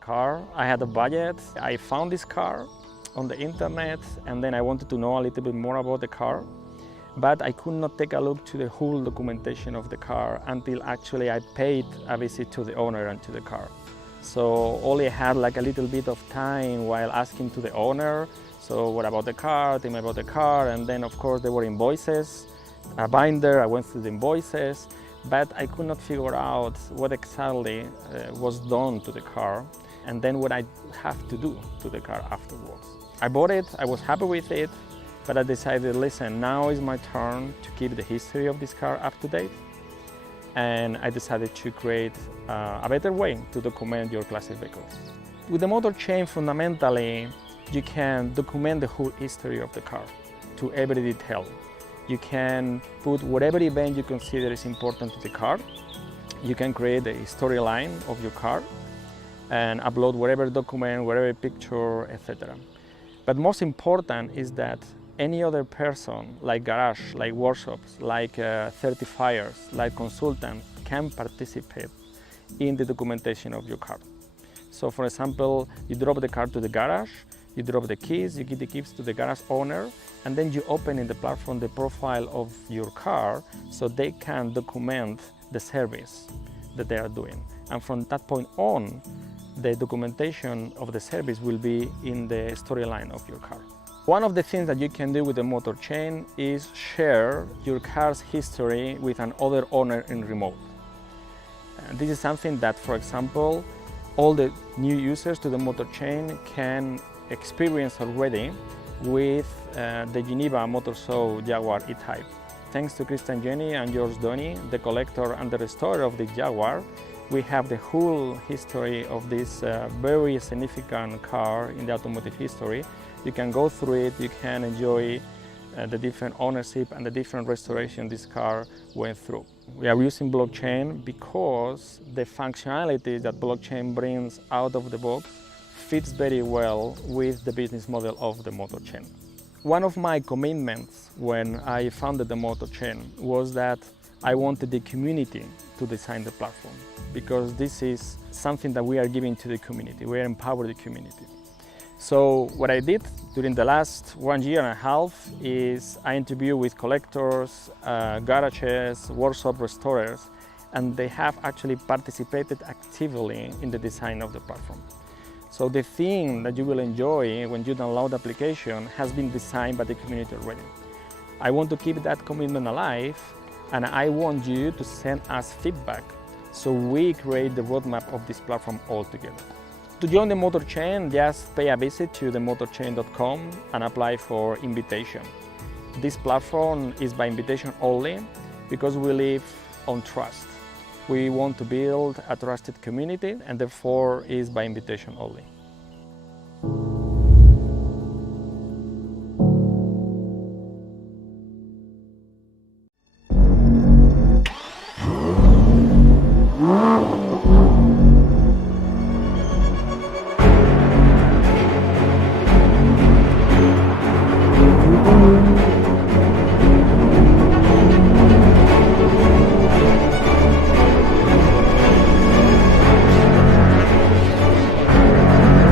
car. I had a budget. I found this car on the internet, and then I wanted to know a little bit more about the car. But I could not take a look to the whole documentation of the car until actually I paid a visit to the owner and to the car. So only had like a little bit of time while asking to the owner, so what about the car, tell me about the car, and then of course there were invoices, a binder, I went through the invoices, but I could not figure out what exactly was done to the car, and then what I have to do to the car afterwards. I bought it, I was happy with it, but I decided, listen, now is my turn to keep the history of this car up to date. And I decided to create a better way to document your classic vehicles. With the motor chain, fundamentally, you can document the whole history of the car to every detail. You can put whatever event you consider is important to the car. You can create a storyline of your car and upload whatever document, whatever picture, etc. But most important is that any other person, like garage, like workshops, like certifiers, like consultants, can participate in the documentation of your car. So for example, you drop the car to the garage, you drop the keys, you give the keys to the garage owner, and then you open in the platform the profile of your car so they can document the service that they are doing. And from that point on, the documentation of the service will be in the storyline of your car. One of the things that you can do with the motor chain is share your car's history with another owner in remote. This is something that, for example, all the new users to the motor chain can experience already with the Geneva Motor Show Jaguar E-Type. Thanks to Christian Jenny and George Donny, the collector and the restorer of the Jaguar, we have the whole history of this very significant car in the automotive history. You can go through it, you can enjoy the different ownership and the different restoration this car went through. We are using blockchain because the functionality that blockchain brings out of the box fits very well with the business model of the motor chain. One of my commitments when I founded the motor chain was that I wanted the community to design the platform, because this is something that we are giving to the community. We are empowering the community. So what I did during the last 1.5 years is I interviewed with collectors, garages, workshop restorers, and they have actually participated actively in the design of the platform. So the thing that you will enjoy when you download the application has been designed by the community already. I want to keep that commitment alive, and I want you to send us feedback so we create the roadmap of this platform all together. To join the motor chain, just pay a visit to themotorchain.com and apply for invitation. This platform is by invitation only because we live on trust. We want to build a trusted community, and therefore is by invitation only.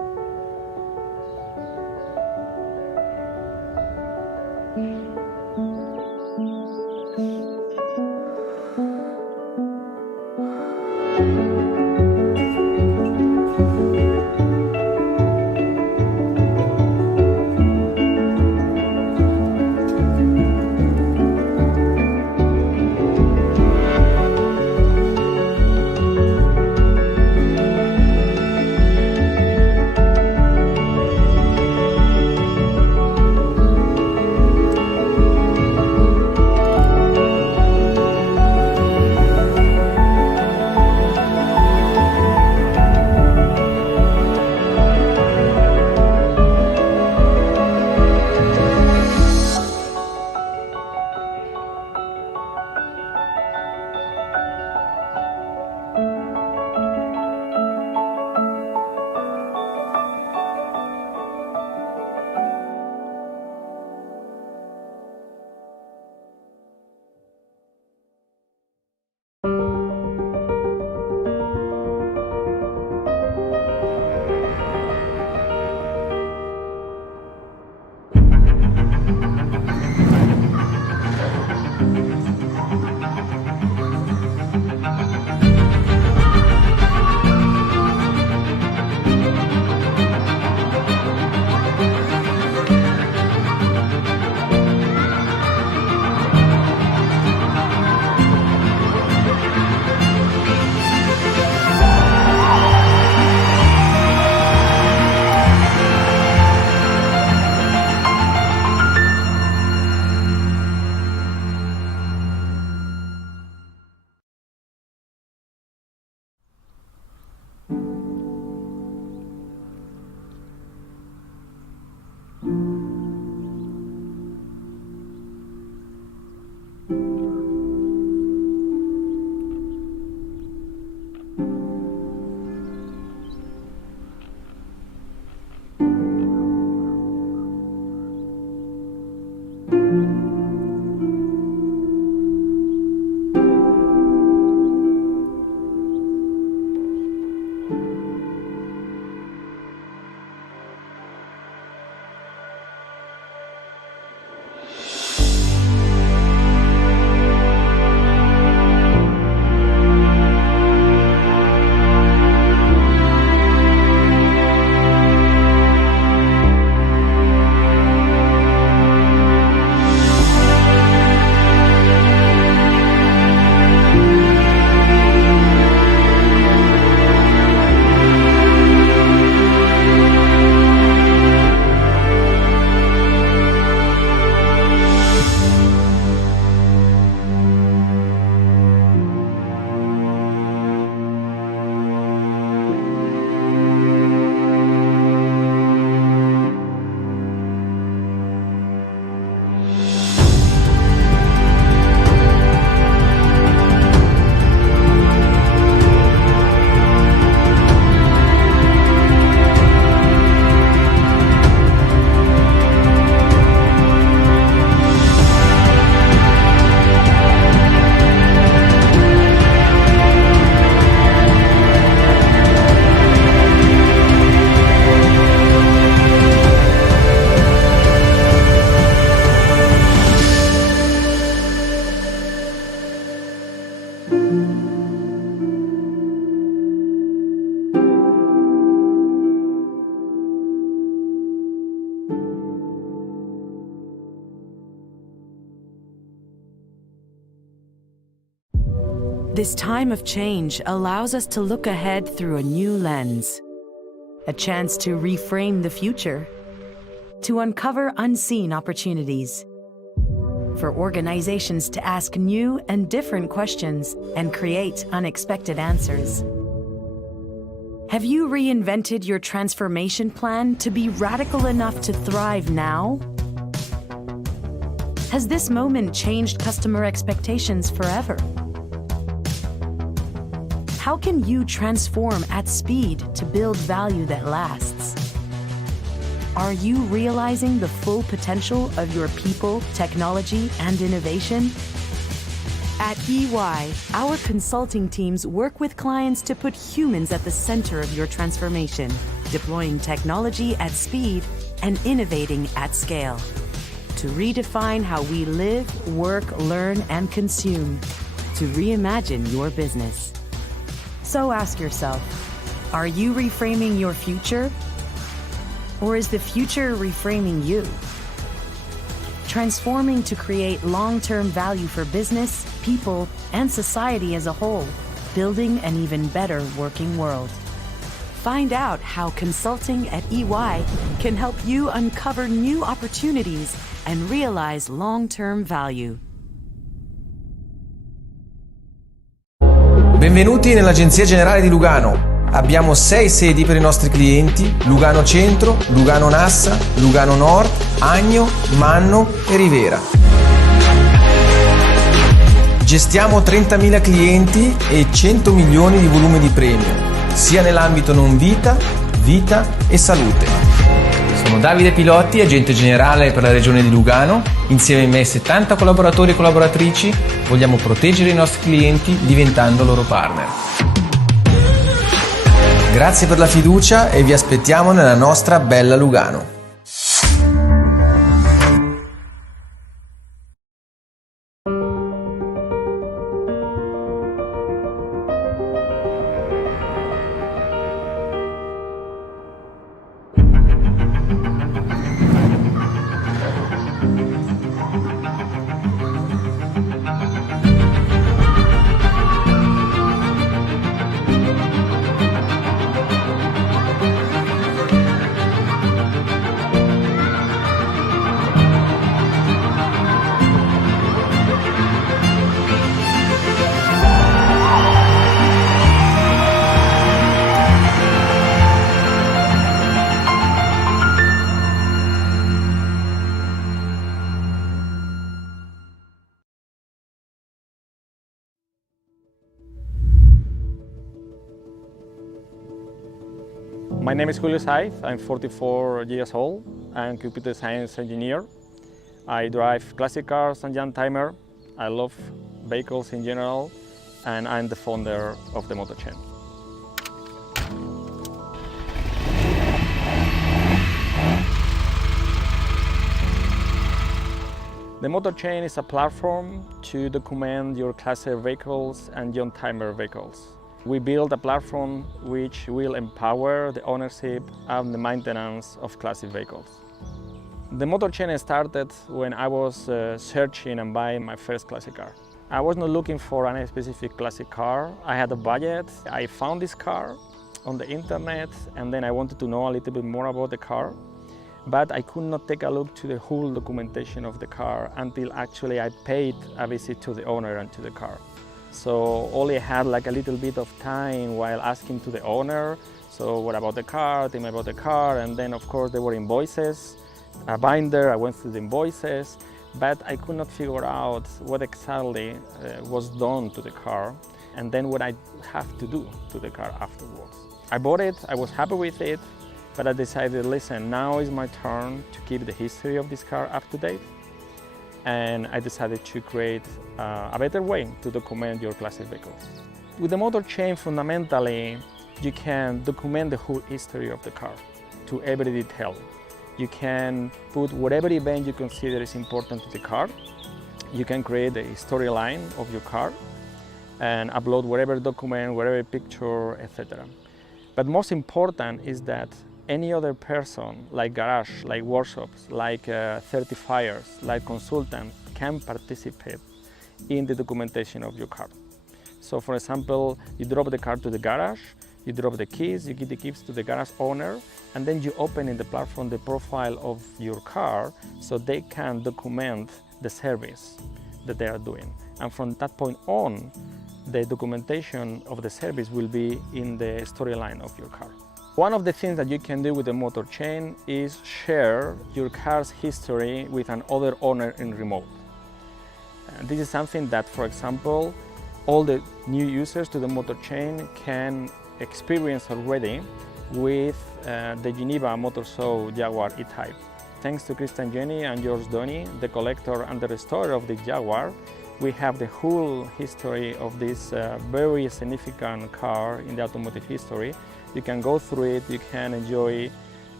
This time of change allows us to look ahead through a new lens, a chance to reframe the future, to uncover unseen opportunities, for organizations to ask new and different questions and create unexpected answers. Have you reinvented your transformation plan to be radical enough to thrive now? Has this moment changed customer expectations forever? How can you transform at speed to build value that lasts? Are you realizing the full potential of your people, technology, and innovation? At EY, our consulting teams work with clients to put humans at the center of your transformation, deploying technology at speed and innovating at scale. to redefine how we live, work, learn, and consume, to reimagine your business. So ask yourself, are you reframing your future? Or is the future reframing you? Transforming to create long-term value for business, people, and society as a whole, building an even better working world. Find out how consulting at EY can help you uncover new opportunities and realize long-term value. Benvenuti nell'Agenzia Generale di Lugano. Abbiamo 6 sedi per i nostri clienti: Lugano Centro, Lugano Nassa, Lugano Nord, Agno, Manno e Rivera. Gestiamo 30.000 clienti e 100 milioni di volume di premio, sia nell'ambito non vita, vita e salute. Sono Davide Pilotti, agente generale per la regione di Lugano. Insieme a me 70 collaboratori e collaboratrici vogliamo proteggere i nostri clienti diventando loro partner. Grazie per la fiducia e vi aspettiamo nella nostra bella Lugano. My name is Julio Saiz. I'm 44 years old. I'm a computer science engineer. I drive classic cars and young timer. I love vehicles in general, and I'm the founder of the Motor Chain. The Motor Chain is a platform to document your classic vehicles and young timer vehicles. We build a platform which will empower the ownership and the maintenance of classic vehicles. The Motor Chain started when I was searching and buying my first classic car. I was not looking for any specific classic car. I had a budget. I found this car on the internet, and then I wanted to know a little bit more about the car. But I could not take a look to the whole documentation of the car until actually I paid a visit to the owner and to the car. So only had like a little bit of time while asking to the owner, so what about the car, tell me about the car, and then of course there were invoices, a binder, I went through the invoices, but I could not figure out what exactly was done to the car, and then what I have to do to the car afterwards. I bought it, I was happy with it, but I decided, listen, now is my turn to keep the history of this car up to date. And I decided to create a better way to document your classic vehicles. With the Motor Chain, fundamentally, you can document the whole history of the car to every detail. You can put whatever event you consider is important to the car. You can create a storyline of your car and upload whatever document, whatever picture, etc. But most important is that any other person, like garage, like workshops, like certifiers, like consultants, can participate in the documentation of your car. So for example, you drop the car to the garage, you drop the keys, you give the keys to the garage owner, and then you open in the platform the profile of your car so they can document the service that they are doing. And from that point on, the documentation of the service will be in the storyline of your car. One of the things that you can do with the Motor Chain is share your car's history with another owner in remote. This is something that, for example, all the new users to the Motor Chain can experience already with the Geneva Motor Show Jaguar E-Type. Thanks to Christian Jenny and George Donny, the collector and the restorer of the Jaguar, we have the whole history of this very significant car in the automotive history. You can go through it, you can enjoy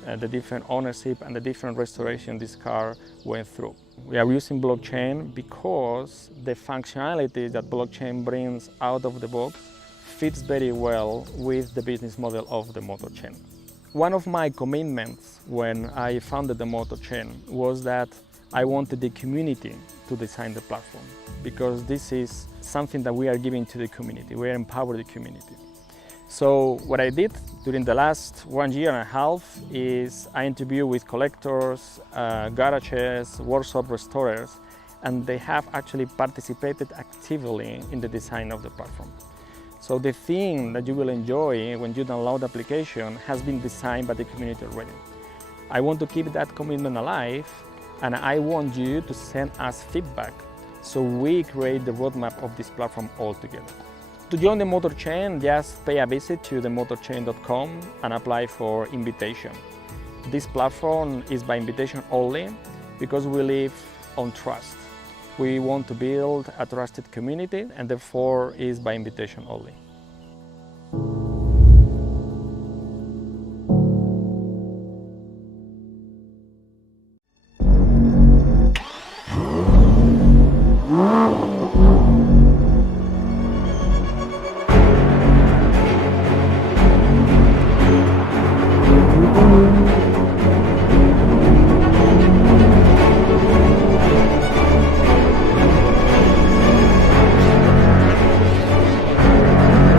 the different ownership and the different restoration this car went through. We are using blockchain because the functionality that blockchain brings out of the box fits very well with the business model of the motor chain. One of my commitments when I founded the motor chain was that I wanted the community to design the platform, because this is something that we are giving to the community. We empower the community. So what I did during the last 1 year and a half is I interviewed with collectors, garages, workshop restorers, and they have actually participated actively in the design of the platform. So the thing that you will enjoy when you download the application has been designed by the community already. I want to keep that commitment alive, and I want you to send us feedback so we create the roadmap of this platform all together. To join the motor chain, just pay a visit to themotorchain.com and apply for invitation. This platform is by invitation only because we live on trust. We want to build a trusted community, and therefore is by invitation only.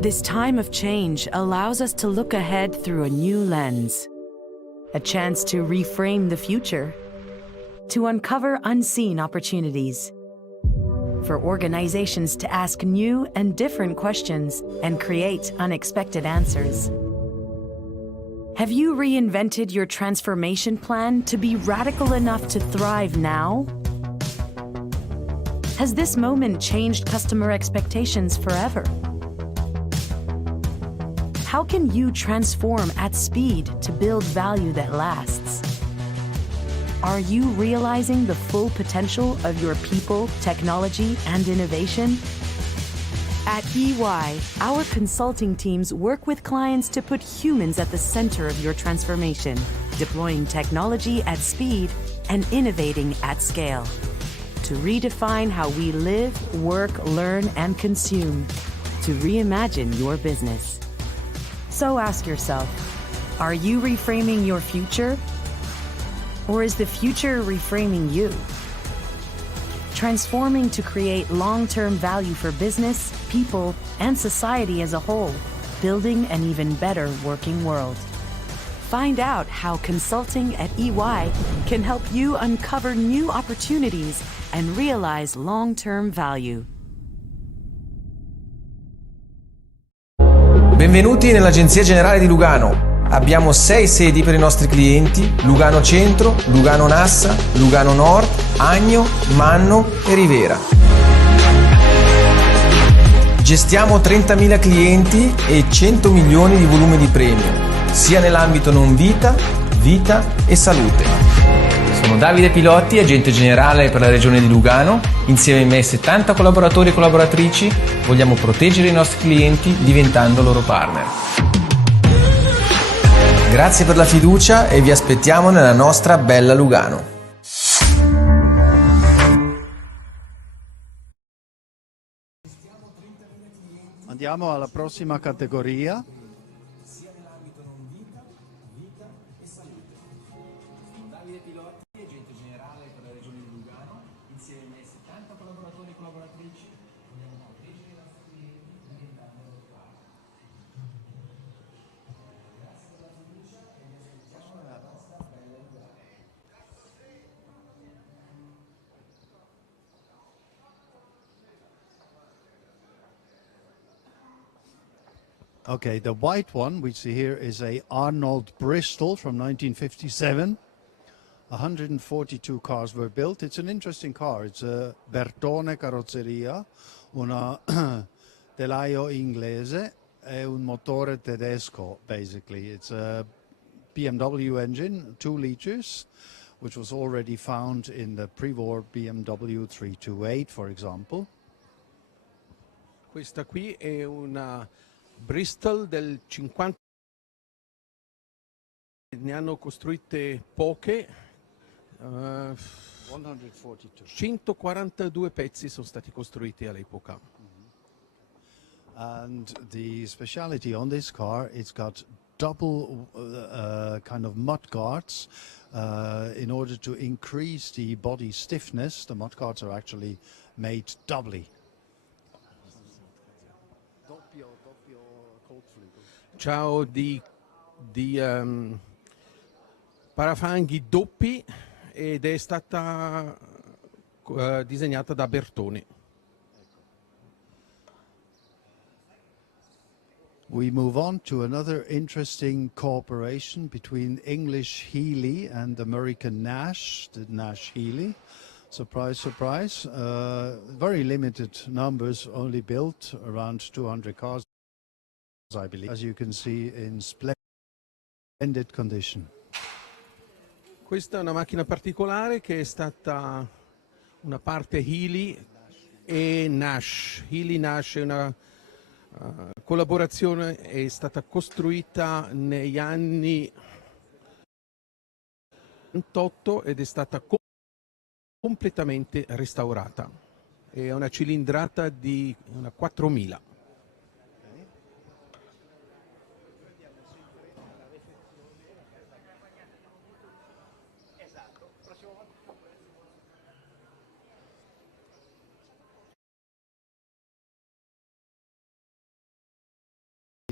This time of change allows us to look ahead through a new lens, a chance to reframe the future, to uncover unseen opportunities, for organizations to ask new and different questions and create unexpected answers. Have you reinvented your transformation plan to be radical enough to thrive now? Has this moment changed customer expectations forever? How can you transform at speed to build value that lasts? Are you realizing the full potential of your people, technology, and innovation? At EY, our consulting teams work with clients to put humans at the center of your transformation, deploying technology at speed and innovating at scale to redefine how we live, work, learn, and consume, to reimagine your business. So ask yourself, are you reframing your future? Or is the future reframing you? Transforming to create long-term value for business, people, and society as a whole, building an even better working world. Find out how consulting at EY can help you uncover new opportunities and realize long-term value. Benvenuti nell'Agenzia Generale di Lugano. Abbiamo 6 sedi per i nostri clienti: Lugano Centro, Lugano Nassa, Lugano Nord, Agno, Manno e Rivera. Gestiamo 30.000 clienti e 100 milioni di volume di premio, sia nell'ambito non vita, vita e salute. Sono Davide Pilotti, agente generale per la regione di Lugano. Insieme a me 70 collaboratori e collaboratrici vogliamo proteggere i nostri clienti diventando loro partner. Grazie per la fiducia e vi aspettiamo nella nostra bella Lugano. Andiamo alla prossima categoria. Davide Pilotti, agente generale per la regione di Lugano. Insieme a me 70 collaboratori e collaboratrici vogliamo proteggere i nostri clienti diventando loro partner. Okay, the white one we see here is a Arnold Bristol from 1957. 142 cars were built. It's an interesting car. It's a Bertone carrozzeria, una telaio inglese e un motore tedesco, basically. It's a BMW engine, 2 liters, which was already found in the pre-war BMW 328, for example. Questa qui è una Bristol del 50, ne hanno costruite poche, 142. 142 pezzi sono stati costruiti all'epoca. And the speciality on this car, it's got double kind of mud guards in order to increase the body stiffness. The mud guards are actually made doubly. Ciao di parafanghi doppi ed è stata disegnata da Bertone. We move on to another interesting cooperation between English Healey and American Nash, the Nash Healey. Surprise, surprise. Very limited numbers, only built around 200 cars, I believe, as you can see in splendid condition. Questa è una macchina particolare che è stata una parte Healey e Nash. Healey-Nash è una collaborazione, è stata costruita negli anni 28 ed è stata completamente restaurata. È una cilindrata di una 4000.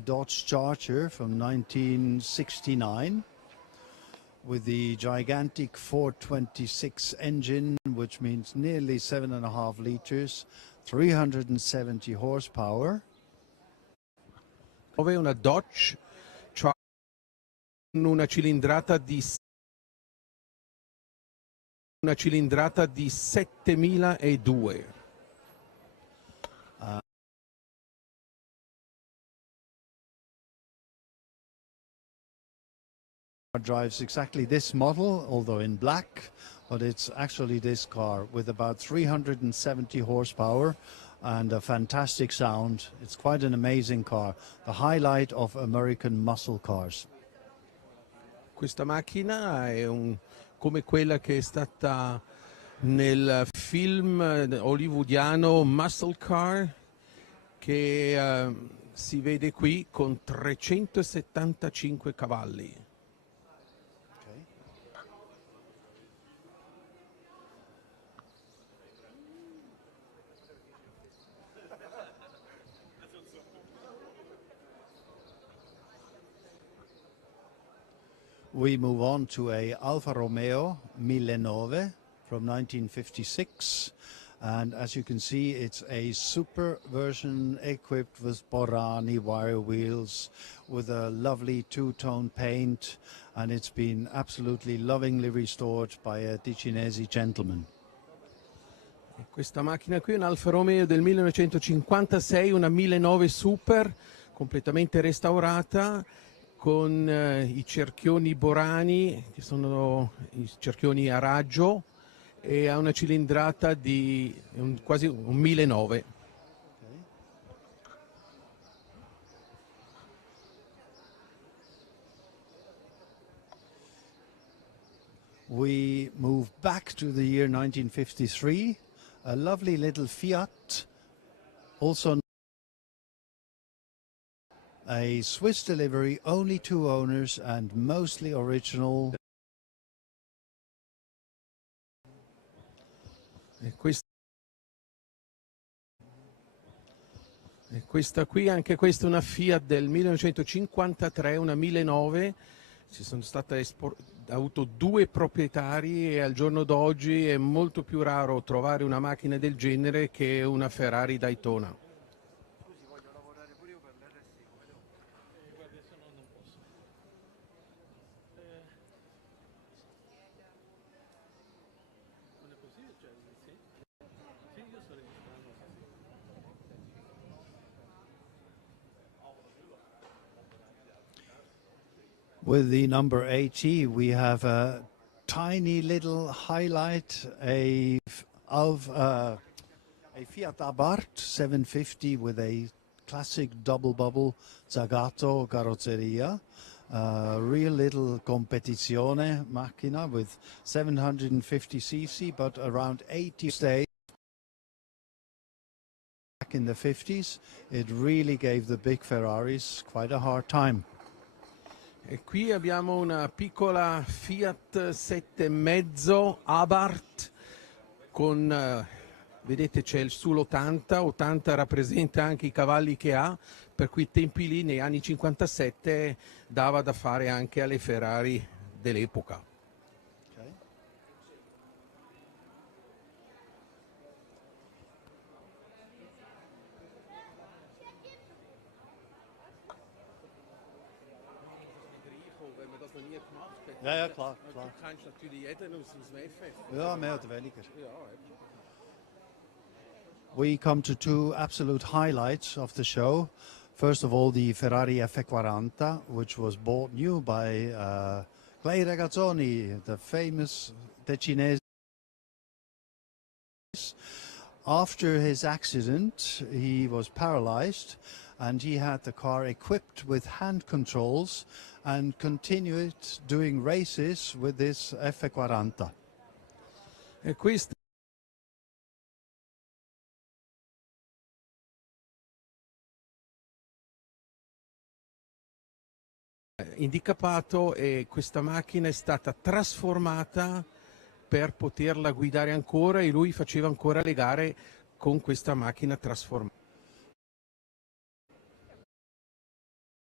Dodge Charger from 1969 with the gigantic 426 engine, which means nearly 7.5 liters, 370 horsepower. Una Dodge Charger con una cilindrata di 7002. Drives exactly this model, although in black, but it's actually this car with about 370 horsepower and a fantastic sound. It's quite an amazing car, the highlight of American muscle cars. Questa macchina è come quella che è stata nel film hollywoodiano Muscle Car, che si vede qui con 375 cavalli. We move on to a Alfa Romeo 1009 from 1956, and as you can see, it's a super version equipped with Borrani wire wheels with a lovely two-tone paint, and it's been absolutely lovingly restored by a Ticinesi gentleman. Questa macchina qui è un Alfa Romeo del 1956, una 1009 Super, completamente restaurata, con i cerchioni Borrani, che sono i cerchioni a raggio, e ha una cilindrata di quasi un 1009. We move back to the year 1953, a lovely little Fiat, also a Swiss delivery, only 2 owners and mostly original. E questa qui, anche questa è una Fiat del 1953, una 1009, ci sono state ha avuto 2 proprietari e al giorno d'oggi è molto più raro trovare una macchina del genere che una Ferrari Daytona. With the number 80, we have a tiny little highlight, a Fiat Abarth 750 with a classic double bubble Zagato carrozzeria. Real little competizione macchina with 750 cc, but around 80 stage. Back in the 50s, it really gave the big Ferraris quite a hard time. E qui abbiamo una piccola Fiat 7,5 Abarth con, vedete c'è il sull'80, 80 rappresenta anche i cavalli che ha, per quei tempi lì negli anni 57 dava da fare anche alle Ferrari dell'epoca. Ja, klar. Du kannst natürlich jeden aus dem FF. Ja, mehr oder weniger. We come to 2 absolute highlights of the show. First of all, the Ferrari F40, which was bought new by Clay Regazzoni, the famous Ticinese. After his accident, he was paralyzed, and he had the car equipped with hand controls and continued doing races with this F40. E questo indicapato, e questa macchina è stata trasformata per poterla guidare ancora, e lui faceva ancora le gare con questa macchina trasformata.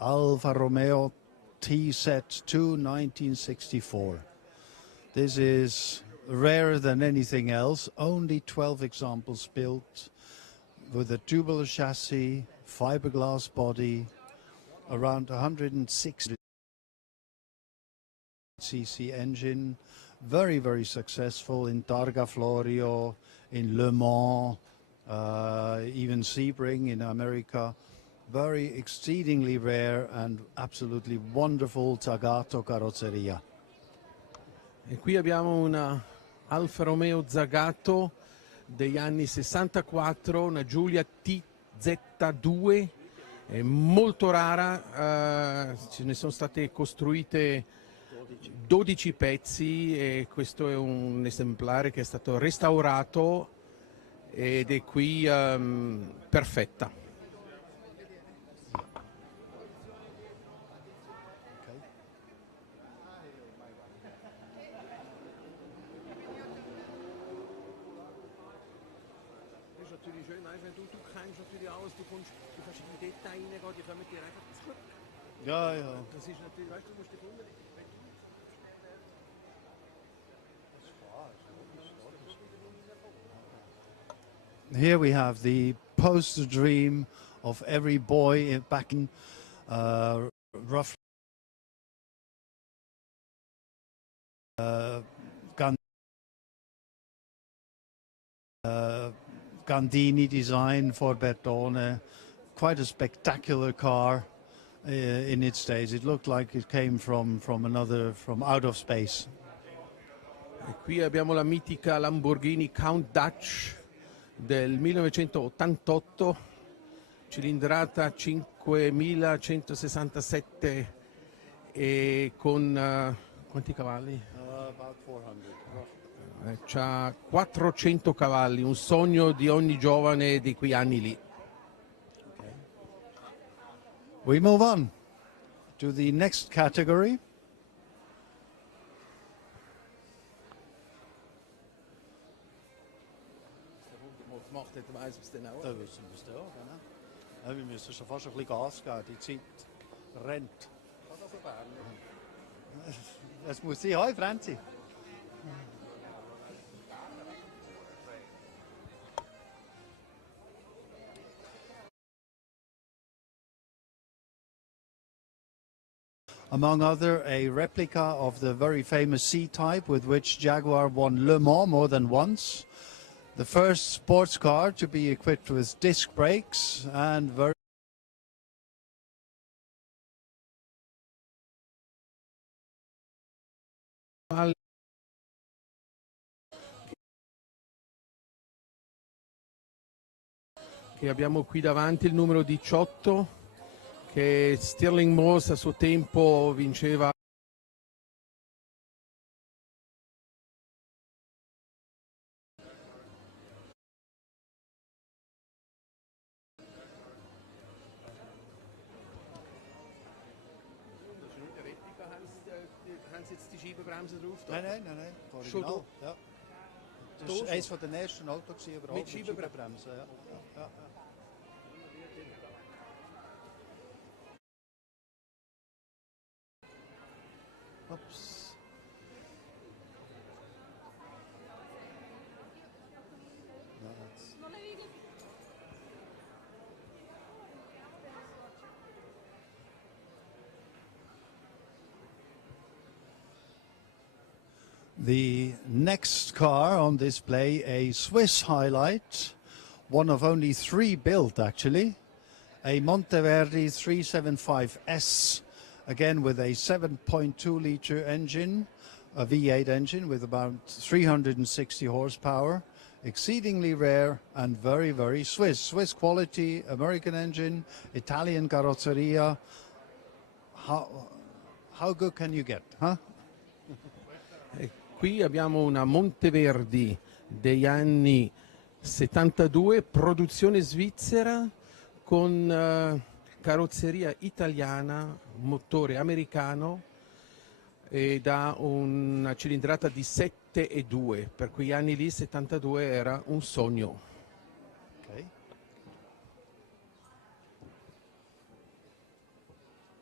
Alfa Romeo TZ2 1964. This is rarer than anything else, only 12 examples built with a tubular chassis, fiberglass body, around 160 cc engine, very, very successful in Targa Florio, in Le Mans, even Sebring in America. Very exceedingly rare and absolutely wonderful Zagato carrozzeria. E qui abbiamo una Alfa Romeo Zagato degli anni 64, una Giulia TZ2, è molto rara, ce ne sono state costruite 12 pezzi e questo è un esemplare che è stato restaurato ed è qui perfetta. Ja, ja. Here we have the poster dream of every boy back in roughly Gandini design for Bertone. Quite a spectacular car in its days. It looked like it came from out of space. E qui abbiamo la mitica Lamborghini Count Dutch del 1988, cilindrata 5167 e con quanti cavalli? About 400. C'ha 400 cavalli, un sogno di ogni giovane di quei anni lì. We move on to the next category. Da wissen wir es auch, genau. Ja, wir müssen schon fast ein bisschen Gas geben, die Zeit rennt. Es muss sein, hoi Franzi. Among other, a replica of the very famous C-Type with which Jaguar won Le Mans more than once. The first sports car to be equipped with disc brakes and very Che abbiamo qui davanti il numero 18 che Stirling Moss a suo tempo vinceva. Nein. Schon Original. Ja. Das ist eines der ersten Autos überhaupt mit Scheibenbremsen. Ja. Oops. No, that's... The next car on display, a Swiss highlight, one of only 3 built actually, a Monteverdi 375S, again with a 7.2 litre engine, a V8 engine with about 360 horsepower, exceedingly rare and very, very Swiss. Swiss quality, American engine, Italian carrozzeria. How good can you get, huh? Qui abbiamo una Monteverdi degli anni 72, produzione svizzera con carrozzeria italiana, motore americano ed ha una cilindrata di 7,2. Per quegli anni lì 72 era un sogno. Okay.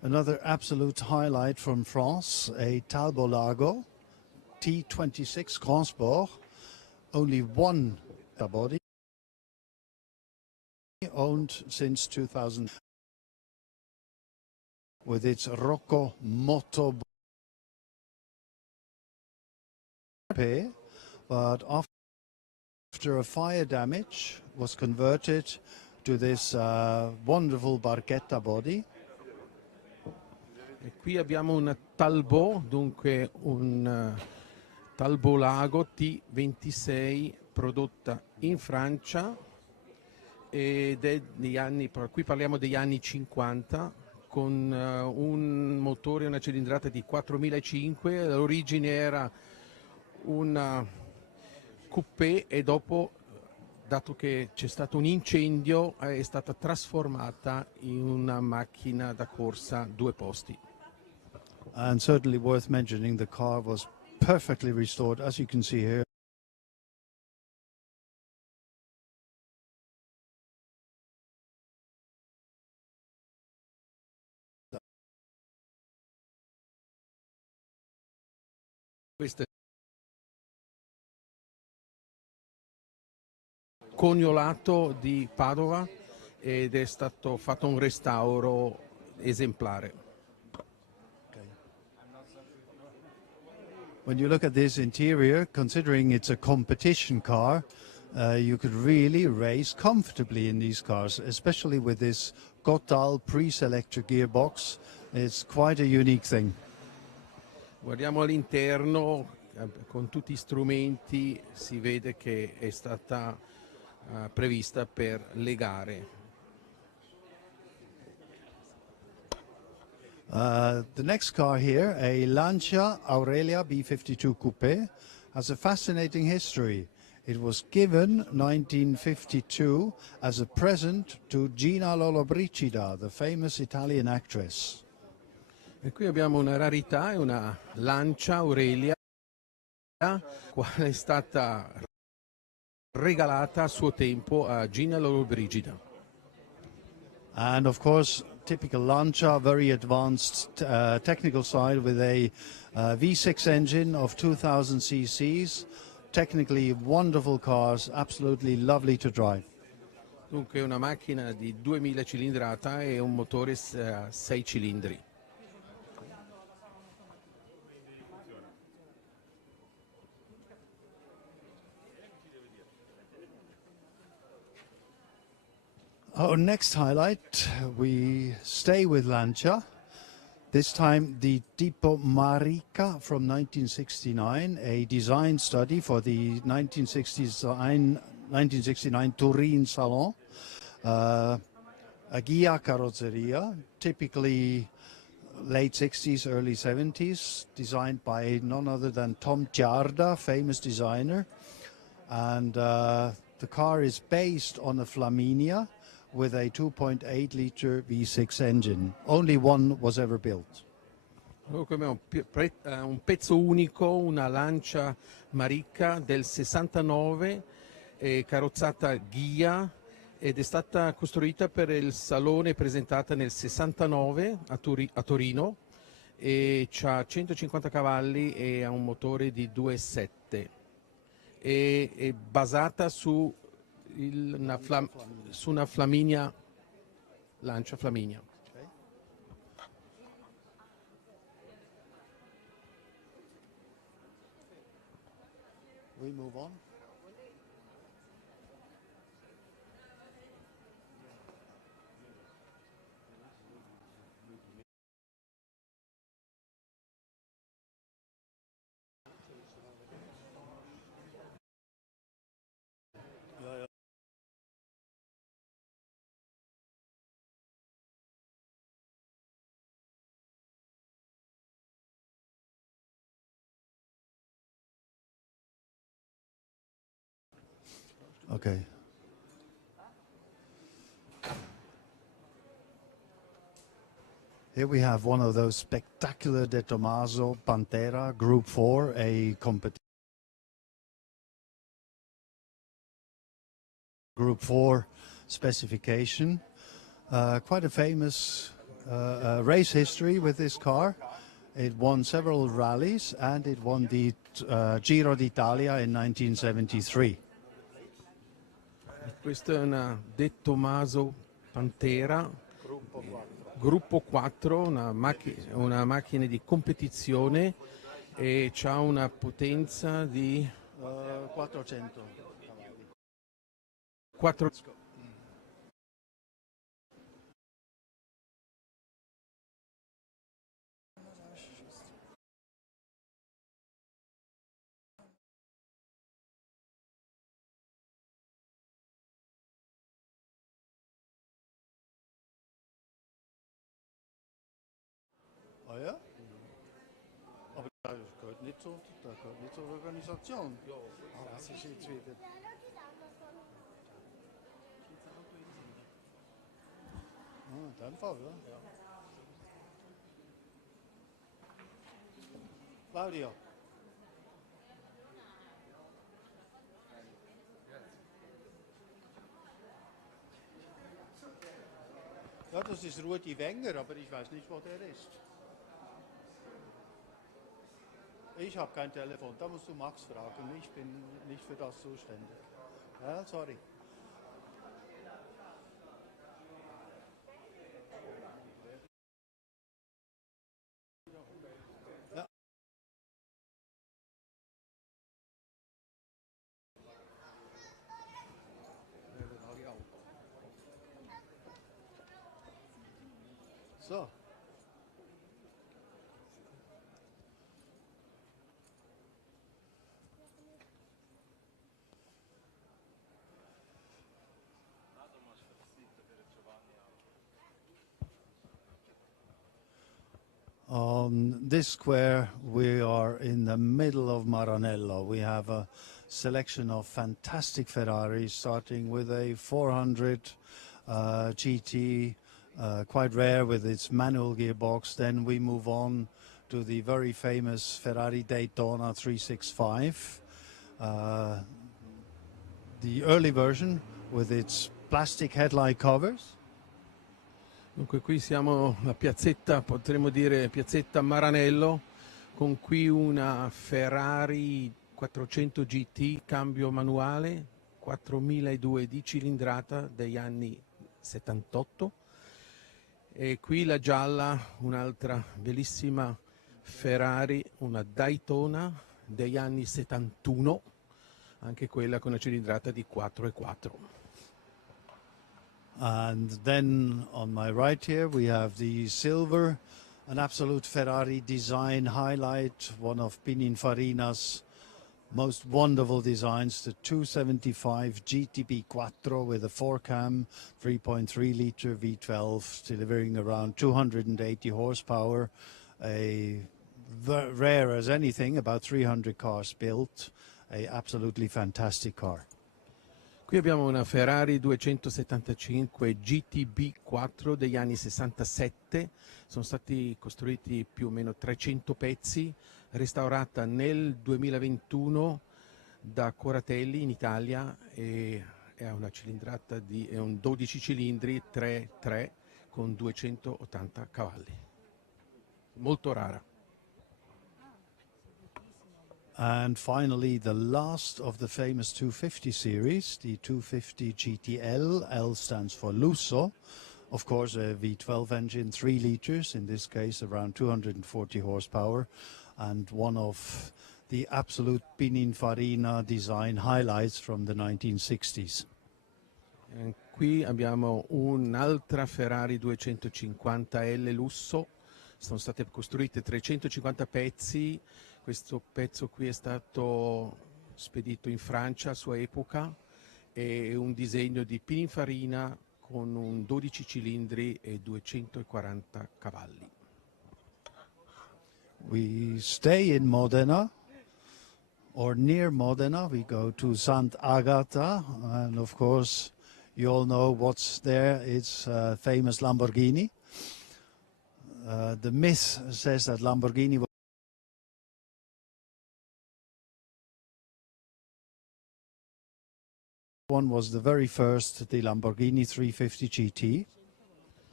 Another absolute highlight from France, a Talbot Lago T26 Grand Sport, only one body, owned since 2000, with its Rocco Moto, but after a fire damage was converted to this wonderful barchetta body. E qui abbiamo un Talbot, dunque un Talbot Lago T26 prodotta in Francia ed è degli anni, qui parliamo degli anni 50, con un motore, una cilindrata di 4005, l'origine era una coupé e dopo, dato che c'è stato un incendio, è stata trasformata in una macchina da corsa due posti. And certainly worth mentioning, the car was perfectly restored, as you can see here. Questo è Coniolato di Padova ed è stato fatto un restauro esemplare. When you look at this interior, considering it's a competition car, you could really race comfortably in these cars, especially with this Gotthard pre-selector gearbox. It's quite a unique thing. Guardiamo all'interno, con tutti gli strumenti, si vede che è stata prevista per le gare. The next car here, a Lancia Aurelia B52 Coupe, has a fascinating history. It was given 1952 as a present to Gina Lollobrigida, the famous Italian actress. E qui abbiamo una rarità, è una Lancia Aurelia, quale è stata regalata a suo tempo a Gina Lollobrigida. And of course, typical Lancia, very advanced technical side with a V6 engine of 2000 cc's. Technically wonderful cars, absolutely lovely to drive. Dunque è una macchina di 2000 cilindrata e un motore a 6 cilindri. Our next highlight, we stay with Lancia. This time the Tipo Marica from 1969, a design study for the 1969 Turin Salon. A Ghia carrozzeria, typically late 60s, early 70s, designed by none other than Tom Giarda, famous designer. And the car is based on a Flaminia with a 2.8 liter V6 engine. Only one was ever built. Abbiamo un pezzo unico, una Lancia Marica del 69, carrozzata Ghia, ed è stata costruita per il salone, presentata nel 69 a Torino, e ha 150 cavalli e ha un motore di 2.7. È basata su una Flaminia, Lancia Flaminia. We move on. Okay. Here we have one of those spectacular De Tomaso Pantera Group 4, a Group 4 specification. Quite a famous race history with this car. It won several rallies and it won the Giro d'Italia in 1973. Questa è una De Tomaso Pantera, gruppo 4, una macchina di competizione e ha una potenza di 400. 4. Oh ja? Aber das gehört nicht zur Organisation. Das ist jetzt wieder... in dem Fall, ja. Claudio. Ja, das ist Rudi Wenger, aber ich weiß nicht, wo der ist. Ich habe kein Telefon, da musst du Max fragen. Ich bin nicht für das zuständig. Ja, sorry. Ja. So. On this square, we are in the middle of Maranello. We have a selection of fantastic Ferraris, starting with a 400 GT, quite rare with its manual gearbox. Then we move on to the very famous Ferrari Daytona 365, the early version with its plastic headlight covers. Dunque qui siamo a piazzetta, potremmo dire piazzetta Maranello, con qui una Ferrari 400 GT cambio manuale 4002 di cilindrata degli anni 78 e qui la gialla, un'altra bellissima Ferrari, una Daytona degli anni 71, anche quella con una cilindrata di 4,4. And then on my right here we have the silver, an absolute Ferrari design highlight, one of Pininfarina's most wonderful designs, the 275 GTB Quattro with a 4-cam 3.3 liter V12 delivering around 280 horsepower, rare as anything, about 300 cars built, a absolutely fantastic car. Qui abbiamo una Ferrari 275 GTB 4 degli anni 67, sono stati costruiti più o meno 300 pezzi, restaurata nel 2021 da Coratelli in Italia e ha una cilindrata è un 12 cilindri 3.3 con 280 cavalli. Molto rara. And finally, the last of the famous 250 series, the 250 GTL. L stands for Lusso. Of course, a V12 engine, 3 liters, in this case around 240 horsepower, and one of the absolute Pininfarina design highlights from the 1960s. Qui abbiamo un'altra Ferrari 250L Lusso, sono state costruite 350 pezzi. Questo pezzo qui è stato spedito in Francia a sua epoca, è un disegno di Pininfarina con un 12 cilindri e 240 cavalli. We stay in Modena, or near Modena. We go to Sant'Agata, and of course you all know what's there. It's famous Lamborghini. The myth says that Lamborghini one was the very first, the Lamborghini 350 GT.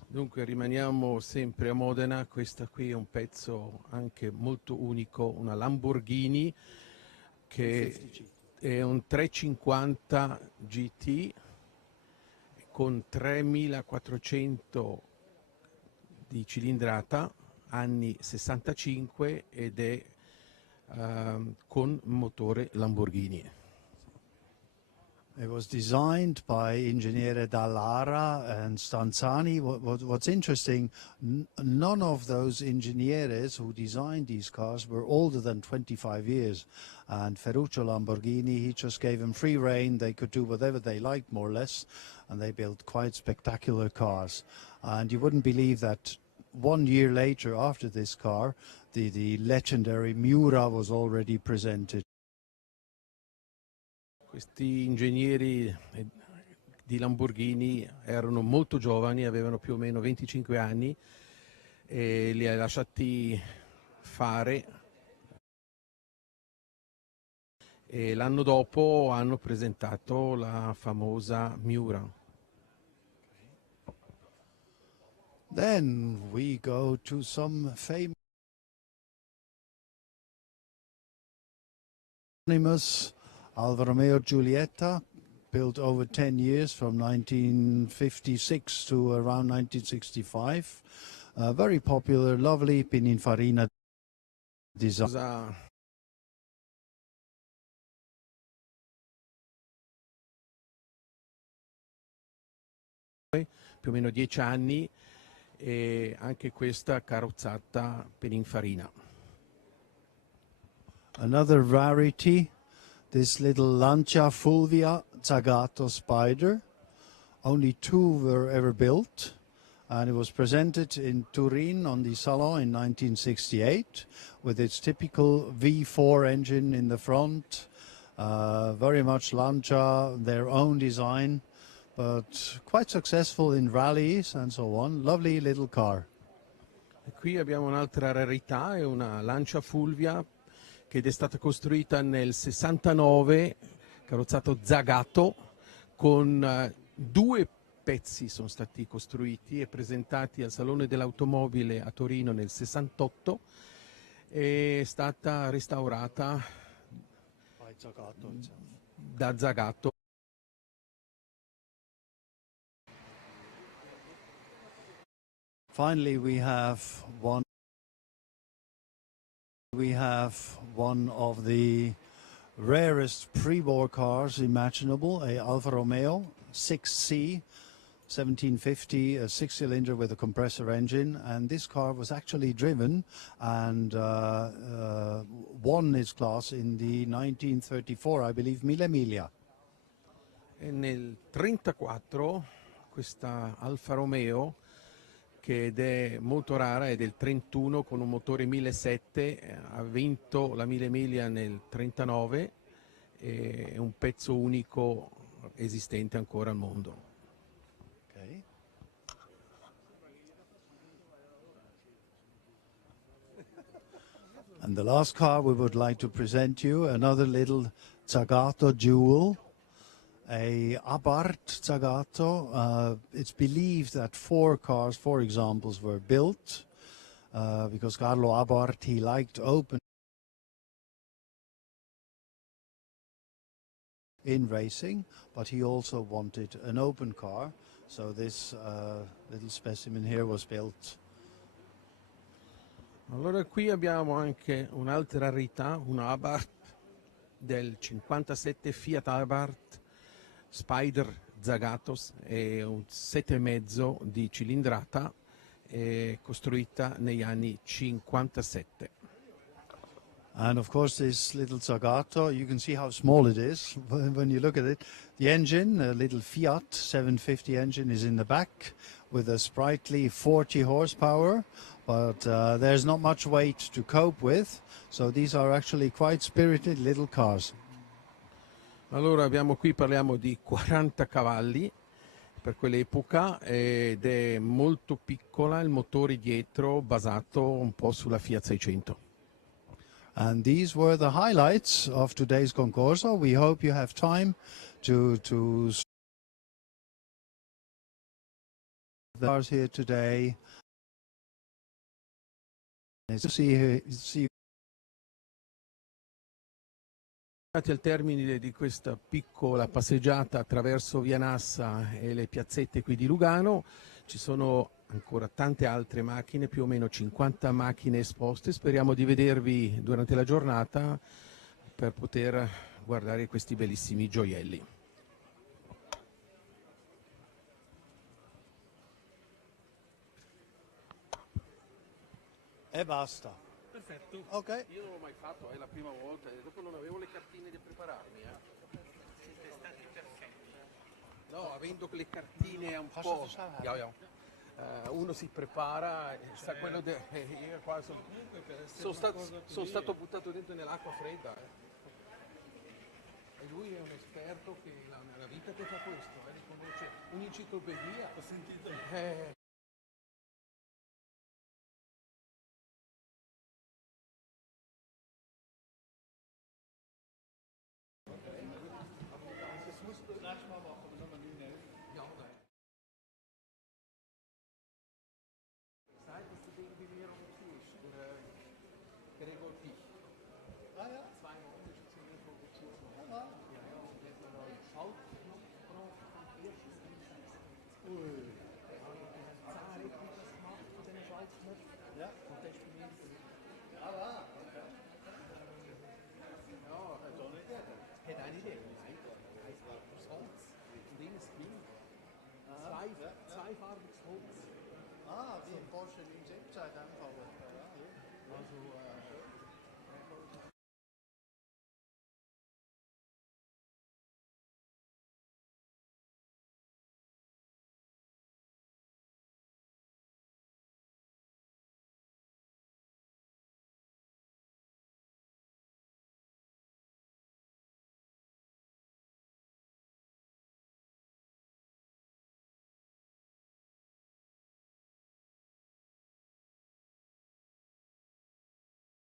Dunque rimaniamo sempre a Modena, questa qui è un pezzo anche molto unico, una Lamborghini che è un 350 GT con 3400 di cilindrata, anni 65 ed è con motore Lamborghini. It was designed by Ingegnere Dallara and Stanzani. What's interesting, none of those engineers who designed these cars were older than 25 years. And Ferruccio Lamborghini, he just gave them free rein. They could do whatever they liked, more or less. And they built quite spectacular cars. And you wouldn't believe that 1 year later, after this car, the legendary Miura was already presented. Questi ingegneri di Lamborghini erano molto giovani, avevano più o meno 25 anni e li ha lasciati fare e l'anno dopo hanno presentato la famosa Miura. Then we go to some famous Alfa Romeo Giulietta, built over 10 years from 1956 to around 1965. Very popular, lovely Pininfarina design. Più o meno 10 anni e anche questa carrozzata Pininfarina. Another rarity, this little Lancia Fulvia Zagato Spider. Only 2 were ever built, and it was presented in Turin on the Salon in 1968 with its typical V4 engine in the front, very much Lancia, their own design, but quite successful in rallies and so on. Lovely little car. E qui abbiamo un'altra rarità, è una Lancia Fulvia che è stata costruita nel 69, carrozzato Zagato, con 2 pezzi sono stati costruiti e presentati al Salone dell'Automobile a Torino nel 68, è stata restaurata da Zagato. Finally, we have one of the rarest pre-war cars imaginable, a Alfa Romeo 6C 1750, a 6-cylinder with a compressor engine, and this car was actually driven and won its class in the 1934, I believe, Mille Miglia. E nel 1934 questa Alfa Romeo, che è molto rara, è del 31 con un motore 1.700, ha vinto la Mille Miglia nel 1939, è un pezzo unico esistente ancora al mondo. Okay. And the last car we would like to present you, another little Zagato jewel, a Abarth Zagato. It's believed that 4 examples were built because Carlo Abarth, he liked open in racing, but he also wanted an open car. So this little specimen here was built. Allora qui abbiamo anche un'altra rarità, una Abarth del 57 Fiat Abarth Spider Zagatos, è un 7,5 di cilindrata, costruita negli anni 57. And of course this little Zagato, you can see how small it is when you look at it. The engine, a little Fiat 750 engine, is in the back with a sprightly 40 horsepower, but there's not much weight to cope with, so these are actually quite spirited little cars. Allora parliamo di 40 cavalli per quell'epoca ed è molto piccola, il motore dietro basato un po' sulla Fiat 600. And these were the highlights of today's Concorso. We hope you have time to the cars here today. See Al termine di questa piccola passeggiata attraverso Via Nassa e le piazzette qui di Lugano, ci sono ancora tante altre macchine, più o meno 50 macchine esposte. Speriamo di vedervi durante la giornata per poter guardare questi bellissimi gioielli. e basta. Perfetto. Ok. Io non l'ho mai fatto, è la prima volta e dopo non avevo le cartine di prepararmi. Siete stati perfetti. No, avendo le cartine un Posso po'. fare? Ja, ja. Uno si prepara, sa quello io qua sono stato buttato dentro nell'acqua fredda. E lui è un esperto che la vita che fa questo, riconosce un'enciclopedia. Ho sentito. Sai, queste dingen die meer op geregeld die. Ah ja? 2 Monate sind wir vor Beziehung. Ja, ja, und jetzt noch einen Schaltknopf drauf vom ersten Dienstag. Ui. Zahlen, wie das gemacht mit den Schaltknöpfen. Ja. Und das ist für mich. Ah, ja. Okay. Ja, hätte eine Idee. Das Holz. Und innen ist Wind. Zweifarbiges Holz. Ah, wie im Porsche 917 einfach. Ja. Also,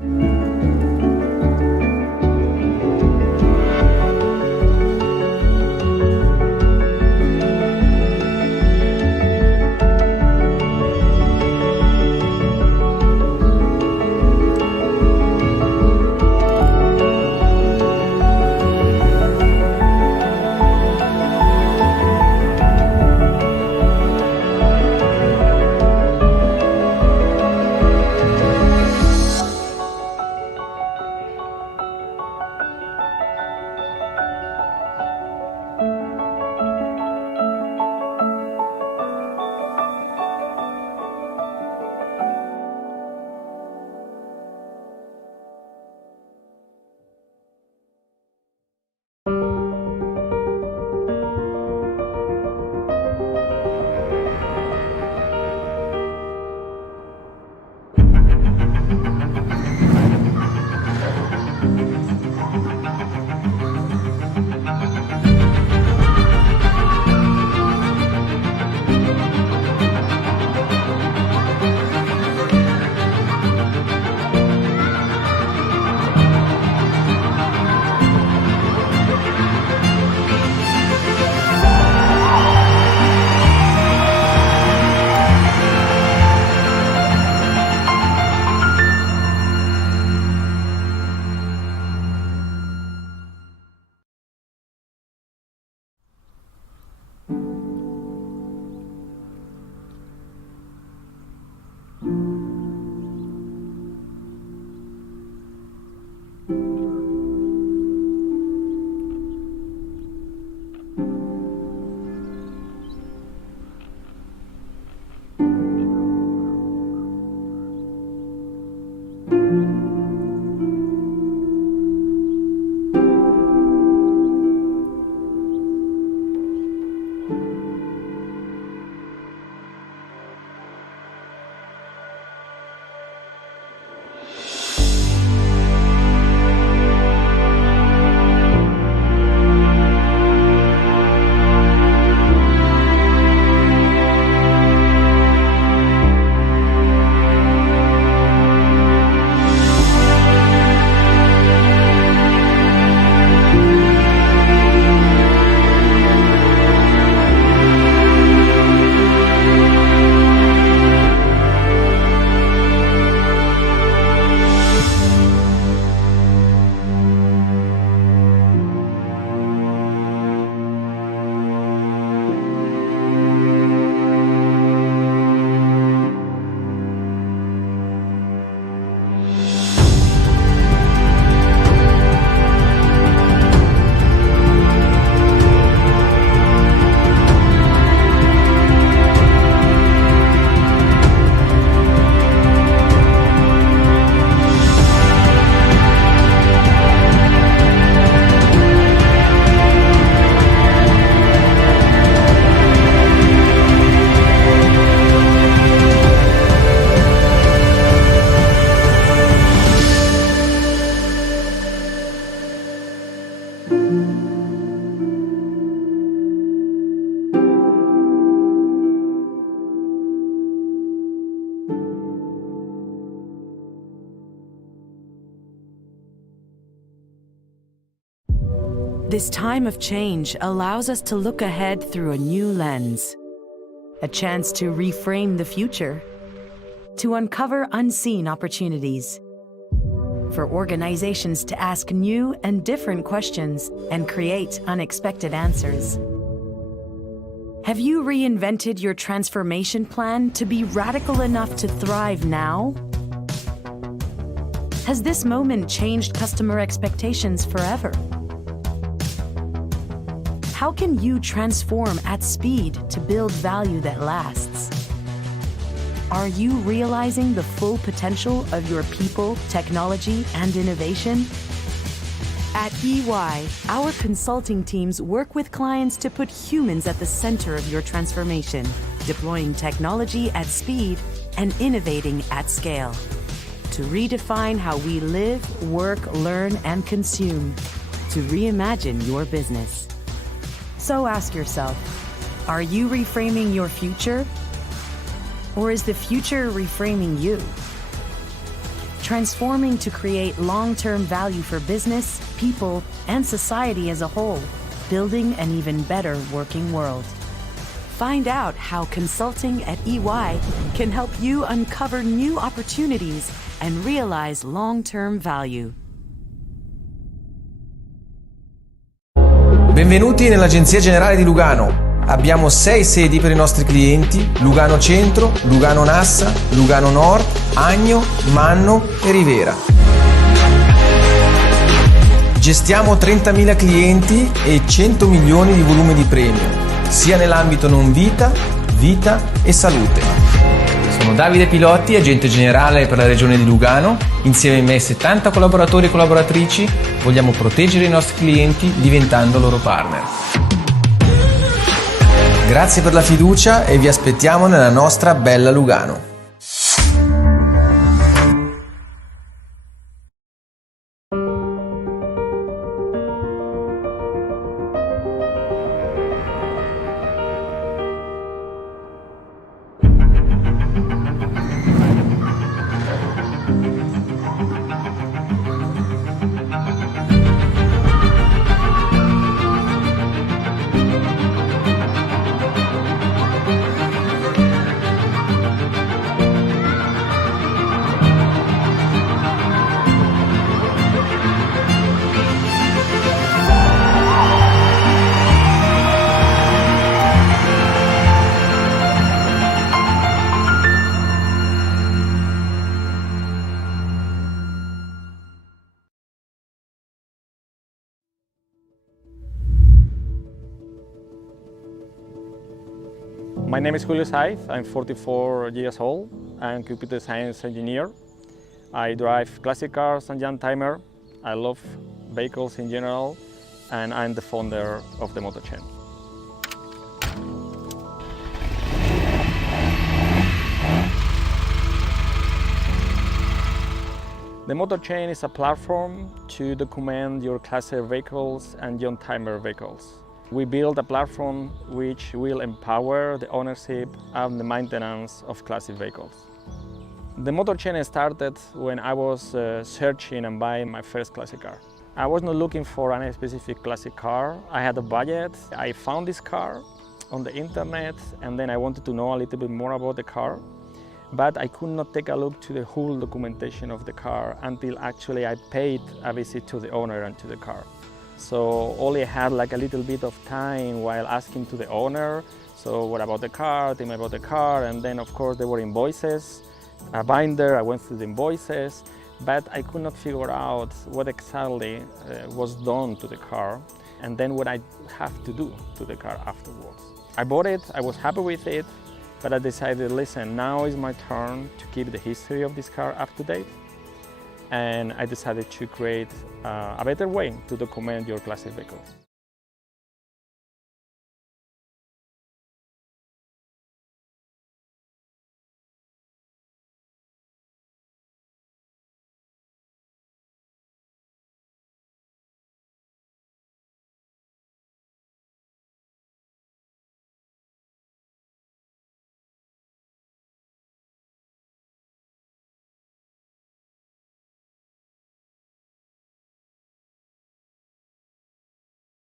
This time of change allows us to look ahead through a new lens, a chance to reframe the future, to uncover unseen opportunities, for organizations to ask new and different questions and create unexpected answers. Have you reinvented your transformation plan to be radical enough to thrive now? Has this moment changed customer expectations forever? How can you transform at speed to build value that lasts? Are you realizing the full potential of your people, technology, and innovation? At EY, our consulting teams work with clients to put humans at the center of your transformation, deploying technology at speed and innovating at scale to redefine how we live, work, learn, and consume, to reimagine your business. So ask yourself, are you reframing your future? Or is the future reframing you? transforming to create long-term value for business, people, and society as a whole, building an even better working world. Find out how consulting at EY can help you uncover new opportunities and realize long-term value. Benvenuti nell'Agenzia Generale di Lugano. Abbiamo 6 sedi per i nostri clienti: Lugano Centro, Lugano Nassa, Lugano Nord, Agno, Manno e Rivera. Gestiamo 30.000 clienti e 100 milioni di volume di premio, sia nell'ambito non vita, vita e salute. Sono Davide Pilotti, agente generale per la regione di Lugano. Insieme a me 70 collaboratori e collaboratrici vogliamo proteggere i nostri clienti diventando loro partner. Grazie per la fiducia e vi aspettiamo nella nostra bella Lugano. My name is Julio Saiz. I'm 44 years old. I'm a computer science engineer. I drive classic cars and young timer. I love vehicles in general, and I'm the founder of the Motor Chain. The Motor Chain is a platform to document your classic vehicles and young timer vehicles. We build a platform which will empower the ownership and the maintenance of classic vehicles. The Motor Chain started when I was searching and buying my first classic car. I was not looking for any specific classic car. I had a budget. I found this car on the internet, and then I wanted to know a little bit more about the car. But I could not take a look to the whole documentation of the car until actually I paid a visit to the owner and to the car. So only had like a little bit of time while asking to the owner, so what about the car, tell me about the car, and then of course there were invoices, a binder, I went through the invoices, but I could not figure out what exactly was done to the car, and then what I have to do to the car afterwards. I bought it, I was happy with it, but I decided, listen, now is my turn to keep the history of this car up to date. And I decided to create a better way to document your classic vehicles.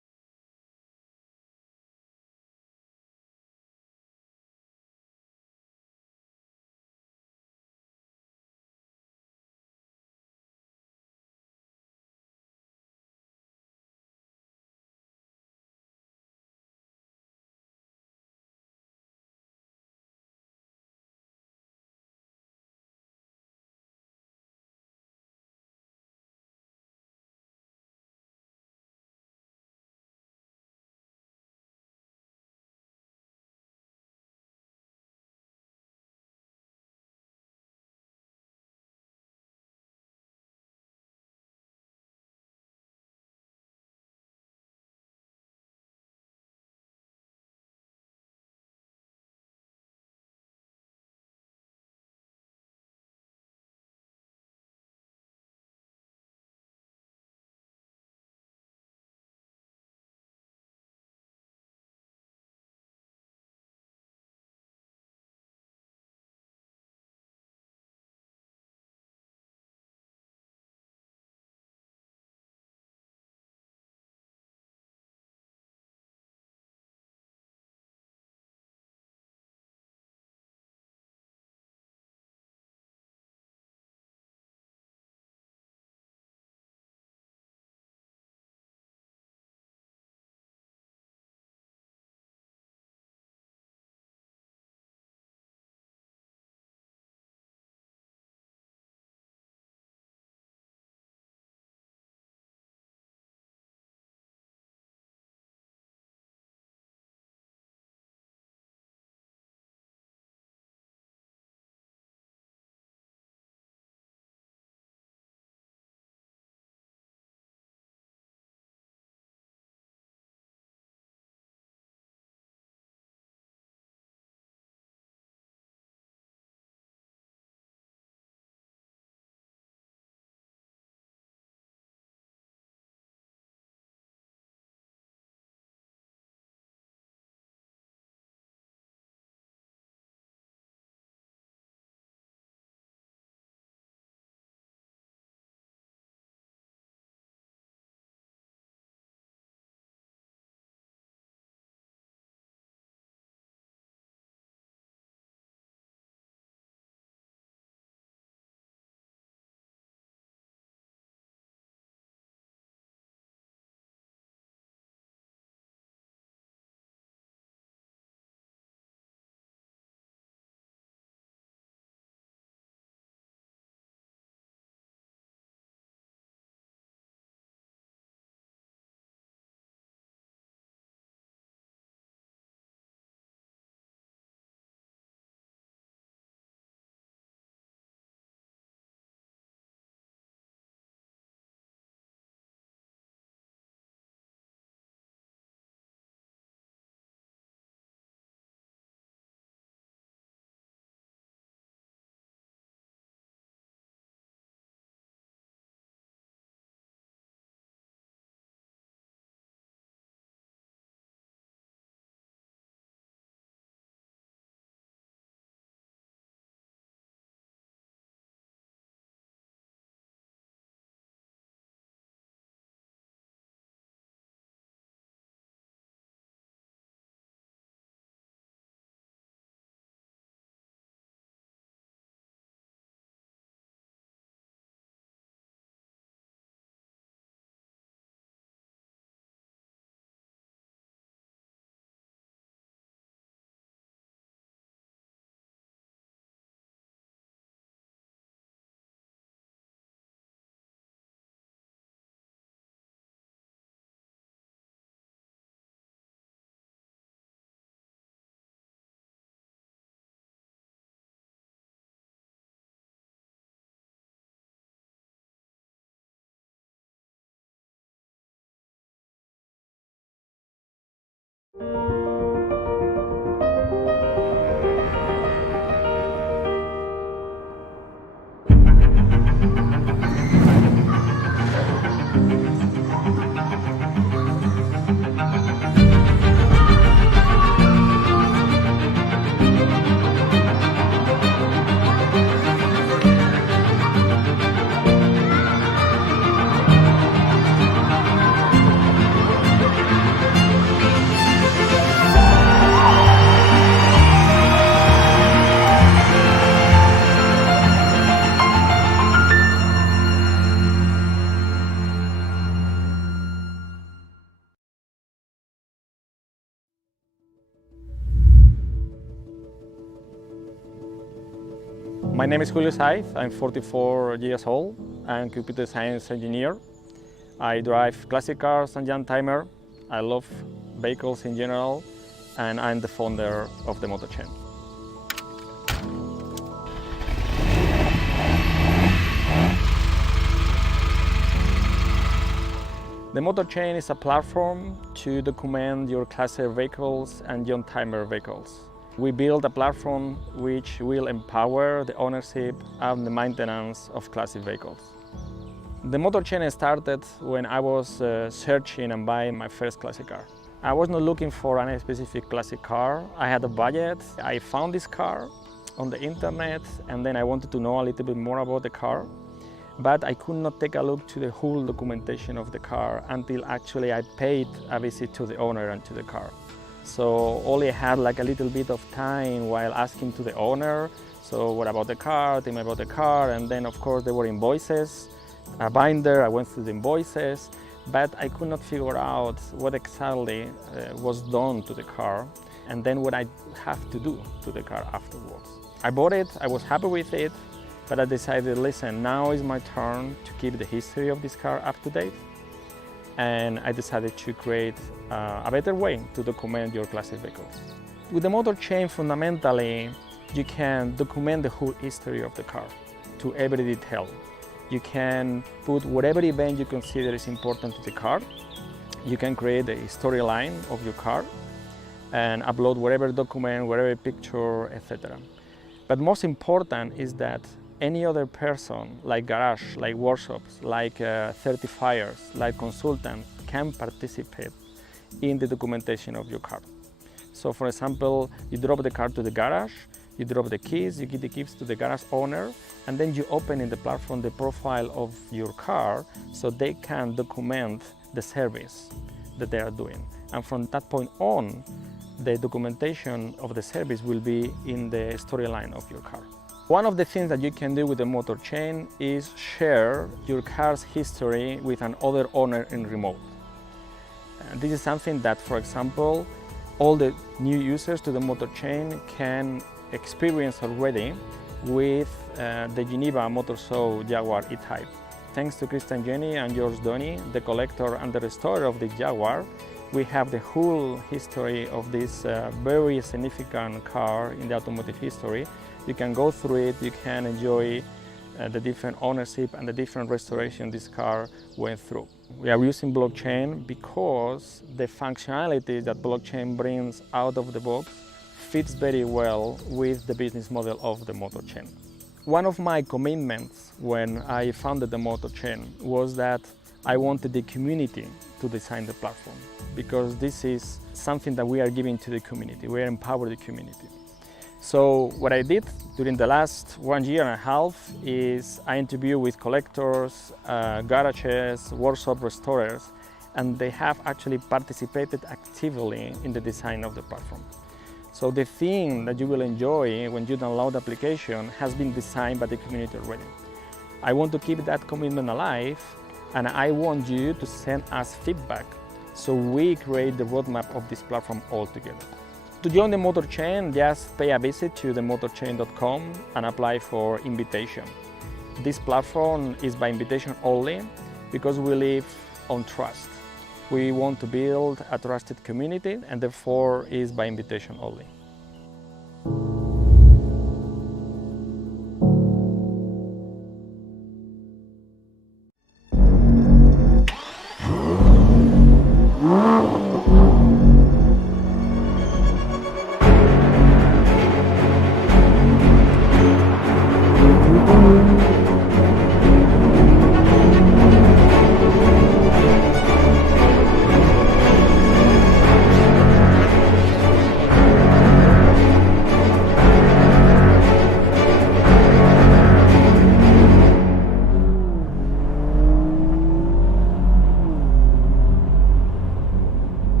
My name is Julio Saiz. I'm 44 years old. I'm a computer science engineer. I drive classic cars and young timer. I love vehicles in general, and I'm the founder of the Motor Chain. The Motor Chain is a platform to document your classic vehicles and young timer vehicles. We build a platform which will empower the ownership and the maintenance of classic vehicles. The Motor Chain started when I was searching and buying my first classic car. I was not looking for any specific classic car. I had a budget. I found this car on the internet, and then I wanted to know a little bit more about the car. But I could not take a look to the whole documentation of the car until actually I paid a visit to the owner and to the car. So only had like a little bit of time while asking to the owner, so what about the car, tell me about the car, and then of course there were invoices, a binder, I went through the invoices, but I could not figure out what exactly was done to the car, and then what I have to do to the car afterwards. I bought it, I was happy with it, but I decided, listen, now is my turn to keep the history of this car up to date. And I decided to create a better way to document your classic vehicles. With the Motor Chain, fundamentally, you can document the whole history of the car to every detail. You can put whatever event you consider is important to the car. You can create a storyline of your car and upload whatever document, whatever picture, etc. But most important is that any other person, like garage, like workshops, like certifiers, like consultants, can participate in the documentation of your car. So for example, you drop the car to the garage, you drop the keys, you give the keys to the garage owner, and then you open in the platform the profile of your car so they can document the service that they are doing. And from that point on, the documentation of the service will be in the storyline of your car. One of the things that you can do with the Motor Chain is share your car's history with another owner in remote. This is something that, for example, all the new users to the Motor Chain can experience already with the Geneva Motor Show Jaguar E-Type. Thanks to Christian Jenny and George Donny, the collector and the restorer of the Jaguar, we have the whole history of this very significant car in the automotive history. You can go through it, you can enjoy the different ownership and the different restoration this car went through. We are using blockchain because the functionality that blockchain brings out of the box fits very well with the business model of the Motor Chain. One of my commitments when I founded the Motor Chain was that I wanted the community to design the platform, because this is something that we are giving to the community. We are empowering the community. So what I did during the last 1.5 years is I interviewed with collectors, garages, workshop restorers, and they have actually participated actively in the design of the platform. So the thing that you will enjoy when you download the application has been designed by the community already. I want to keep that commitment alive, and I want you to send us feedback so we create the roadmap of this platform all together. To join the Motor Chain, just pay a visit to themotorchain.com and apply for invitation. This platform is by invitation only because we live on trust. We want to build a trusted community, and therefore is by invitation only.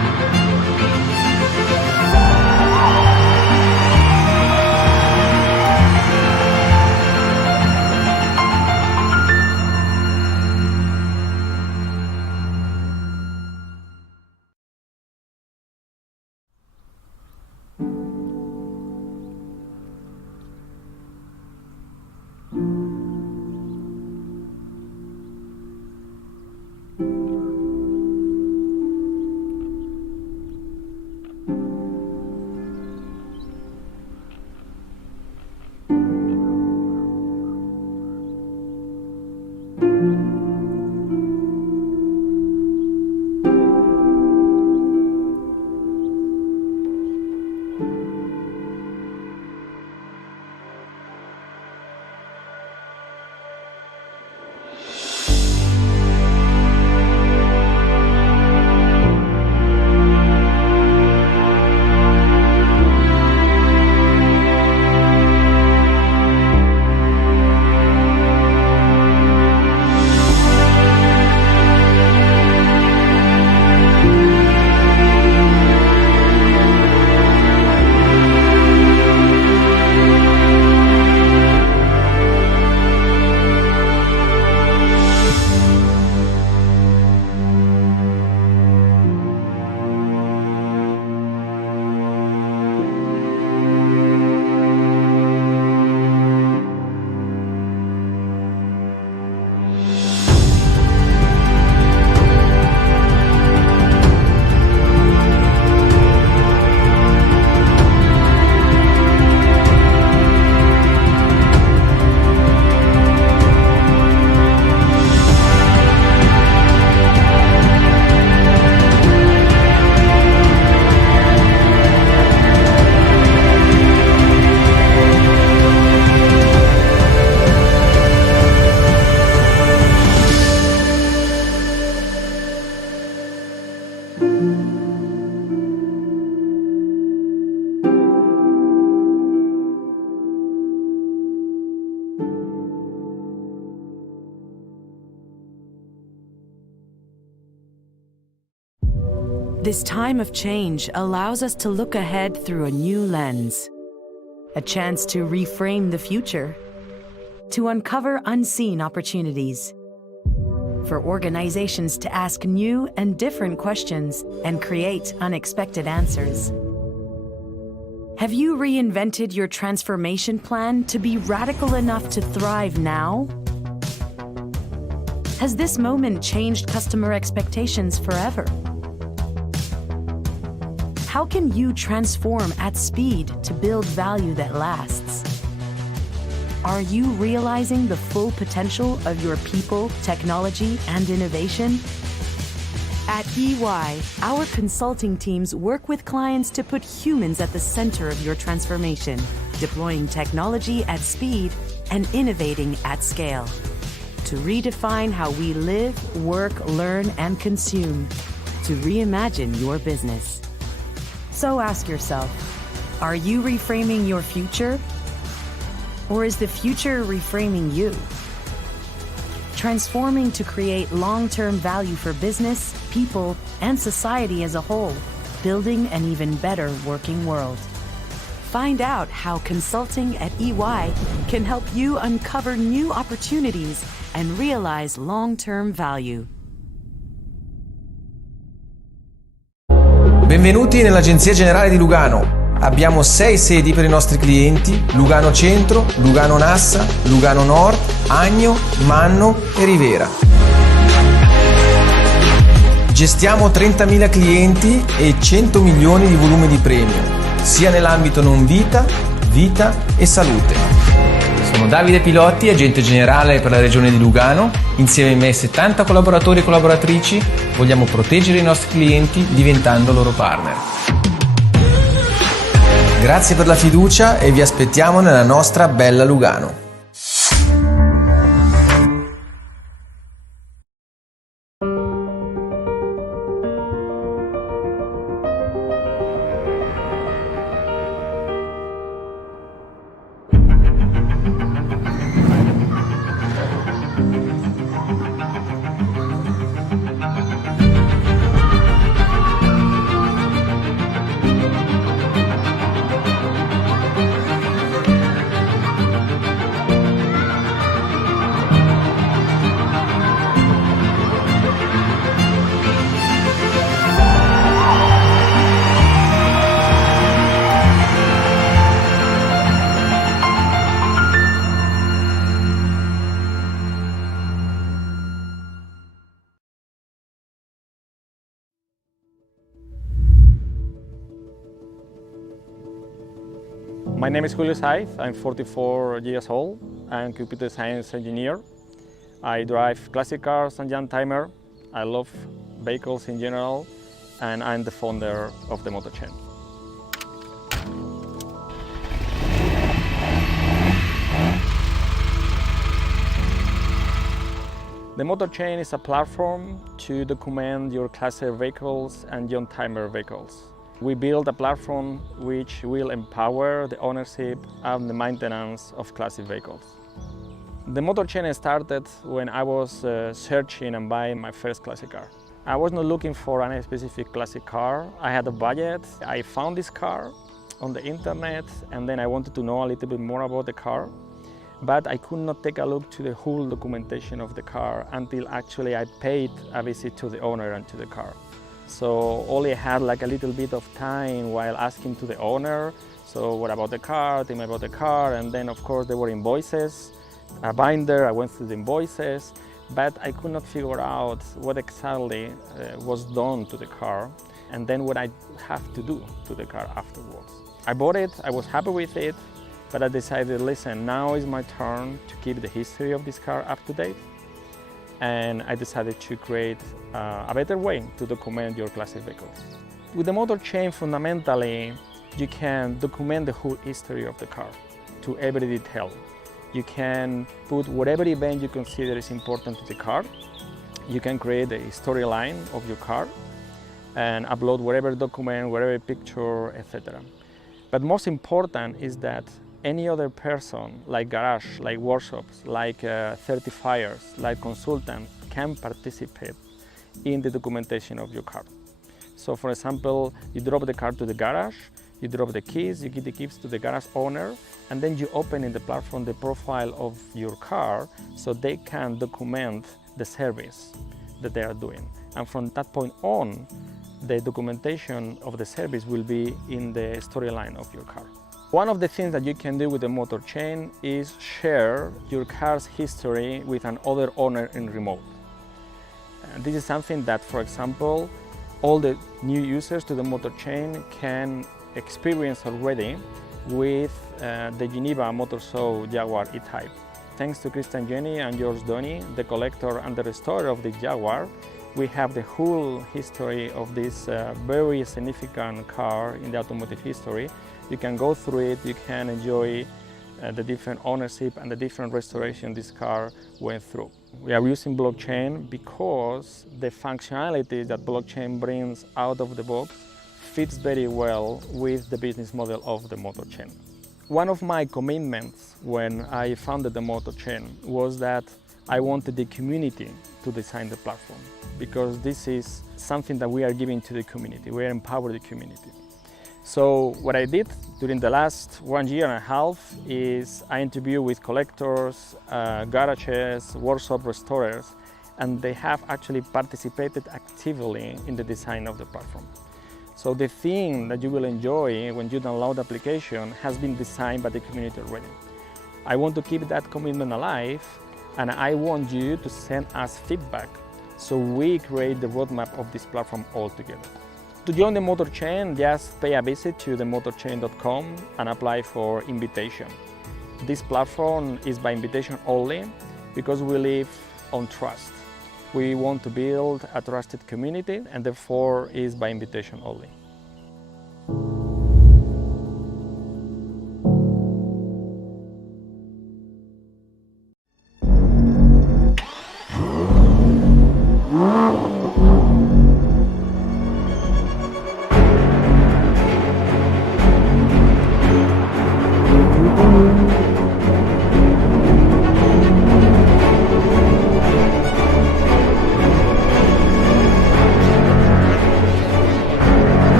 This time of change allows us to look ahead through a new lens, a chance to reframe the future, to uncover unseen opportunities, for organizations to ask new and different questions and create unexpected answers. Have you reinvented your transformation plan to be radical enough to thrive now? Has this moment changed customer expectations forever? How can you transform at speed to build value that lasts? Are you realizing the full potential of your people, technology, and innovation? At EY, our consulting teams work with clients to put humans at the center of your transformation, deploying technology at speed and innovating at scale to redefine how we live, work, learn, and consume, to reimagine your business. So ask yourself, are you reframing your future? Or is the future reframing you? Transforming to create long-term value for business, people, and society as a whole, building an even better working world. Find out how consulting at EY can help you uncover new opportunities and realize long-term value. Benvenuti nell'Agenzia Generale di Lugano. Abbiamo 6 sedi per i nostri clienti: Lugano Centro, Lugano Nassa, Lugano Nord, Agno, Manno e Rivera. Gestiamo 30.000 clienti e 100 milioni di volume di premio, sia nell'ambito non vita, vita e salute. Sono Davide Pilotti, agente generale per la regione di Lugano. Insieme a me 70 collaboratori e collaboratrici vogliamo proteggere i nostri clienti diventando loro partner. Grazie per la fiducia e vi aspettiamo nella nostra bella Lugano. My name is Julio Saiz. I'm 44 years old. I'm a computer science engineer. I drive classic cars and young timer. I love vehicles in general, and I'm the founder of the Motor Chain. The Motor Chain is a platform to document your classic vehicles and young timer vehicles. We build a platform which will empower the ownership and the maintenance of classic vehicles. The Motor Chain started when I was searching and buying my first classic car. I was not looking for any specific classic car. I had a budget. I found this car on the internet, and then I wanted to know a little bit more about the car. But I could not take a look to the whole documentation of the car until actually I paid a visit to the owner and to the car. So only had like a little bit of time while asking to the owner, so what about the car, tell me about the car, and then of course there were invoices, a binder, I went through the invoices, but I could not figure out what exactly was done to the car, and then what I have to do to the car afterwards. I bought it, I was happy with it, but I decided, listen, now is my turn to keep the history of this car up to date. And I decided to create a better way to document your classic vehicles. With the Motor Chain, fundamentally, you can document the whole history of the car to every detail. You can put whatever event you consider is important to the car. You can create a storyline of your car and upload whatever document, whatever picture, etc. But most important is that any other person, like garage, like workshops, like certifiers, like consultants, can participate in the documentation of your car. So for example, you drop the car to the garage, you drop the keys, you give the keys to the garage owner, and then you open in the platform the profile of your car so they can document the service that they are doing. And from that point on, the documentation of the service will be in the storyline of your car. One of the things that you can do with the motor chain is share your car's history with another owner in remote. And this is something that, for example, all the new users to the motor chain can experience already with the Geneva Motor Show Jaguar E-Type. Thanks to Christian Jenny and George Donny, the collector and the restorer of the Jaguar, we have the whole history of this very significant car in the automotive history. You can go through it, you can enjoy the different ownership and the different restoration this car went through. We are using blockchain because the functionality that blockchain brings out of the box fits very well with the business model of the motor chain. One of my commitments when I founded the motor chain was that I wanted the community to design the platform, because this is something that we are giving to the community. We are empowering the community. So what I did during the last 1.5 years is I interviewed with collectors, garages, workshop restorers, and they have actually participated actively in the design of the platform. So the thing that you will enjoy when you download the application has been designed by the community already. I want to keep that commitment alive, and I want you to send us feedback so we create the roadmap of this platform all together. To join the motor chain, just pay a visit to themotorchain.com and apply for invitation. This platform is by invitation only because we live on trust. We want to build a trusted community, and therefore is by invitation only.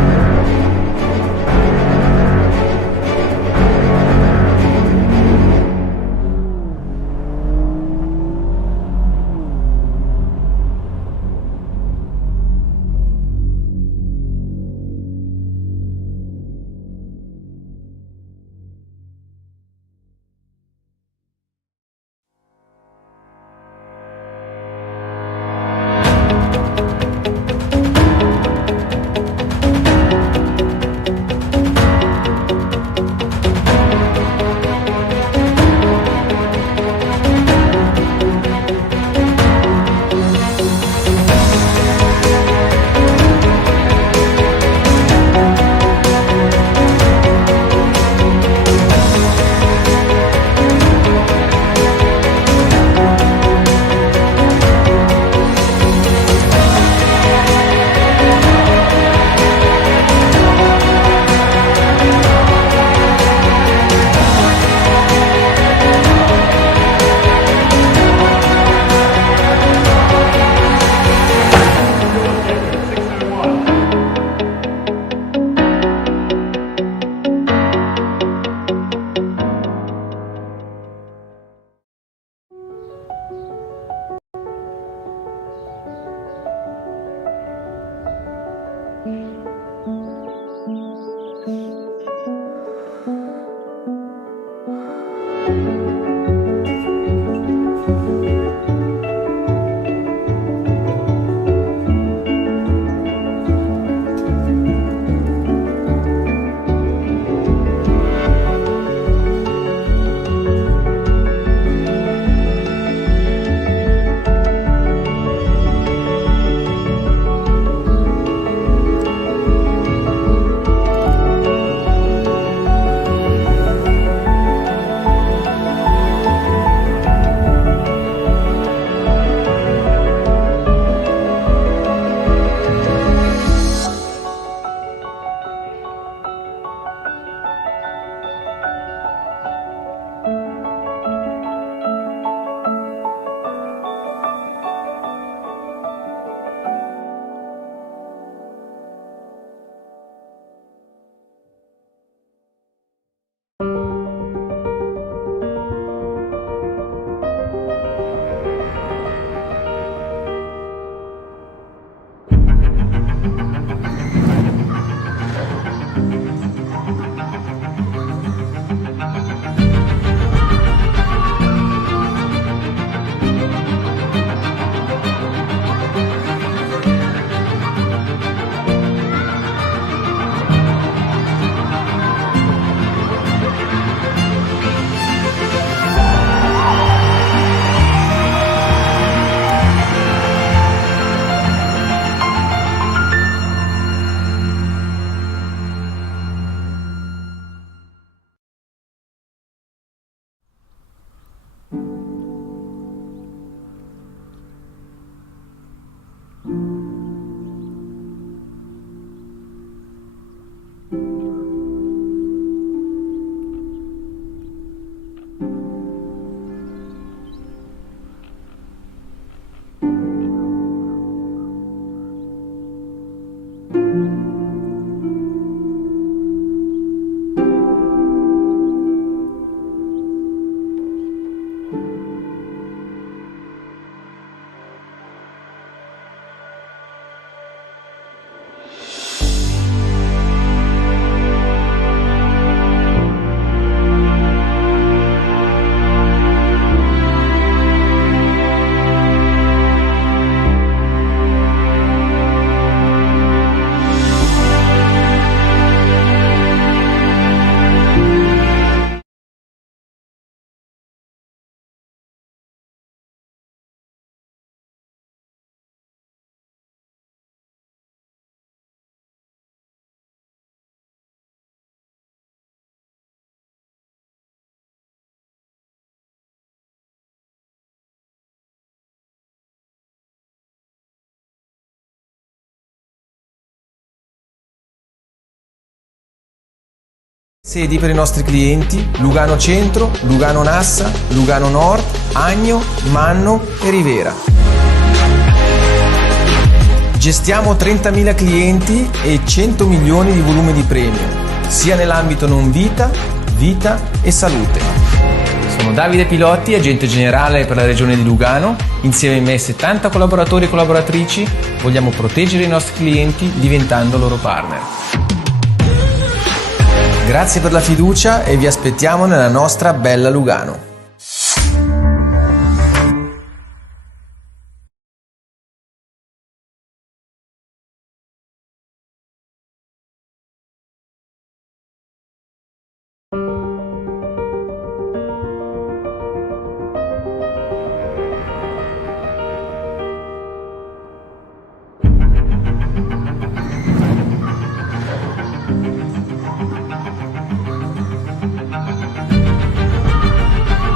Sedi per i nostri clienti: Lugano Centro, Lugano Nassa, Lugano Nord, Agno, Manno e Rivera. Gestiamo 30.000 clienti e 100 milioni di volume di premio, sia nell'ambito non vita, vita e salute. Sono Davide Pilotti, agente generale per la regione di Lugano. Insieme a me 70 collaboratori e collaboratrici vogliamo proteggere i nostri clienti diventando loro partner. Grazie per la fiducia e vi aspettiamo nella nostra bella Lugano.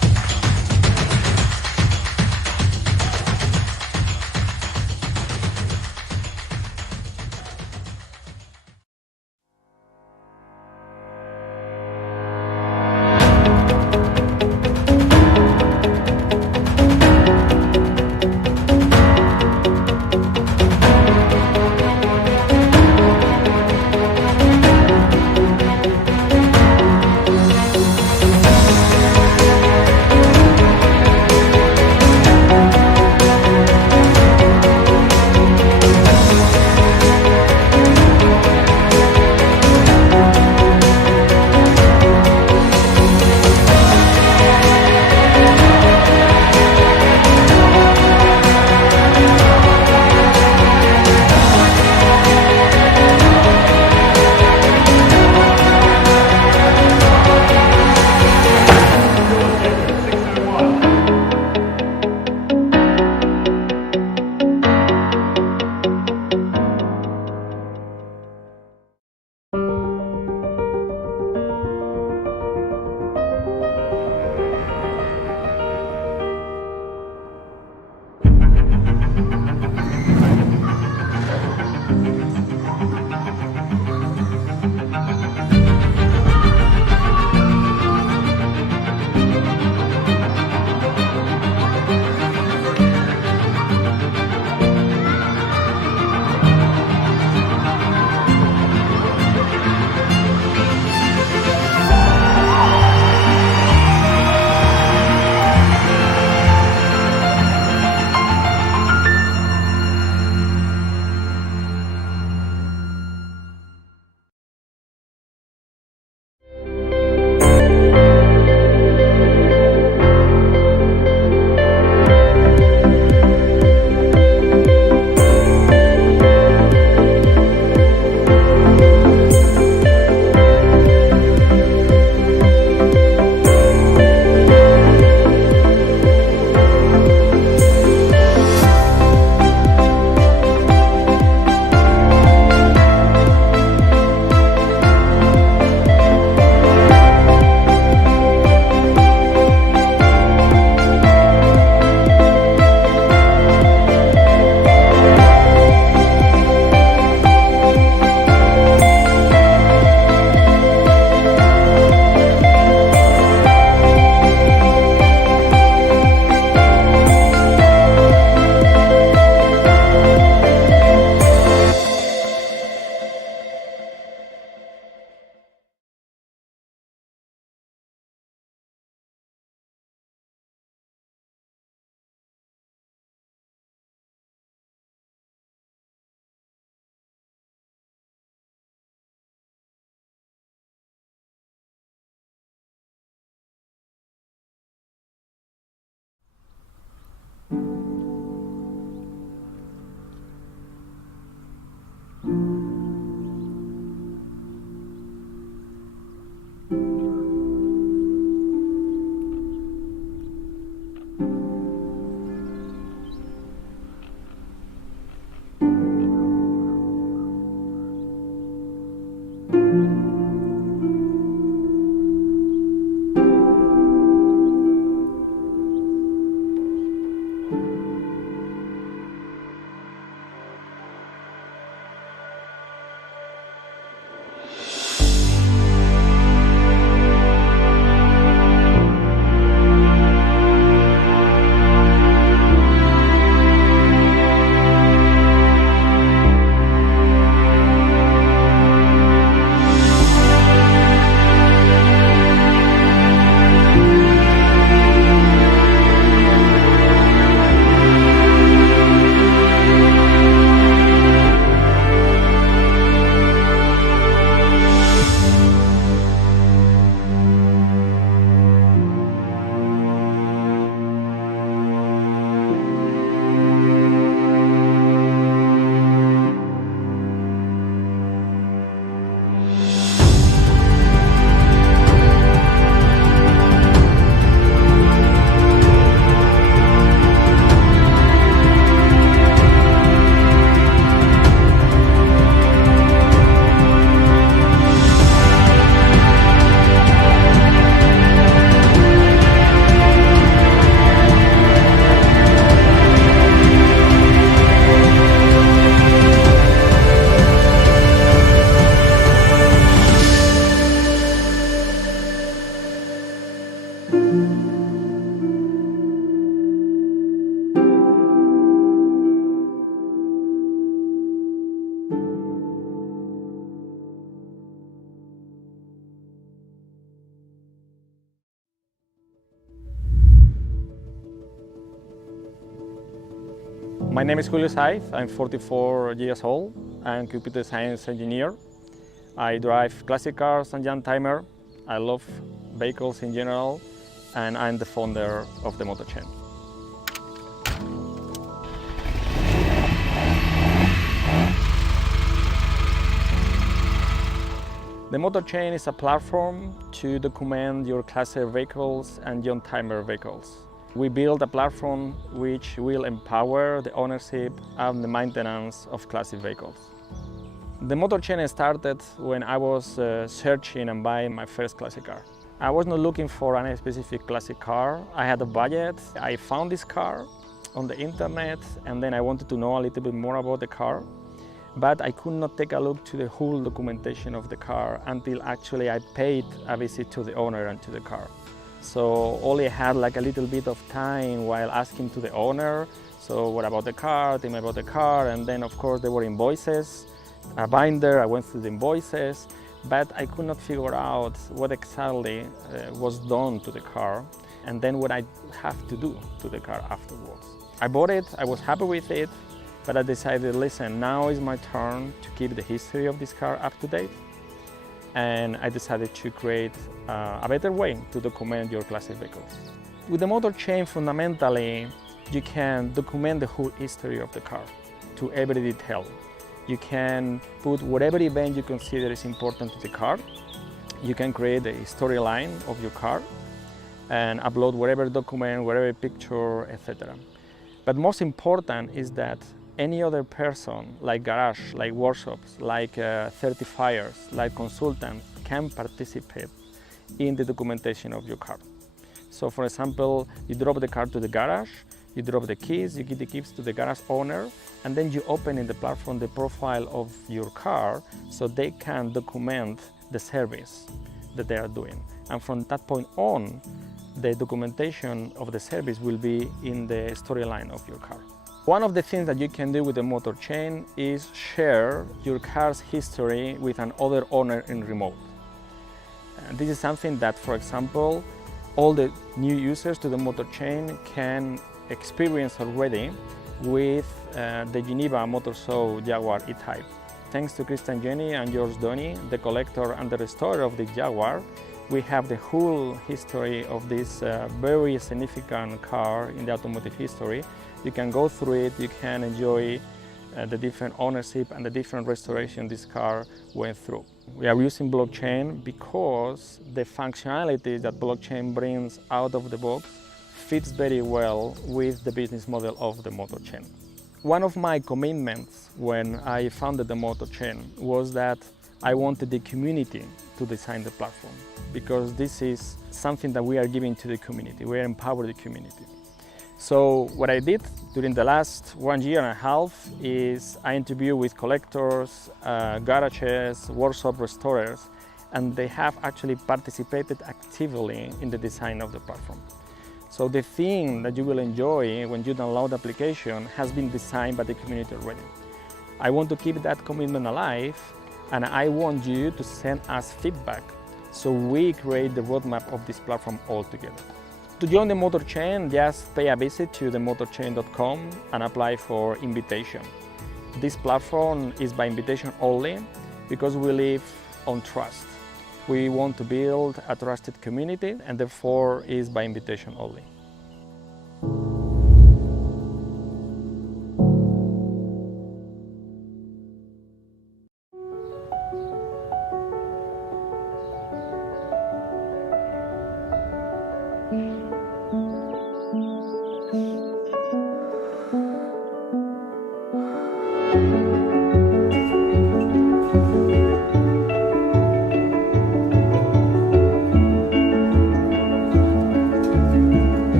My name is Julio Saiz. I'm 44 years old. I'm a computer science engineer. I drive classic cars and young timer. I love vehicles in general, and I'm the founder of the Motor Chain. The Motor Chain is a platform to document your classic vehicles and young timer vehicles. We build a platform which will empower the ownership and the maintenance of classic vehicles. The Motor Chain started when I was searching and buying my first classic car. I was not looking for any specific classic car. I had a budget. I found this car on the internet, and then I wanted to know a little bit more about the car. But I could not take a look to the whole documentation of the car until actually I paid a visit to the owner and to the car. So only had like a little bit of time while asking to the owner, so what about the car, tell me about the car, and then of course there were invoices, a binder, I went through the invoices, but I could not figure out what exactly was done to the car, and then what I have to do to the car afterwards. I bought it, I was happy with it, but I decided, listen, now is my turn to keep the history of this car up to date. And I decided to create a better way to document your classic vehicles. With the Motor Chain, fundamentally, you can document the whole history of the car to every detail. You can put whatever event you consider is important to the car. You can create a storyline of your car and upload whatever document, whatever picture, etc. But most important is that any other person, like garage, like workshops, like certifiers, like consultants, can participate in the documentation of your car. So for example, you drop the car to the garage, you drop the keys, you give the keys to the garage owner, and then you open in the platform the profile of your car so they can document the service that they are doing. And from that point on, the documentation of the service will be in the storyline of your car. One of the things that you can do with the Motor Chain is share your car's history with another owner in remote. This is something that, for example, all the new users to the Motor Chain can experience already with the Geneva Motor Show Jaguar E-Type. Thanks to Christian Jenny and George Donny, the collector and the restorer of the Jaguar, we have the whole history of this very significant car in the automotive history. You can go through it, you can enjoy the different ownership and the different restoration this car went through. We are using blockchain because the functionality that blockchain brings out of the box fits very well with the business model of the Motor Chain. One of my commitments when I founded the Motor Chain was that I wanted the community to design the platform, because this is something that we are giving to the community. We are empowering the community. So what I did during the last 1.5 years is I interviewed with collectors, garages, workshop restorers, and they have actually participated actively in the design of the platform. So the thing that you will enjoy when you download the application has been designed by the community already. I want to keep that commitment alive, and I want you to send us feedback so we create the roadmap of this platform all together. To join the Motor Chain, just pay a visit to themotorchain.com and apply for invitation. This platform is by invitation only because we live on trust. We want to build a trusted community, and therefore is by invitation only.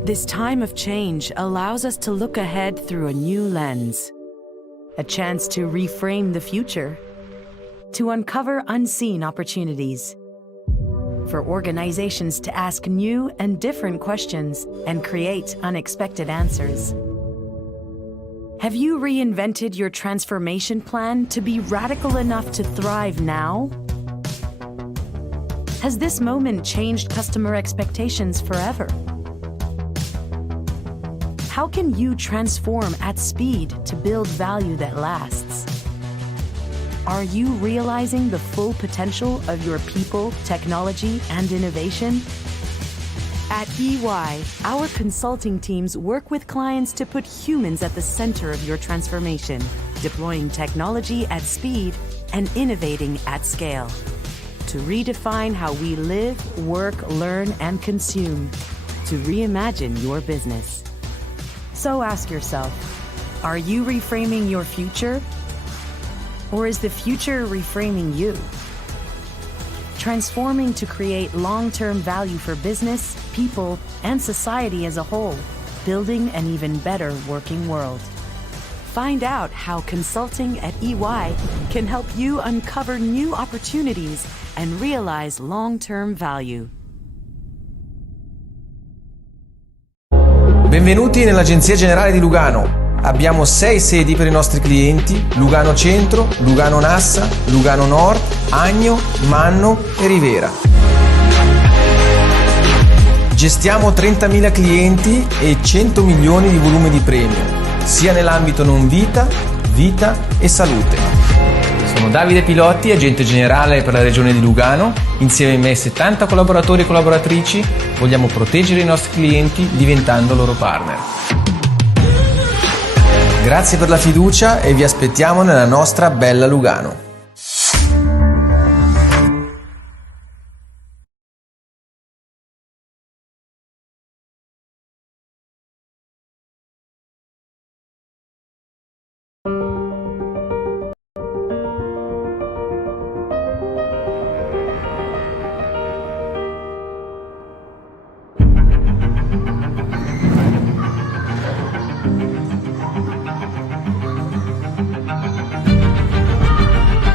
This time of change allows us to look ahead through a new lens, a chance to reframe the future, to uncover unseen opportunities, for organizations to ask new and different questions and create unexpected answers. Have you reinvented your transformation plan to be radical enough to thrive now? Has this moment changed customer expectations forever? How can you transform at speed to build value that lasts? Are you realizing the full potential of your people, technology, and innovation? At EY, our consulting teams work with clients to put humans at the center of your transformation, deploying technology at speed and innovating at scale to redefine how we live, work, learn, and consume, to reimagine your business. So ask yourself, are you reframing your future? Or is the future reframing you? Transforming to create long-term value for business, people, and society as a whole, building an even better working world. Find out how consulting at EY can help you uncover new opportunities and realize long-term value. Benvenuti nell'Agenzia Generale di Lugano. Abbiamo 6 sedi per i nostri clienti: Lugano Centro, Lugano Nassa, Lugano Nord, Agno, Manno e Rivera. Gestiamo 30.000 clienti e 100 milioni di volume di premio, sia nell'ambito non vita, vita e salute. Sono Davide Pilotti, agente generale per la regione di Lugano. Insieme a me 70 collaboratori e collaboratrici vogliamo proteggere i nostri clienti diventando loro partner. Grazie per la fiducia e vi aspettiamo nella nostra bella Lugano.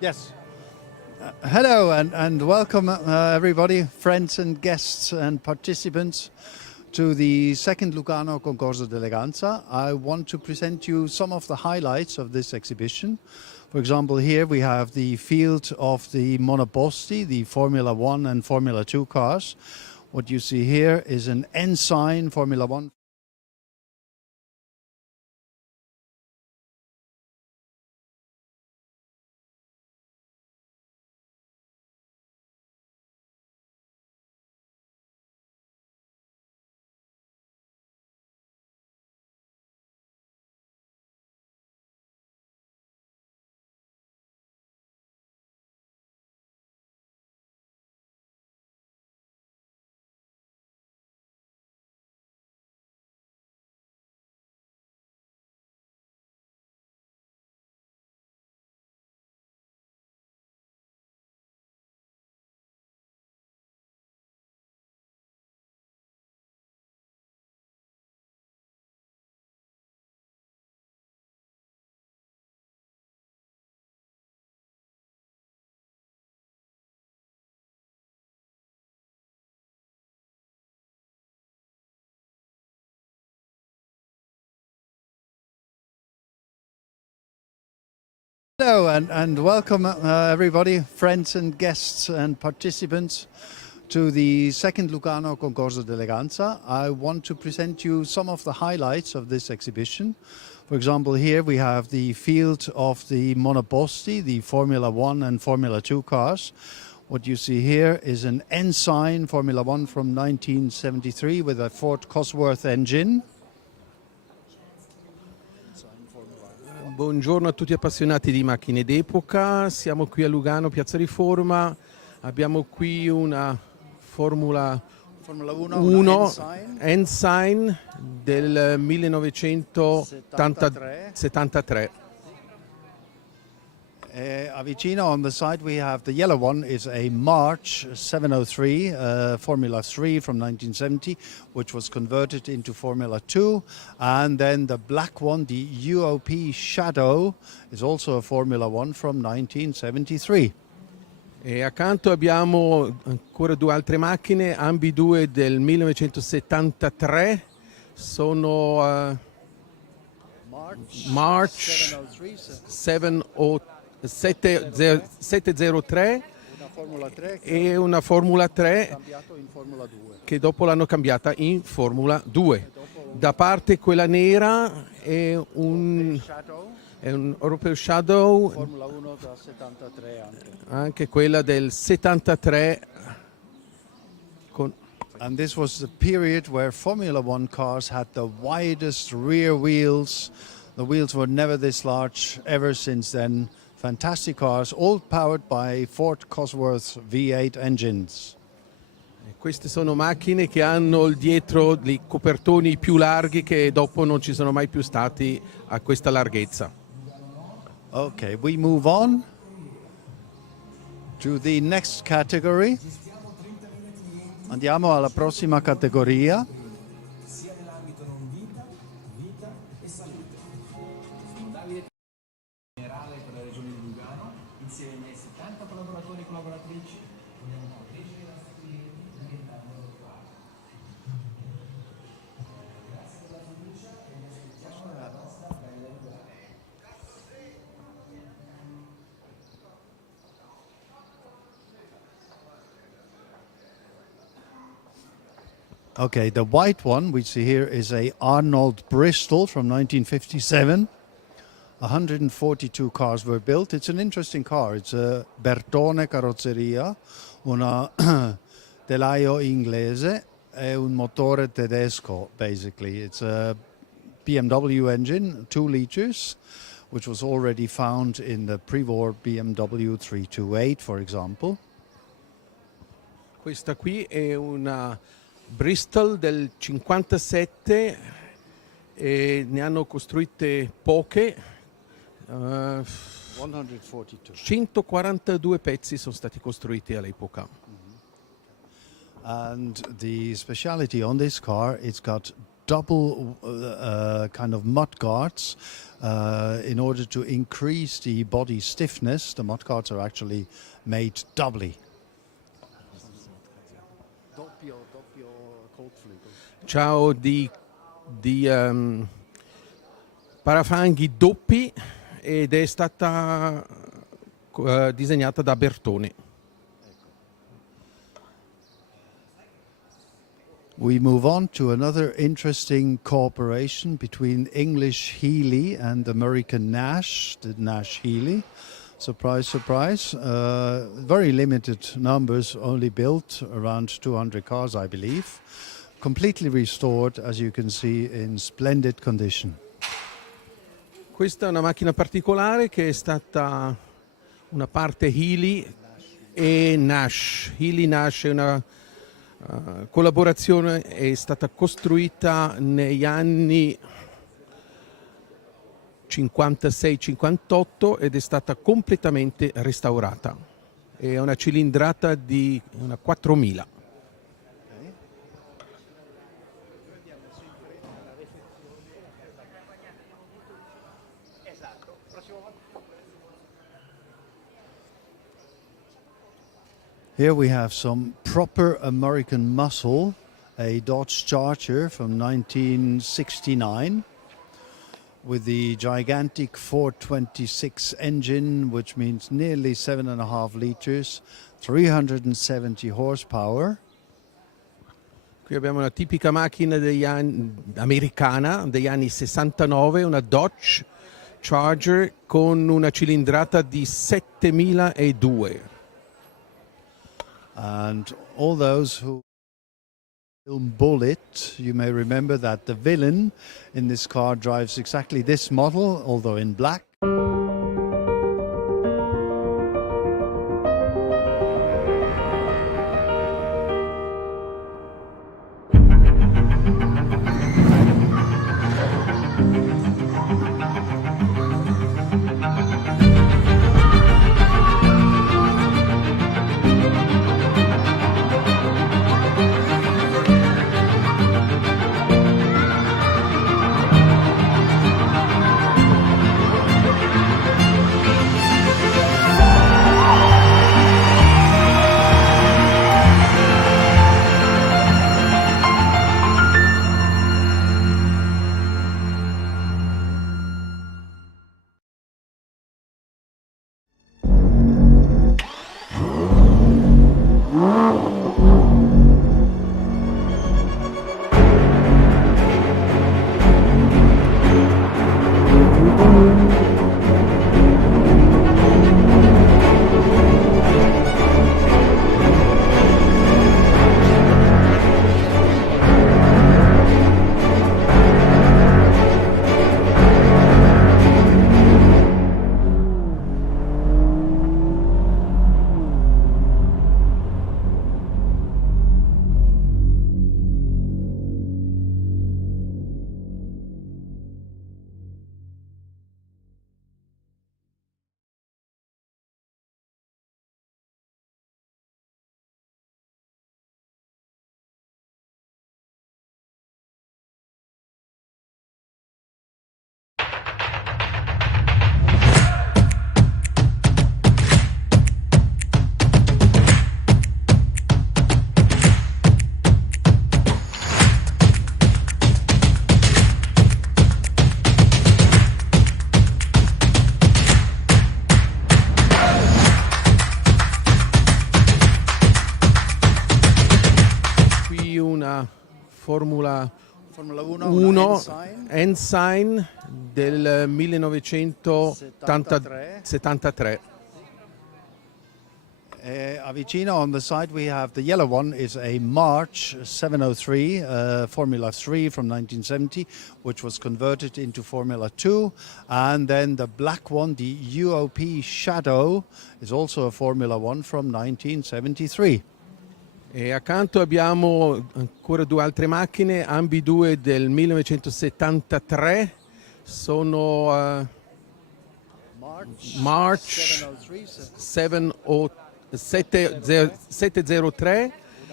Yes. Hello and welcome everybody, friends and guests and participants to the second Lugano Concorso Eleganza. I want to present you some of the highlights of this exhibition. For example, here we have the field of the monoposti, the Formula 1 and Formula 2 cars. What you see here is an Ensign Formula 1. Hello and welcome everybody, friends and guests and participants to the second Lugano Concorso Eleganza. I want to present you some of the highlights of this exhibition. For example, here we have the field of the monoposti, the Formula 1 and Formula 2 cars. What you see here is an Ensign Formula 1 from 1973 with a Ford Cosworth engine. Buongiorno a tutti appassionati di macchine d'epoca, siamo qui a Lugano, Piazza Riforma, abbiamo qui una Formula 1 Ensign del 1973. Avicino on the side we have the yellow one is a March 703 Formula 3 from 1970, which was converted into Formula 2, and then the black one, the UOP Shadow, is also a Formula 1 from 1973. E accanto abbiamo ancora due altre macchine, ambidue del 1973, sono March 703 e una Formula 3 che dopo l'hanno cambiata in Formula 2. Da parte quella nera è un Europeo Shadow, Formula 1 da 73 anche quella del 73. And this was the period where Formula 1 cars had the widest rear wheels. The wheels were never this large ever since then. Fantastic cars, all powered by Ford Cosworth V8 engines. Queste sono macchine che hanno dietro dei copertoni più larghi che dopo non ci sono mai più stati a questa larghezza. Okay, we move on to the next category. Andiamo alla prossima categoria. Generale per la regione di Lugano, insieme ai 70 collaboratori e collaboratrici, vogliamo crescere i nostri clienti diventando loro parte. Grazie per la fiducia e vi aspettiamo nella nostra bella Lugano. Okay, the white one we see here is a Arnold Bristol from 1957. 142 cars were built. It's an interesting car. It's a Bertone carrozzeria, una telaio inglese e un motore tedesco, basically. It's a BMW engine, 2 liters, which was already found in the pre-war BMW 328, for example. Questa qui è una Bristol del 57 e ne hanno costruite poche. 142. 142 pezzi sono stati costruiti all'epoca. And the speciality on this car, it's got double kind of mud guards in order to increase the body stiffness. The mud guards are actually made doubly. Ciao di parafanghi doppi ed è stata disegnata da Bertone. We move on to another interesting cooperation between English Healy and American Nash, the Nash Healy. Surprise, surprise. Very limited numbers, only built around 200 cars, I believe. Completely restored, as you can see, in splendid condition. Questa è una macchina particolare che è stata una parte Healy e Nash. Healy-Nash è una collaborazione, è stata costruita negli anni 56-58 ed è stata completamente restaurata. È una cilindrata di una 4000. Here we have some proper American muscle, a Dodge Charger from 1969 with the gigantic 426 engine, which means nearly 7.5 liters, 370 horsepower. Qui abbiamo una tipica macchina americana degli anni 69, una Dodge Charger con una cilindrata di 7002. And all those who film Bullet, you may remember that the villain in this car drives exactly this model, although in black. Formula 1 Ensign del 1973. Avicino on the side we have the yellow one is a March 703 Formula 3 from 1970, which was converted into Formula 2, and then the black one, the UOP Shadow, is also a Formula 1 from 1973. E accanto abbiamo ancora due altre macchine, ambidue del 1973, sono March 703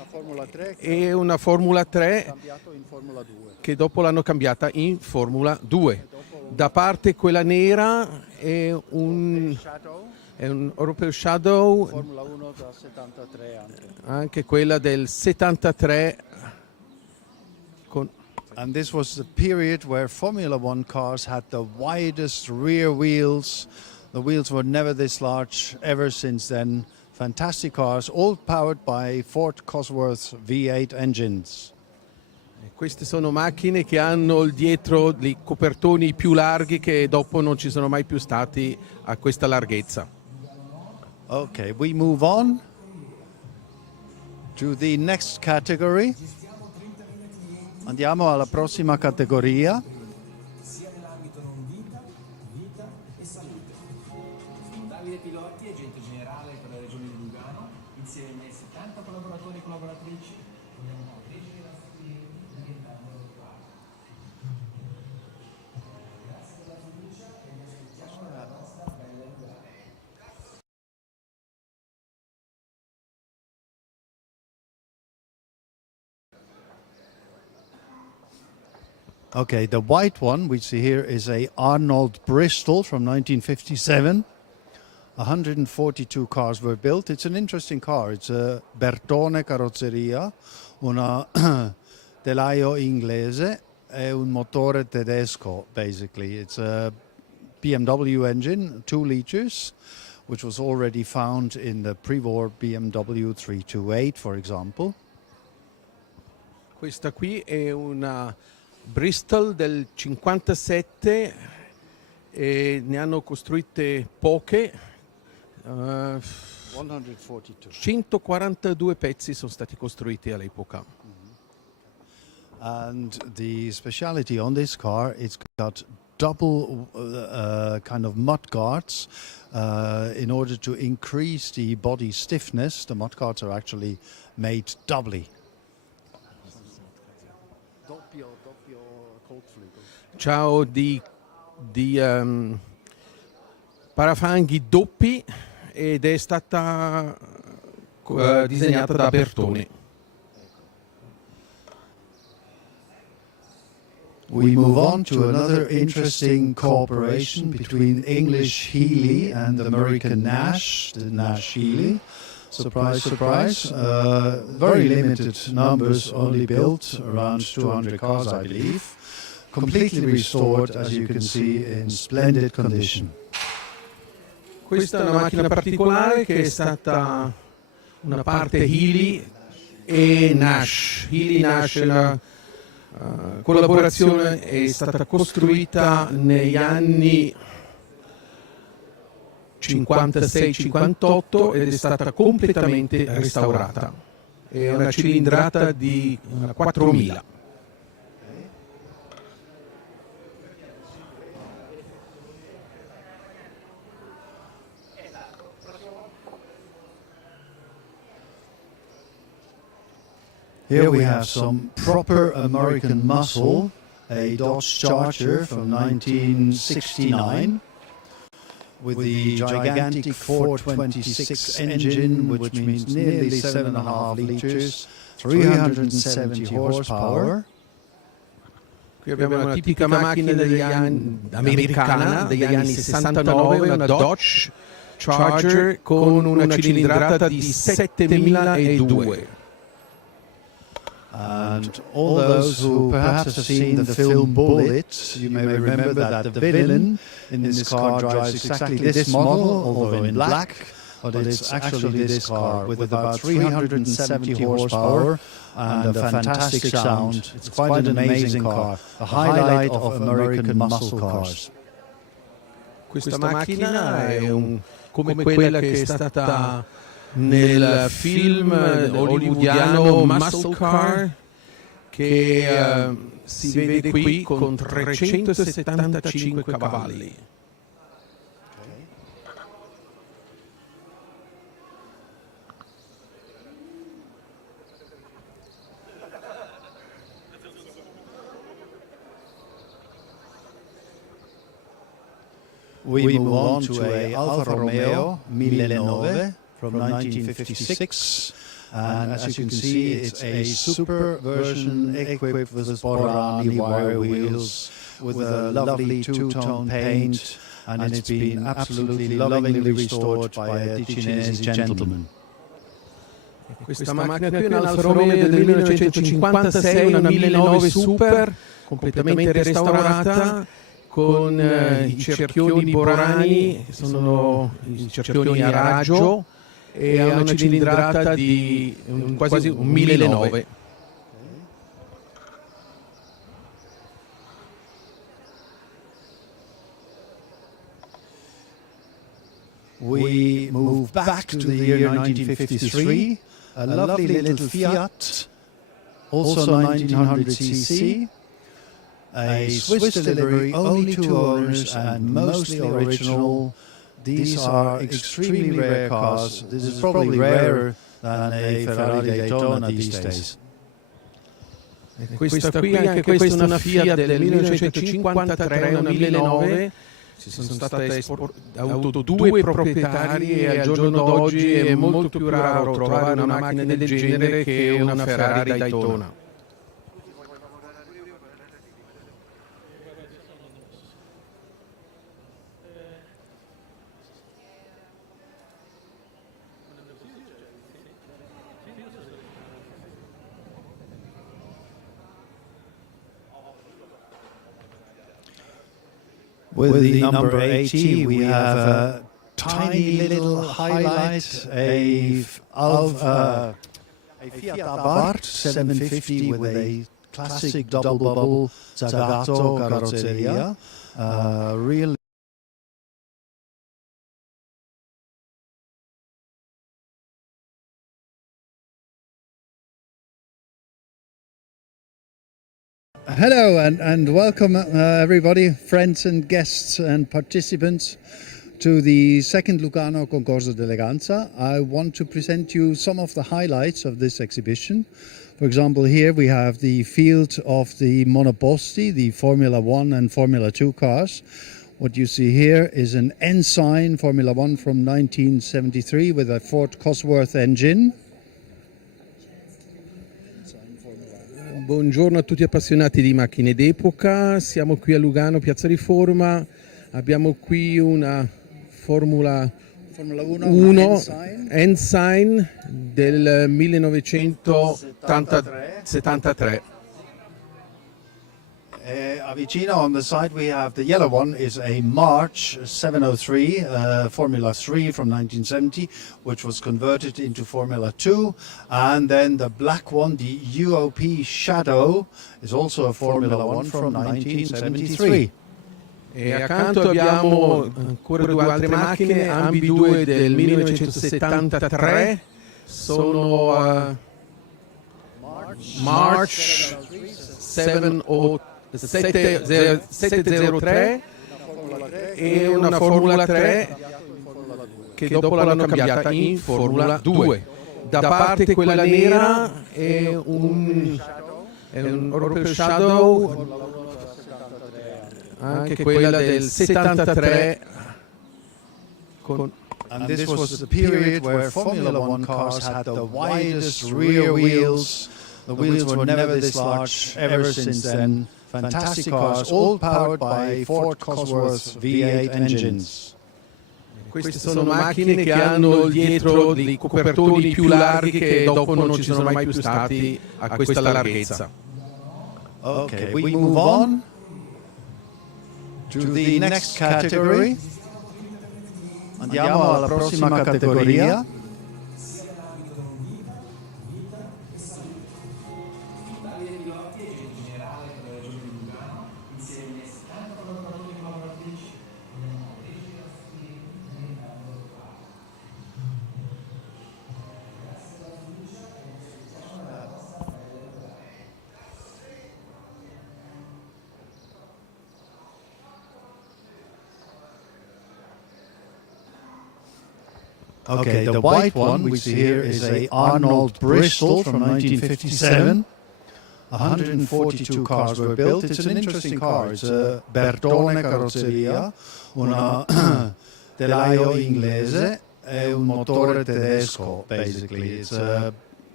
Formula 3 e una Formula 3 cambiato in Formula 2. che dopo l'hanno cambiata in Formula 2. Da parte quella nera è un Europeo Shadow, Formula 1 da 73 anche quella del 73. And this was the period where Formula 1 cars had the widest rear wheels. The wheels were never this large ever since then. Fantastic cars, all powered by Ford Cosworth V8 engines. Queste sono macchine che hanno dietro i copertoni più larghi che dopo non ci sono mai più stati a questa larghezza. Okay, we move on to the next category. Andiamo alla prossima categoria. Sia nell'ambito non vita, vita e salute. Sono Davide Pilotti, agente generale per la regione di Lugano, insieme ai 70 collaboratori e collaboratrici. Vogliamo crescere i nostri clienti diventando loro partner. Grazie per la fiducia e vi aspettiamo nella nostra bella Lugano. Okay, the white one we see here is a Arnold Bristol from 1957. 142 cars were built. It's an interesting car. It's a Bertone carrozzeria, una telaio inglese e un motore tedesco, basically. It's a BMW engine, 2 liters, which was already found in the pre-war BMW 328, for example. Questa qui è una Bristol del 57 e ne hanno costruite poche. 142. 142 pezzi sono stati costruiti all'epoca. And the speciality on this car, it's got double kind of mud guards in order to increase the body stiffness. The mud guards are actually made doubly. Ciao di parafanghi doppi ed è stata disegnata da Bertone. We move on to another interesting cooperation between English Healey and American Nash, the Nash Healey. Surprise, surprise. Very limited numbers only built, around 200 cars, I believe. Completely restored, as you can see, in splendid condition. Questa è una macchina particolare che è stata una parte Healey e Nash. Healey-Nash, la collaborazione è stata costruita negli anni 56-58 ed è stata completamente restaurata. È una cilindrata di 4000. Here we have some proper American muscle, a Dodge Charger from 1969 with the gigantic 426 engine, which means nearly 7.5 liters, 370 horsepower. Qui abbiamo una tipica macchina americana degli anni 69, una Dodge Charger con una cilindrata di 7002. And all those who perhaps have seen the film Bullet, you may remember that the villain in this car drives exactly this model, although in black, but it's actually this car with about 370 horsepower and a fantastic sound. It's quite an amazing car, the highlight of American muscle cars. Questa macchina è come quella che è stata nel film hollywoodiano Muscle Car, che si vede qui con 375 cavalli. We move on to a Alfa Romeo 1009 from 1956. And as you can see, it's a super version equipped with Sporani wire wheels with a lovely two-tone paint, and it's been absolutely lovingly restored by a Ticinese gentleman. Questa macchina qui è un Alfa Romeo del 1956, una 1009 Super, completamente restaurata, con i cerchioni borani, che sono i cerchioni a raggio, e ha una cilindrata di quasi un 1009. We move back to the year 1953, a lovely little Fiat, also 1900cc, a Swiss delivery, only 2 owners and mostly original. These are extremely rare cars. This is probably rarer than a Ferrari Daytona these days. Questa qui, anche questa è una Fiat del 1953, una 1009. Ci sono state avuto 2 proprietari e al giorno d'oggi è molto più raro trovare una macchina del genere che una Ferrari Daytona. With the number 80, we have a tiny little highlight, a Fiat Abarth 750 with a classic double bubble Zagato carrozzeria. Real Hello and welcome everybody, friends and guests and participants to the second Lugano Concorso Eleganza. I want to present you some of the highlights of this exhibition. For example, here we have the field of the monoposti, the Formula 1 and Formula 2 cars. What you see here is an Ensign Formula 1 from 1973 with a Ford Cosworth engine. Buongiorno a tutti appassionati di macchine d'epoca, siamo qui a Lugano, Piazza Riforma, abbiamo qui una Formula 1 Ensign del 1973. Avicino on the side we have the yellow one is a March 703 Formula 3 from 1970, which was converted into Formula 2, and then the black one, the UOP Shadow, is also a Formula 1 from 1973. E accanto abbiamo ancora 2 altre macchine, ambidue del 1973, sono March 703 e una Formula 3 che dopo l'hanno cambiata in Formula 2. Da parte quella nera è un Opel Shadow, anche quella del 73 con And this was the period where Formula 1 cars had the widest rear wheels. The wheels were never this large ever since then. Fantastic cars, all powered by Ford Cosworth V8 engines. Queste sono macchine che hanno dietro dei copertoni più larghi che dopo non ci sono mai più stati a questa larghezza. Okay, we move on to the next category. Andiamo alla prossima categoria. Okay, the white one we see here is a Arnold Bristol from 1957. 142 cars were built. It's an interesting car. It's a Bertone carrozzeria, una telaio inglese e un motore tedesco, basically. It's a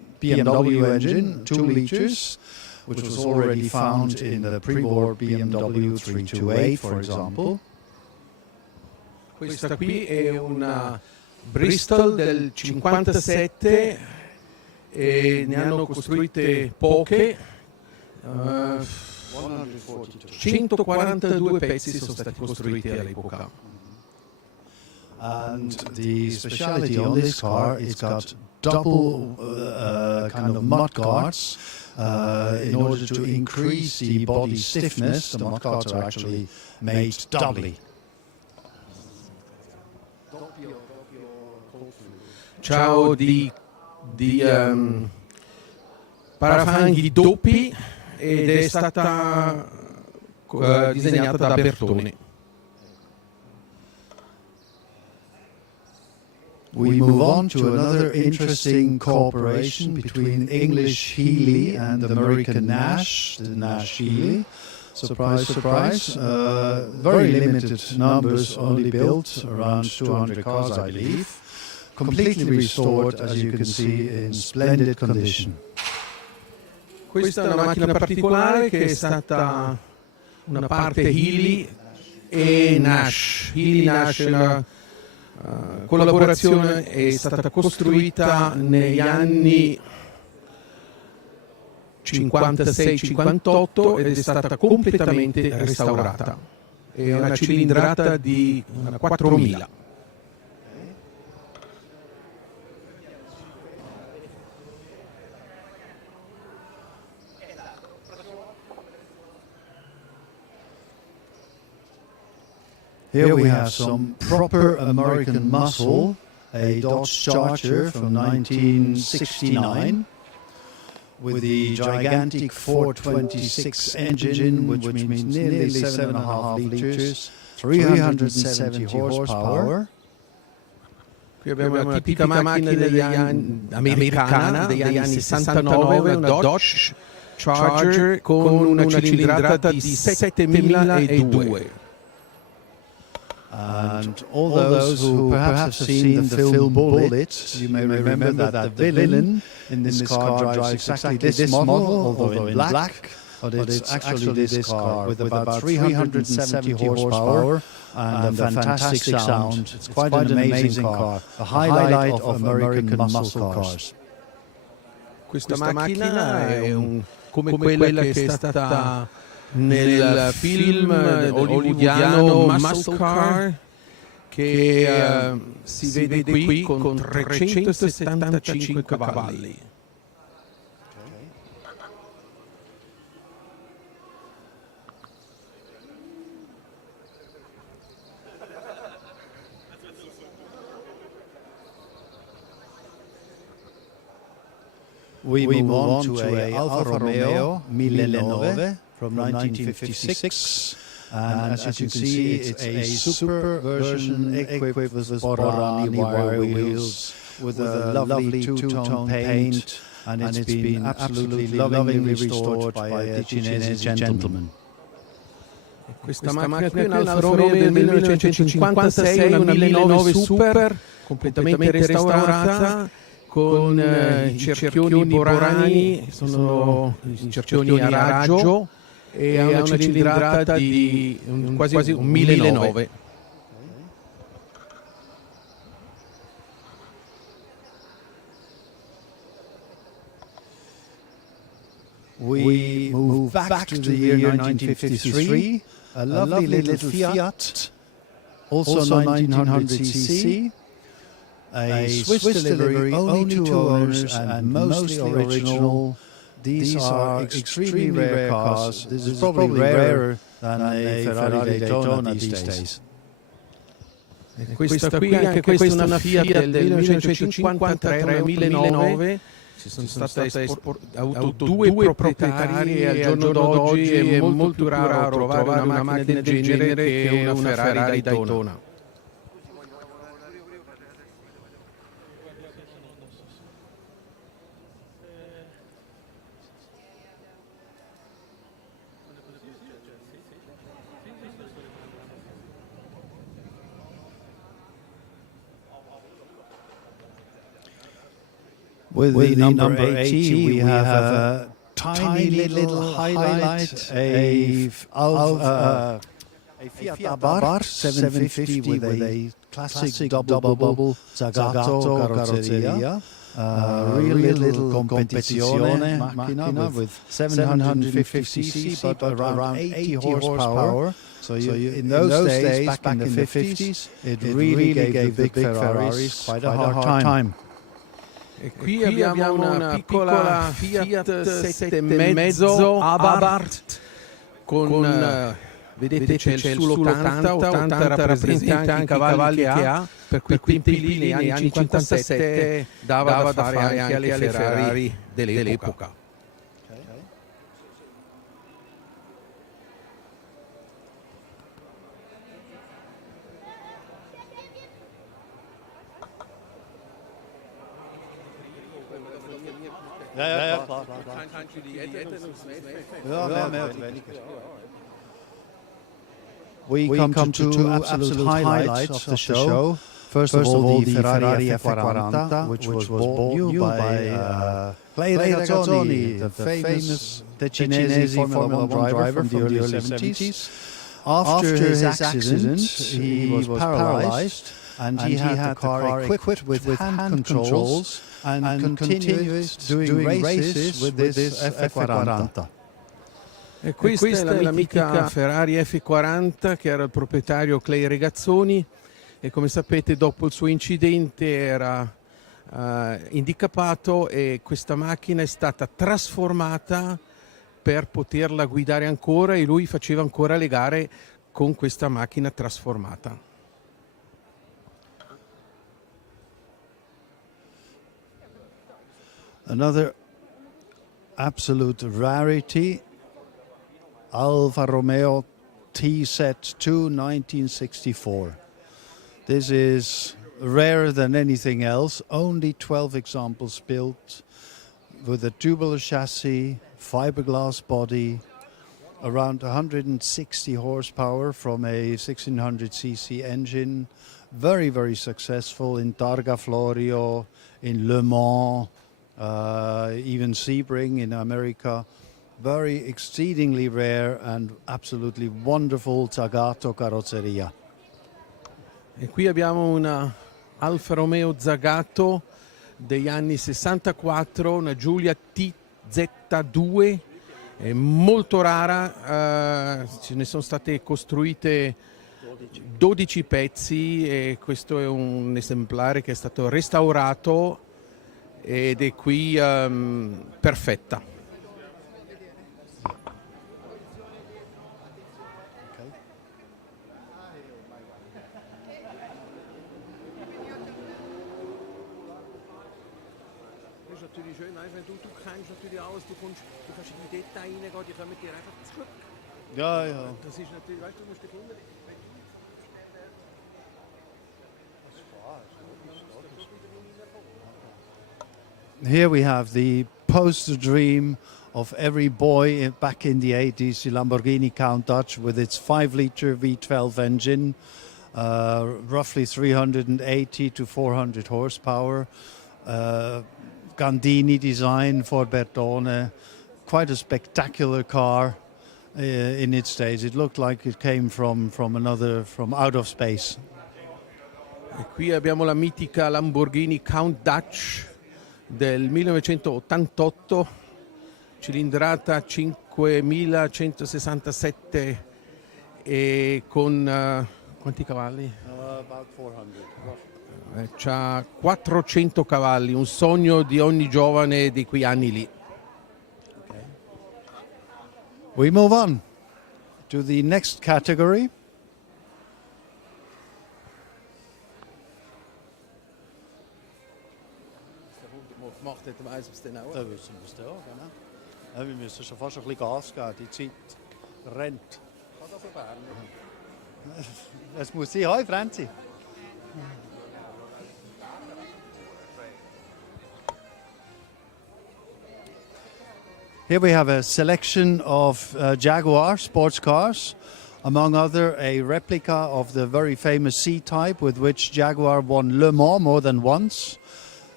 BMW engine, 2 liters, which was already found in the pre-war BMW 328, for example. Questa qui è una Bristol del 57 e ne hanno costruite poche. 142 pezzi sono stati costruiti all'epoca. And the speciality on this car, it's got double kind of mud guards in order to increase the body stiffness. The mud guards are actually made doubly. Ciao di parafanghi doppi ed è stata disegnata da Bertone. We move on to another interesting cooperation between English Healey and American Nash, the Nash Healey. Surprise, surprise. Very limited numbers, only built, around 200 cars, I believe. Completely restored, as you can see, in splendid condition. Questa è una macchina particolare che è stata una parte Healey e Nash. Healey-Nash è una collaborazione, è stata costruita negli anni 56-58 ed è stata completamente restaurata. È una cilindrata di 4000. Here we have some proper American muscle, a Dodge Charger from 1969 with the gigantic 426 engine, which means nearly 7.5 liters, 370 horsepower. Qui abbiamo una tipica macchina americana degli anni 69, una Dodge Charger con una cilindrata di 7002. And all those who perhaps have seen the film Bullet, you may remember that the villain in this car drives exactly this model, although in black. But it's actually this car with about 370 horsepower and a fantastic sound. It's quite an amazing car, a highlight of American muscle cars. Questa macchina è come quella che è stata nel film hollywoodiano Muscle Car, che si vede qui con 375 cavalli. We move on to a Alfa Romeo 1009 from 1956, and as you can see, it's a super version equipped with Sporani wire wheels, with a lovely two-tone paint, and it's been absolutely lovingly restored by a Chinese gentleman. Questa macchina qui è un Alfa Romeo del 1956, una 1009 Super, completamente restaurata, con i cerchioni borani, sono i cerchioni a raggio, e ha una cilindrata di quasi un 1009. We move back to the year 1953, a lovely little Fiat, also 1900cc, a Swiss delivery, only 2 owners and mostly original. These are extremely rare cars. This is probably rarer than a Ferrari Daytona these days. Questa qui, anche questa è una Fiat del 1953, 1009. Ci sono state avuto 2 proprietari e al giorno d'oggi è molto raro trovare una macchina del genere che una Ferrari Daytona. With the number 80, we have a tiny little highlight, a Fiat Abarth 750 with a classic double bubble Zagato carrozzeria. Real little competizione macchina with 750 cc but around 80 horsepower. So in those days, back in the 50s, it really gave the big Ferraris quite a hard time. E qui abbiamo una piccola Fiat 7,5 Abarth con vedete c'è il sull'80, 80 rappresenta anche i cavalli che ha, per quei tempi lì negli anni 57 dava da fare anche alle Ferrari dell'epoca. We come to two absolute highlights of the show. First of all, the Ferrari F40, which was bought new by Clay Regazzoni, the famous Ticinesi Formula 1 driver from the early 70s. After his accident, he was paralyzed, and he had the car equipped with hand controls and continued doing races with this F40. E questa è la mitica Ferrari F40 che era il proprietario Clay Regazzoni, e come sapete dopo il suo incidente era handicappato, e questa macchina è stata trasformata per poterla guidare ancora, e lui faceva ancora le gare con questa macchina trasformata. Another absolute rarity, Alfa Romeo TZ2 1964. This is rarer than anything else, only 12 examples built, with a tubular chassis, fiberglass body, around 160 horsepower from a 1600cc engine, very, very successful in Targa Florio, in Le Mans, even Sebring in America. Very exceedingly rare and absolutely wonderful Zagato carrozzeria. E qui abbiamo una Alfa Romeo Zagato degli anni 64, una Giulia TZ2, è molto rara, ce ne sono state costruite 12 pezzi, e questo è un esemplare che è stato restaurato ed è qui perfetta. Du kannst in die Details reingehen, die kommen dir einfach zurück. Ja, ja. Das ist natürlich, weißt du, musst dich wundern. Here we have the poster dream of every boy back in the 80s, the Lamborghini Countach with its 5-liter V12 engine, roughly 380 to 400 horsepower. Gandini design for Bertone, quite a spectacular car in its days. It looked like it came from out of space. E qui abbiamo la mitica Lamborghini Countach del 1988, cilindrata 5167 e con quanti cavalli? About 400. C'ha 400 cavalli, un sogno di ogni giovane di quei anni lì. Okay. We move on to the next category. Macht hätte weiss was denn auch. Da wissen wir es ja, genau. Ja, wir müssen schon fast ein bisschen Gas geben, die Zeit rennt. Kann das so Bern? Es muss sein, hoi Franzi. Here we have a selection of Jaguar sports cars, among other a replica of the very famous C-Type with which Jaguar won Le Mans more than once.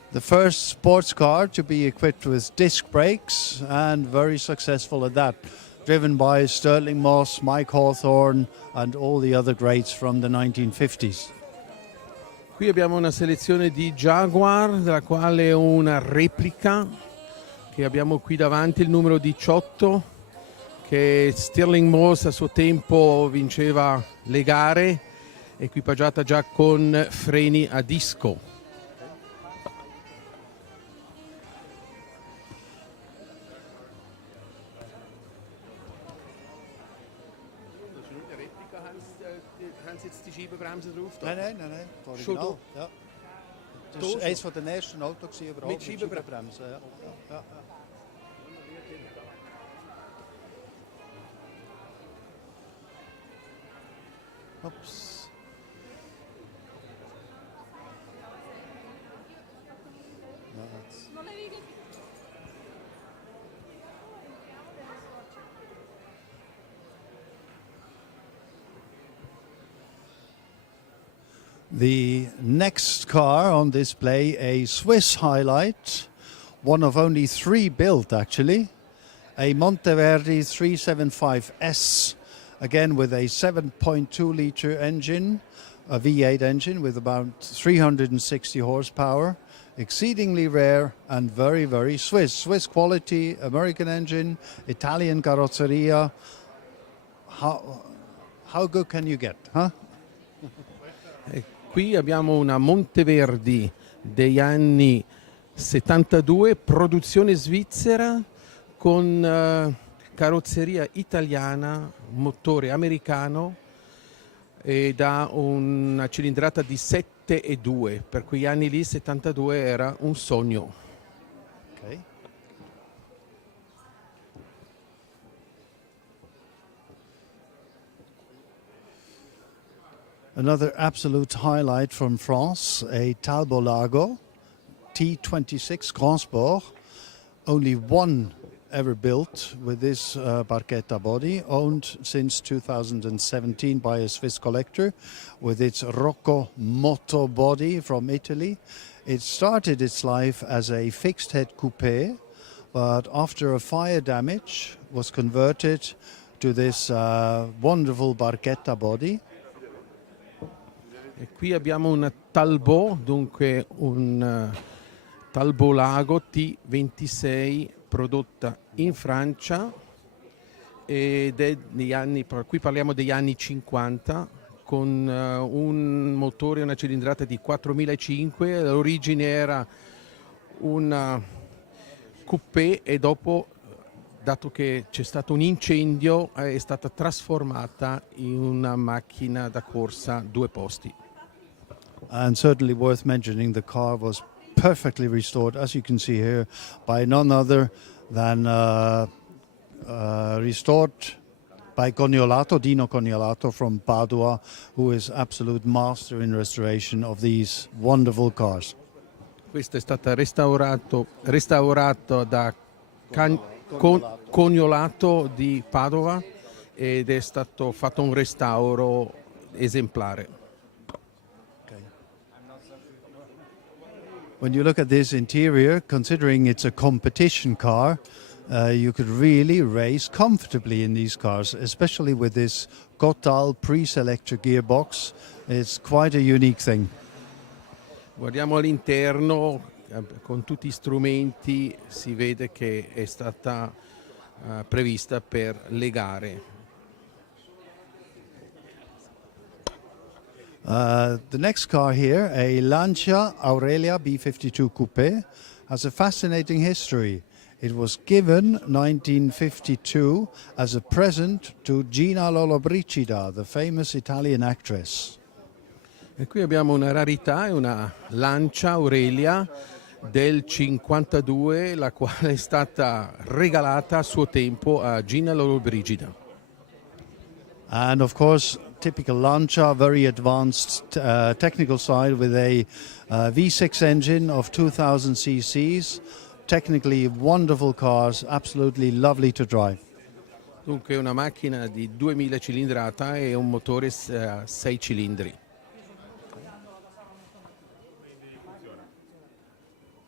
The first sports car to be equipped with disc brakes, and very successful at that. Driven by Stirling Moss, Mike Hawthorne and all the other greats from the 1950s. Qui abbiamo una selezione di Jaguar, della quale una replica che abbiamo qui davanti, il numero 18, che Stirling Moss a suo tempo vinceva le gare, equipaggiata già con freni a disco. Haben Sie jetzt die Scheibenbremse drauf? Nein. Das Schon Original. Ja. Das Da ist schon? eines von den ersten Autos überhaupt Mit Scheibenbremse? Ja. Ups. No, that's... The next car on display, a Swiss highlight, one of only 3 built actually, a Monteverdi 375S, again with a 7.2 litre engine, a V8 engine with about 360 horsepower, exceedingly rare and very, very Swiss. Swiss quality, American engine, Italian carrozzeria. How good can you get, huh? Qui abbiamo una Monteverdi degli anni 72, produzione svizzera, con carrozzeria italiana, motore americano ed ha una cilindrata di 7,2. Per quegli anni lì 72 era un sogno. Okay. Another absolute highlight from France, a Talbot Lago T26 Grand Sport. Only one ever built with this barchetta body, owned since 2017 by a Swiss collector with its Rocco Moto body from Italy. It started its life as a fixed head coupe, but after a fire damage was converted to this wonderful barchetta body. E qui abbiamo un Talbot, dunque un Talbot Lago T26 prodotta in Francia ed è negli anni, qui parliamo degli anni 50, con un motore e una cilindrata di 4005. L'origine era una coupé e dopo, dato che c'è stato un incendio, è stata trasformata in una macchina da corsa 2 posti. And certainly worth mentioning, the car was perfectly restored, as you can see here, by none other than restored by Coniolato, Dino Coniolato from Padua, who is absolute master in restoration of these wonderful cars. Questo è stato restaurato da Coniolato di Padova ed è stato fatto un restauro esemplare. When you look at this interior, considering it's a competition car, you could really race comfortably in these cars, especially with this Gotthal pre-selector gearbox. It's quite a unique thing. Guardiamo all'interno, con tutti gli strumenti, si vede che è stata prevista per le gare. The next car here, a Lancia Aurelia B52 Coupe, has a fascinating history. It was given 1952 as a present to Gina Lollobrigida, the famous Italian actress. E qui abbiamo una rarità, è una Lancia Aurelia del 52, la quale è stata regalata a suo tempo a Gina Lollobrigida. And of course, typical Lancia, very advanced technical side with a V6 engine of 2000 cc's. Technically wonderful cars, absolutely lovely to drive. Dunque è una macchina di 2000 cilindrata e un motore a 6 cilindri.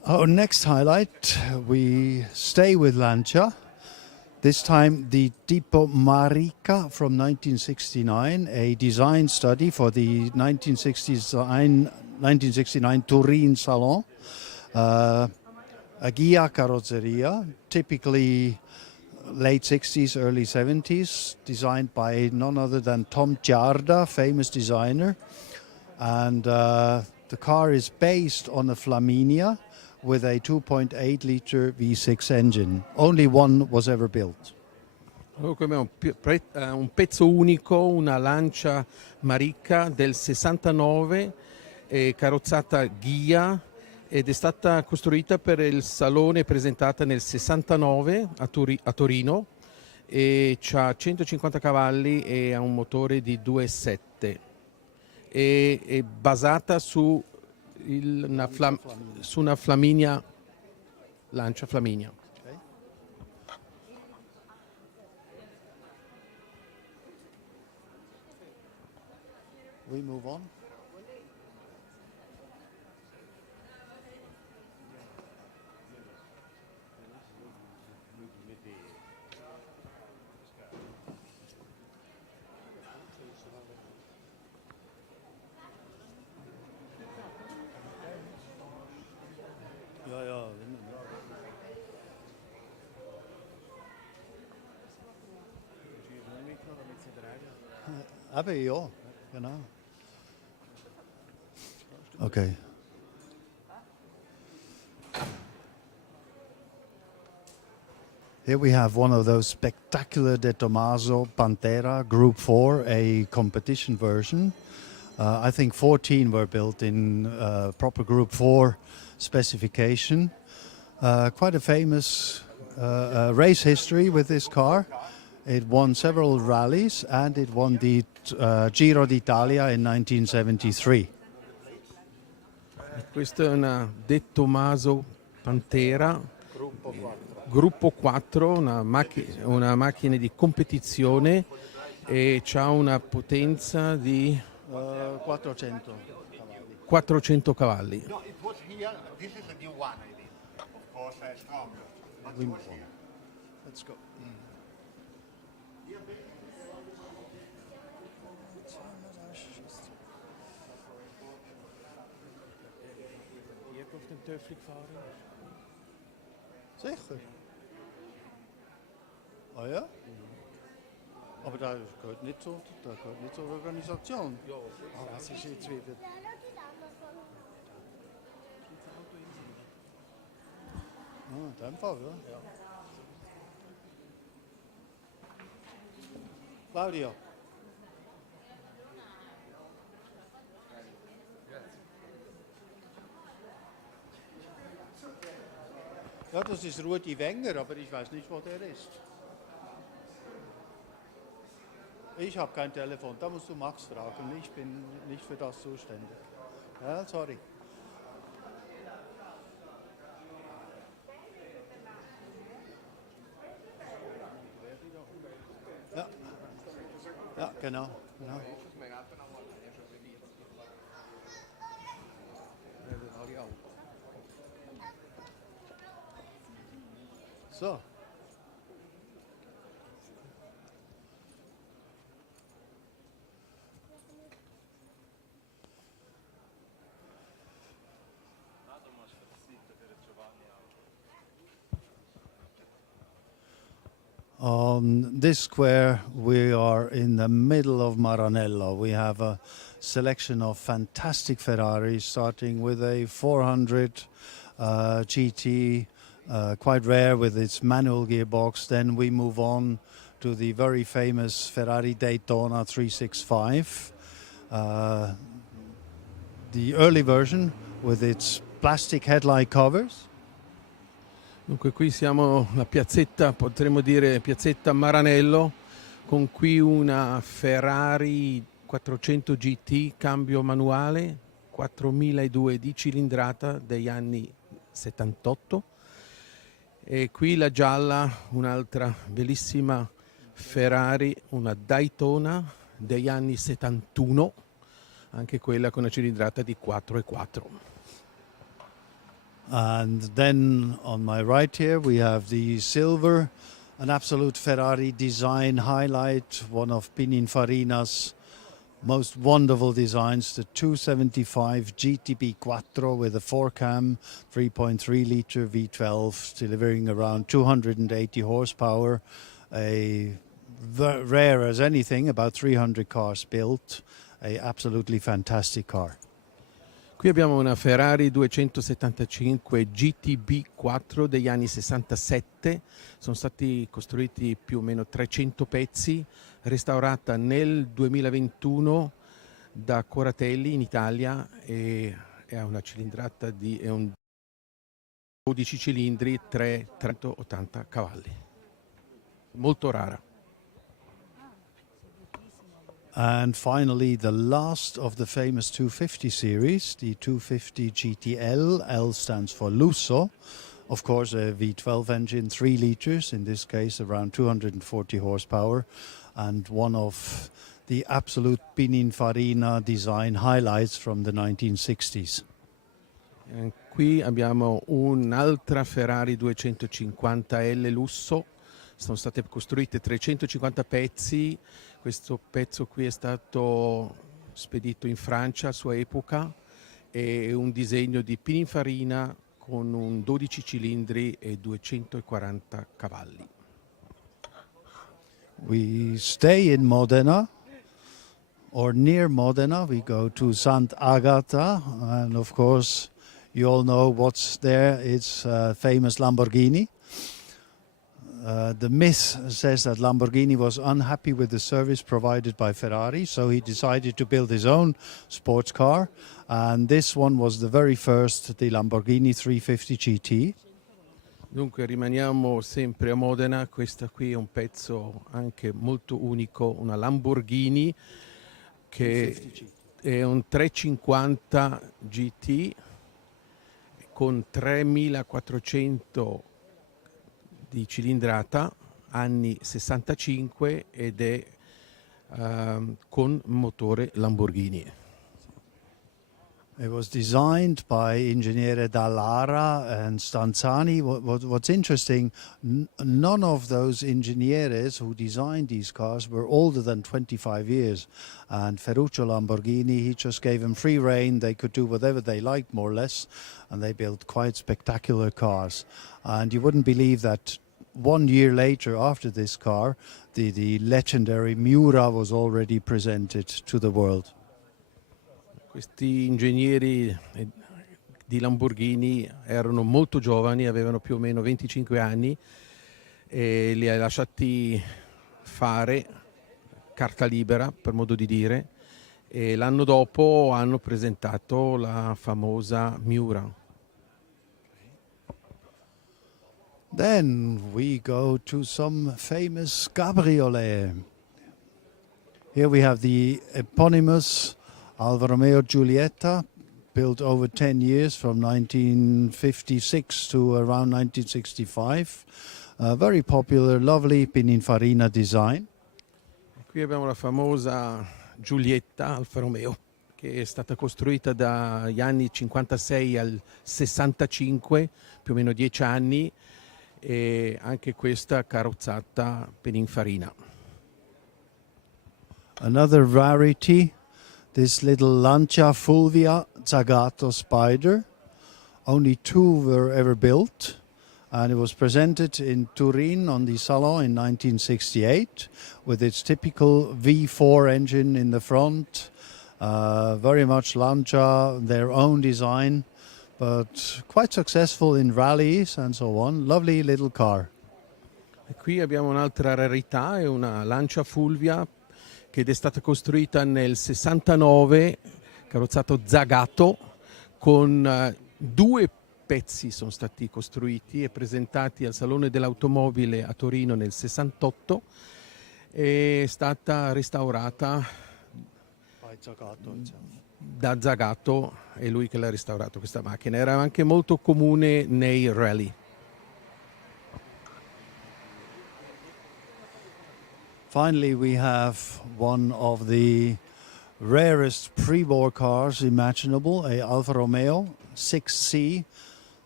Our next highlight, we stay with Lancia. This time the Tipo Marica from 1969, a design study for the 1969 Turin Salon. A Ghia carrozzeria, typically late 60s, early 70s, designed by none other than Tom Giarda, famous designer. And the car is based on a Flaminia with a 2.8 liter V6 engine. Only one was ever built. Allora, qui abbiamo un pezzo unico, una Lancia Marica del 69, carrozzata Ghia, ed è stata costruita per il salone, presentata nel 69 a Torino, e ha 150 cavalli e ha un motore di 2.7. È basata su una Flaminia, Lancia Flaminia. Okay. We move on. Ja. Aber ja, genau. Okay. Here we have one of those spectacular De Tomaso Pantera Group 4, a competition version. I think 14 were built in proper Group 4 specification. Quite a famous race history with this car. It won several rallies and it won the Giro d'Italia in 1973. Questa è una De Tomaso Pantera Gruppo 4, una macchina di competizione, e ha una potenza di 400 cavalli. No, it was here. This is a new one, I think. Of course, stronger. But it was here. Let's go. Hier auf dem Töffel gefahren. Sicher? Ah ja? Aber da gehört nicht zur Organisation. Ja, Was ist jetzt wieder? In dem Fall, ja. Claudio. Ja, das ist Rudi Wenger, aber ich weiß nicht, wo der ist. Ich habe kein Telefon, da musst du Max fragen. Ich bin nicht für das zuständig. Ja, sorry. Ja, genau. So. On this square, we are in the middle of Maranello. We have a selection of fantastic Ferraris, starting with a 400 GT, quite rare with its manual gearbox. Then we move on to the very famous Ferrari Daytona 365. The early version with its plastic headlight covers. Dunque qui siamo alla piazzetta, potremmo dire piazzetta Maranello, con qui una Ferrari 400 GT, cambio manuale, 4002 di cilindrata degli anni 78. E qui la gialla, un'altra bellissima Ferrari, una Daytona degli anni 71, anche quella con una cilindrata di 4,4. And then on my right here we have the silver, an absolute Ferrari design highlight, one of Pininfarina's most wonderful designs, the 275 GTB Quattro with a 4-cam 3.3 litre V12 delivering around 280 horsepower, rare as anything, about 300 cars built, a absolutely fantastic car. Qui abbiamo una Ferrari 275 GTB 4 degli anni 67, sono stati costruiti più o meno 300 pezzi, restaurata nel 2021 da Coratelli in Italia e ha una cilindrata di 12 cilindri, 380 cavalli. Molto rara. And finally, the last of the famous 250 series, the 250 GTL. L stands for Lusso. Of course, a V12 engine, 3 liters, in this case around 240 horsepower, and one of the absolute Pininfarina design highlights from the 1960s. Qui abbiamo un'altra Ferrari 250L Lusso, sono state costruite 350 pezzi. Questo pezzo qui è stato spedito in Francia a sua epoca, è un disegno di Pininfarina con un 12 cilindri e 240 cavalli. We stay in Modena, or near Modena. We go to Sant'Agata, and of course you all know what's there. It's famous Lamborghini. The myth says that Lamborghini was unhappy with the service provided by Ferrari, so he decided to build his own sports car, and this one was the very first, the Lamborghini 350 GT. Dunque rimaniamo sempre a Modena, questo qui è un pezzo anche molto unico, una Lamborghini che è un 350 GT con 3400 di cilindrata, anni 65, ed è con motore Lamborghini. It was designed by Ingegnere Dallara and Stanzani. What's interesting, none of those engineers who designed these cars were older than 25 years. And Ferruccio Lamborghini, he just gave them free rein. They could do whatever they liked, more or less. And they built quite spectacular cars. And you wouldn't believe that 1 year later, after this car, the legendary Miura was already presented to the world. Questi ingegneri di Lamborghini erano molto giovani, avevano più o meno 25 anni e li ha lasciati fare carta libera, per modo di dire, e l'anno dopo hanno presentato la famosa Miura. Then we go to some famous cabriolet. Here we have the eponymous Alfa Romeo Giulietta, built over 10 years from 1956 to around 1965. Very popular, lovely Pininfarina design. Qui abbiamo la famosa Giulietta Alfa Romeo, che è stata costruita dagli anni 56 al 65, più o meno 10 anni, e anche questa carrozzata Pininfarina. Another rarity, this little Lancia Fulvia Zagato Spider. Only 2 were ever built, and it was presented in Turin on the Salon in 1968 with its typical V4 engine in the front, very much Lancia, their own design, but quite successful in rallies and so on. Lovely little car. E qui abbiamo un'altra rarità, è una Lancia Fulvia che è stata costruita nel 69, carrozzato Zagato, con 2 pezzi sono stati costruiti e presentati al Salone dell'Automobile a Torino nel 68, è stata restaurata da Zagato, è lui che l'ha restaurato questa macchina, era anche molto comune nei rally. Finally, we have one of the rarest pre-war cars imaginable, a Alfa Romeo 6C,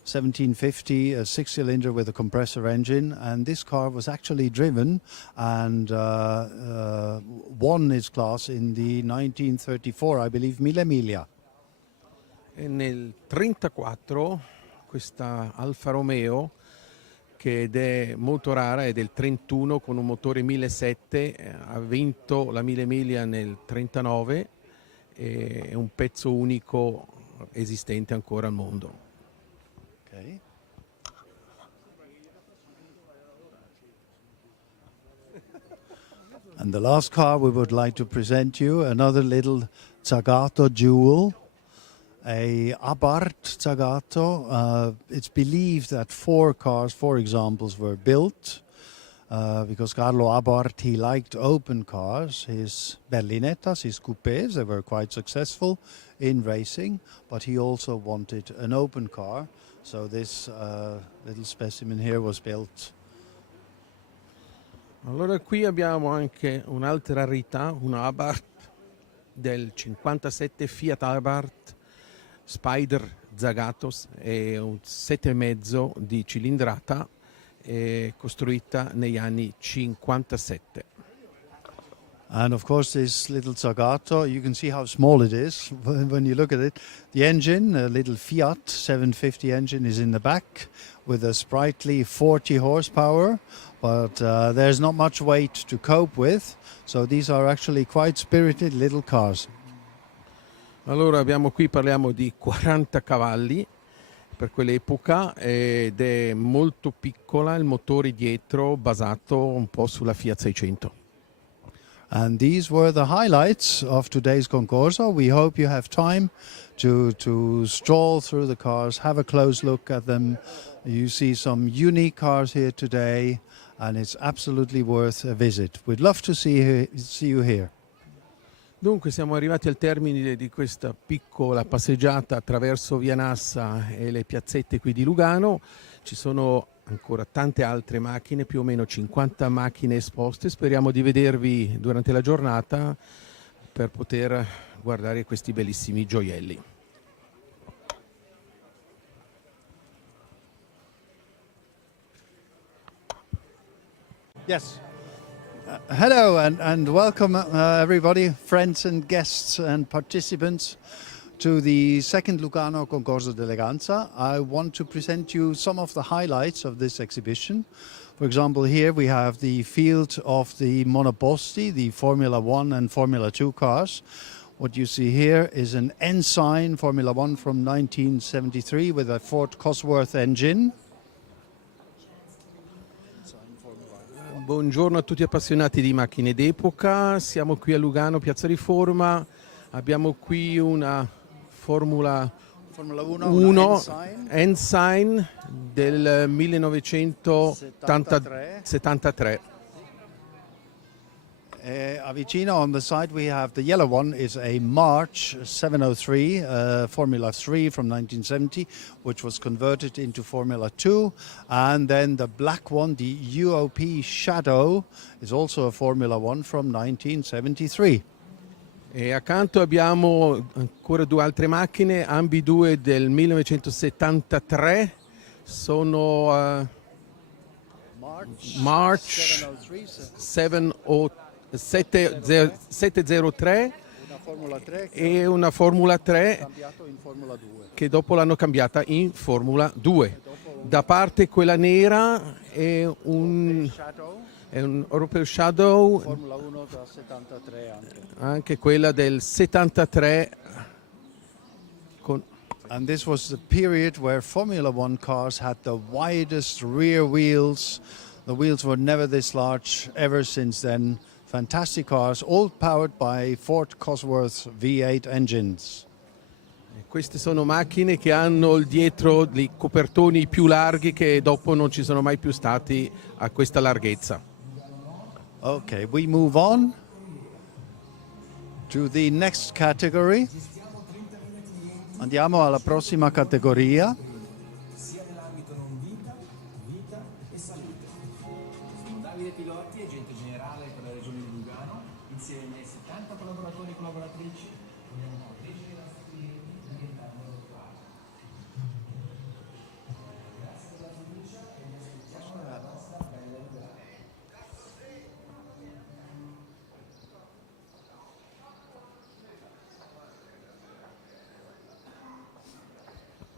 1750, a six-cylinder with a compressor engine, and this car was actually driven and won its class in the 1934, I believe, Mille Miglia. E nel 1934 questa Alfa Romeo, che ed è molto rara, è del 31 con un motore 1.700, ha vinto la Mille Miglia nel 1939, è un pezzo unico esistente ancora al mondo. Okay. And the last car we would like to present you, another little Zagato jewel, a Abarth Zagato. It's believed that four examples were built because Carlo Abarth, he liked open cars. His Berlinettas, his coupés, they were quite successful in racing, but he also wanted an open car. So this little specimen here was built. Allora qui abbiamo anche un'altra rarità, una Abarth del 57 Fiat Abarth Spider Zagatos, è un 7,5 di cilindrata, costruita negli anni 57. And of course this little Zagato, you can see how small it is when you look at it. The engine, a little Fiat 750 engine, is in the back with a sprightly 40 horsepower, but there's not much weight to cope with, so these are actually quite spirited little cars. Allora parliamo di 40 cavalli per quell'epoca ed è molto piccola, il motore dietro basato un po' sulla Fiat 600. And these were the highlights of today's Concorso. We hope you have time to stroll through the cars, have a close look at them. You see some unique cars here today, and it's absolutely worth a visit. We'd love to see you here. Dunque siamo arrivati al termine di questa piccola passeggiata attraverso Via Nassa e le piazzette qui di Lugano. Ci sono ancora tante altre macchine, più o meno 50 macchine esposte. Speriamo di vedervi durante la giornata per poter guardare questi bellissimi gioielli. Yes. Hello and welcome everybody, friends and guests and participants to the second Lugano Concorso Eleganza. I want to present you some of the highlights of this exhibition. For example, here we have the field of the monoposti, the Formula 1 and Formula 2 cars. What you see here is an Ensign Formula 1 from 1973 with a Ford Cosworth engine. Buongiorno a tutti appassionati di macchine d'epoca, siamo qui a Lugano, Piazza Riforma, abbiamo qui una Formula 1 Ensign del 1973. Vicino on the side we have the yellow one is a March 703 Formula 3 from 1970, which was converted into Formula 2, and then the black one, the UOP Shadow, is also a Formula 1 from 1973. E accanto abbiamo ancora due altre macchine, ambidue del 1973, sono March 703 e una Formula 3 che dopo l'hanno cambiata in Formula 2. Da parte quella nera è un Europeo Shadow, Formula 1 da 73 anche quella del 73. And this was the period where Formula 1 cars had the widest rear wheels. The wheels were never this large ever since then. Fantastic cars, all powered by Ford Cosworth V8 engines. Queste sono macchine che hanno dietro dei copertoni più larghi che dopo non ci sono mai più stati a questa larghezza. Okay, we move on to the next category. Andiamo alla prossima categoria. Sia nell'ambito non vita, vita e salute. Sono Davide Pilotti, agente generale per la regione di Lugano, insieme ai miei 70 collaboratori e collaboratrici. Vogliamo proteggere i nostri clienti ambientando lo spazio.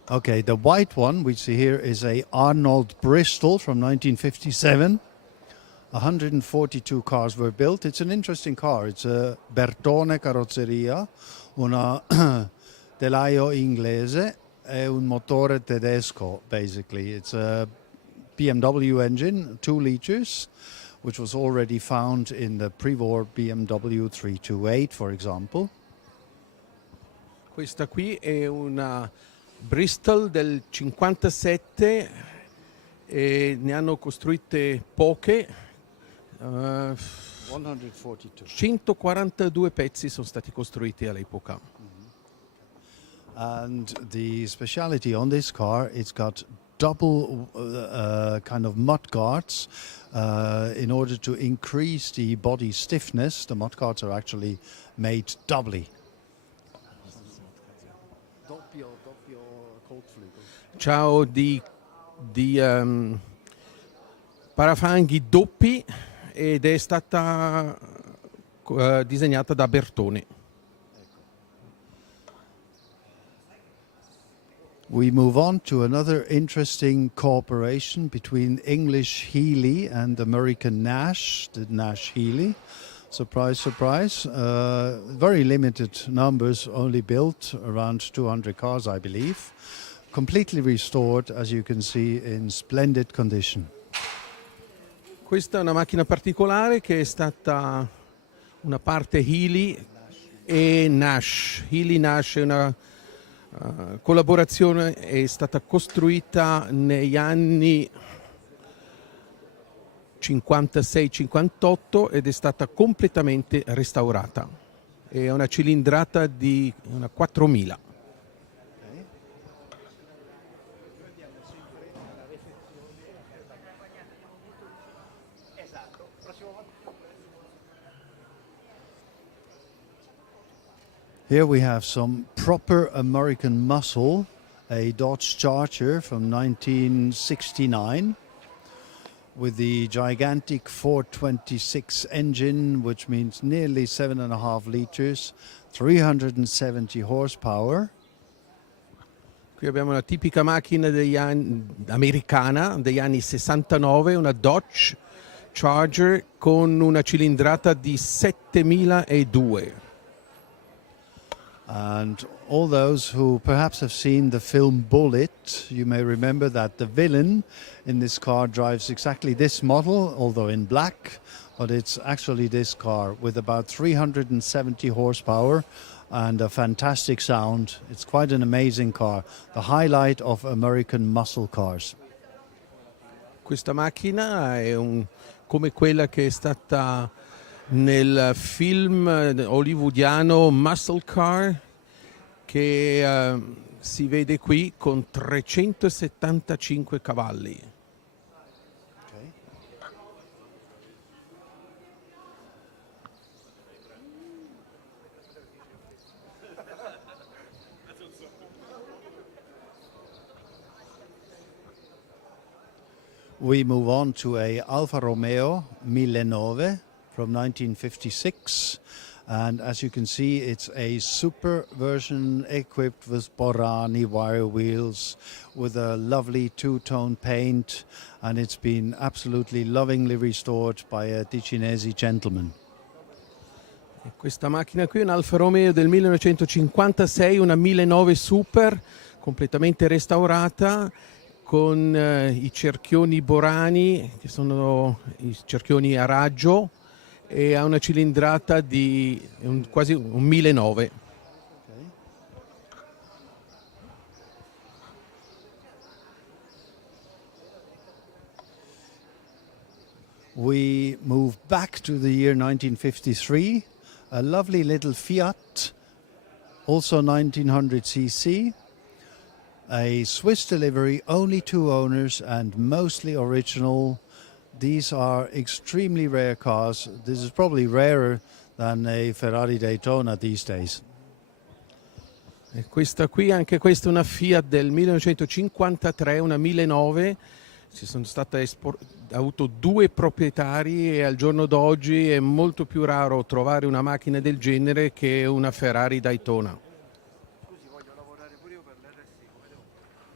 Okay, the white one we see here is a Arnold Bristol from 1957. 142 cars were built. It's an interesting car. It's a Bertone carrozzeria, una telaio inglese e un motore tedesco, basically. It's a BMW engine, 2 liters, which was already found in the pre-war BMW 328, for example. Questa qui è una Bristol del 57 e ne hanno costruite poche. 142. 142 pezzi sono stati costruiti all'epoca. And the speciality on this car, it's got double kind of mud guards in order to increase the body stiffness. The mud guards are actually made doubly. Ciao di parafanghi doppi ed è stata disegnata da Bertone. We move on to another interesting cooperation between English Healey and American Nash, the Nash Healey. Surprise, surprise. Very limited numbers, only built around 200 cars, I believe. Completely restored, as you can see, in splendid condition. Questa è una macchina particolare che è stata una parte Healey e Nash. Healey-Nash è una collaborazione, è stata costruita negli anni 56-58 ed è stata completamente restaurata. È una cilindrata di una 4000. Here we have some proper American muscle, a Dodge Charger from 1969 with the gigantic 426 engine, which means nearly 7.5 liters, 370 horsepower. Qui abbiamo una tipica macchina americana degli anni 69, una Dodge Charger con una cilindrata di 7002. And all those who perhaps have seen the film Bullet, you may remember that the villain in this car drives exactly this model, although in black, but it's actually this car with about 370 horsepower and a fantastic sound. It's quite an amazing car, the highlight of American muscle cars. Questa macchina è come quella che è stata nel film hollywoodiano Muscle Car, che si vede qui con 375 cavalli. Okay. We move on to a Alfa Romeo 1009 from 1956, and as you can see, it's a super version equipped with Borrani wire wheels with a lovely two-tone paint, and it's been absolutely lovingly restored by a Ticinesi gentleman. Questa macchina qui è un Alfa Romeo del 1956, una 1009 Super, completamente restaurata, con i cerchioni Borrani, che sono i cerchioni a raggio, e ha una cilindrata di quasi un 1009. We move back to the year 1953, a lovely little Fiat, also 1900cc, a Swiss delivery, only 2 owners and mostly original. These are extremely rare cars. This is probably rarer than a Ferrari Daytona these days. E questa qui, anche questa è una Fiat del 1953, una 1009. Ci sono state avuto 2 proprietari e al giorno d'oggi è molto più raro trovare una macchina del genere che una Ferrari Daytona.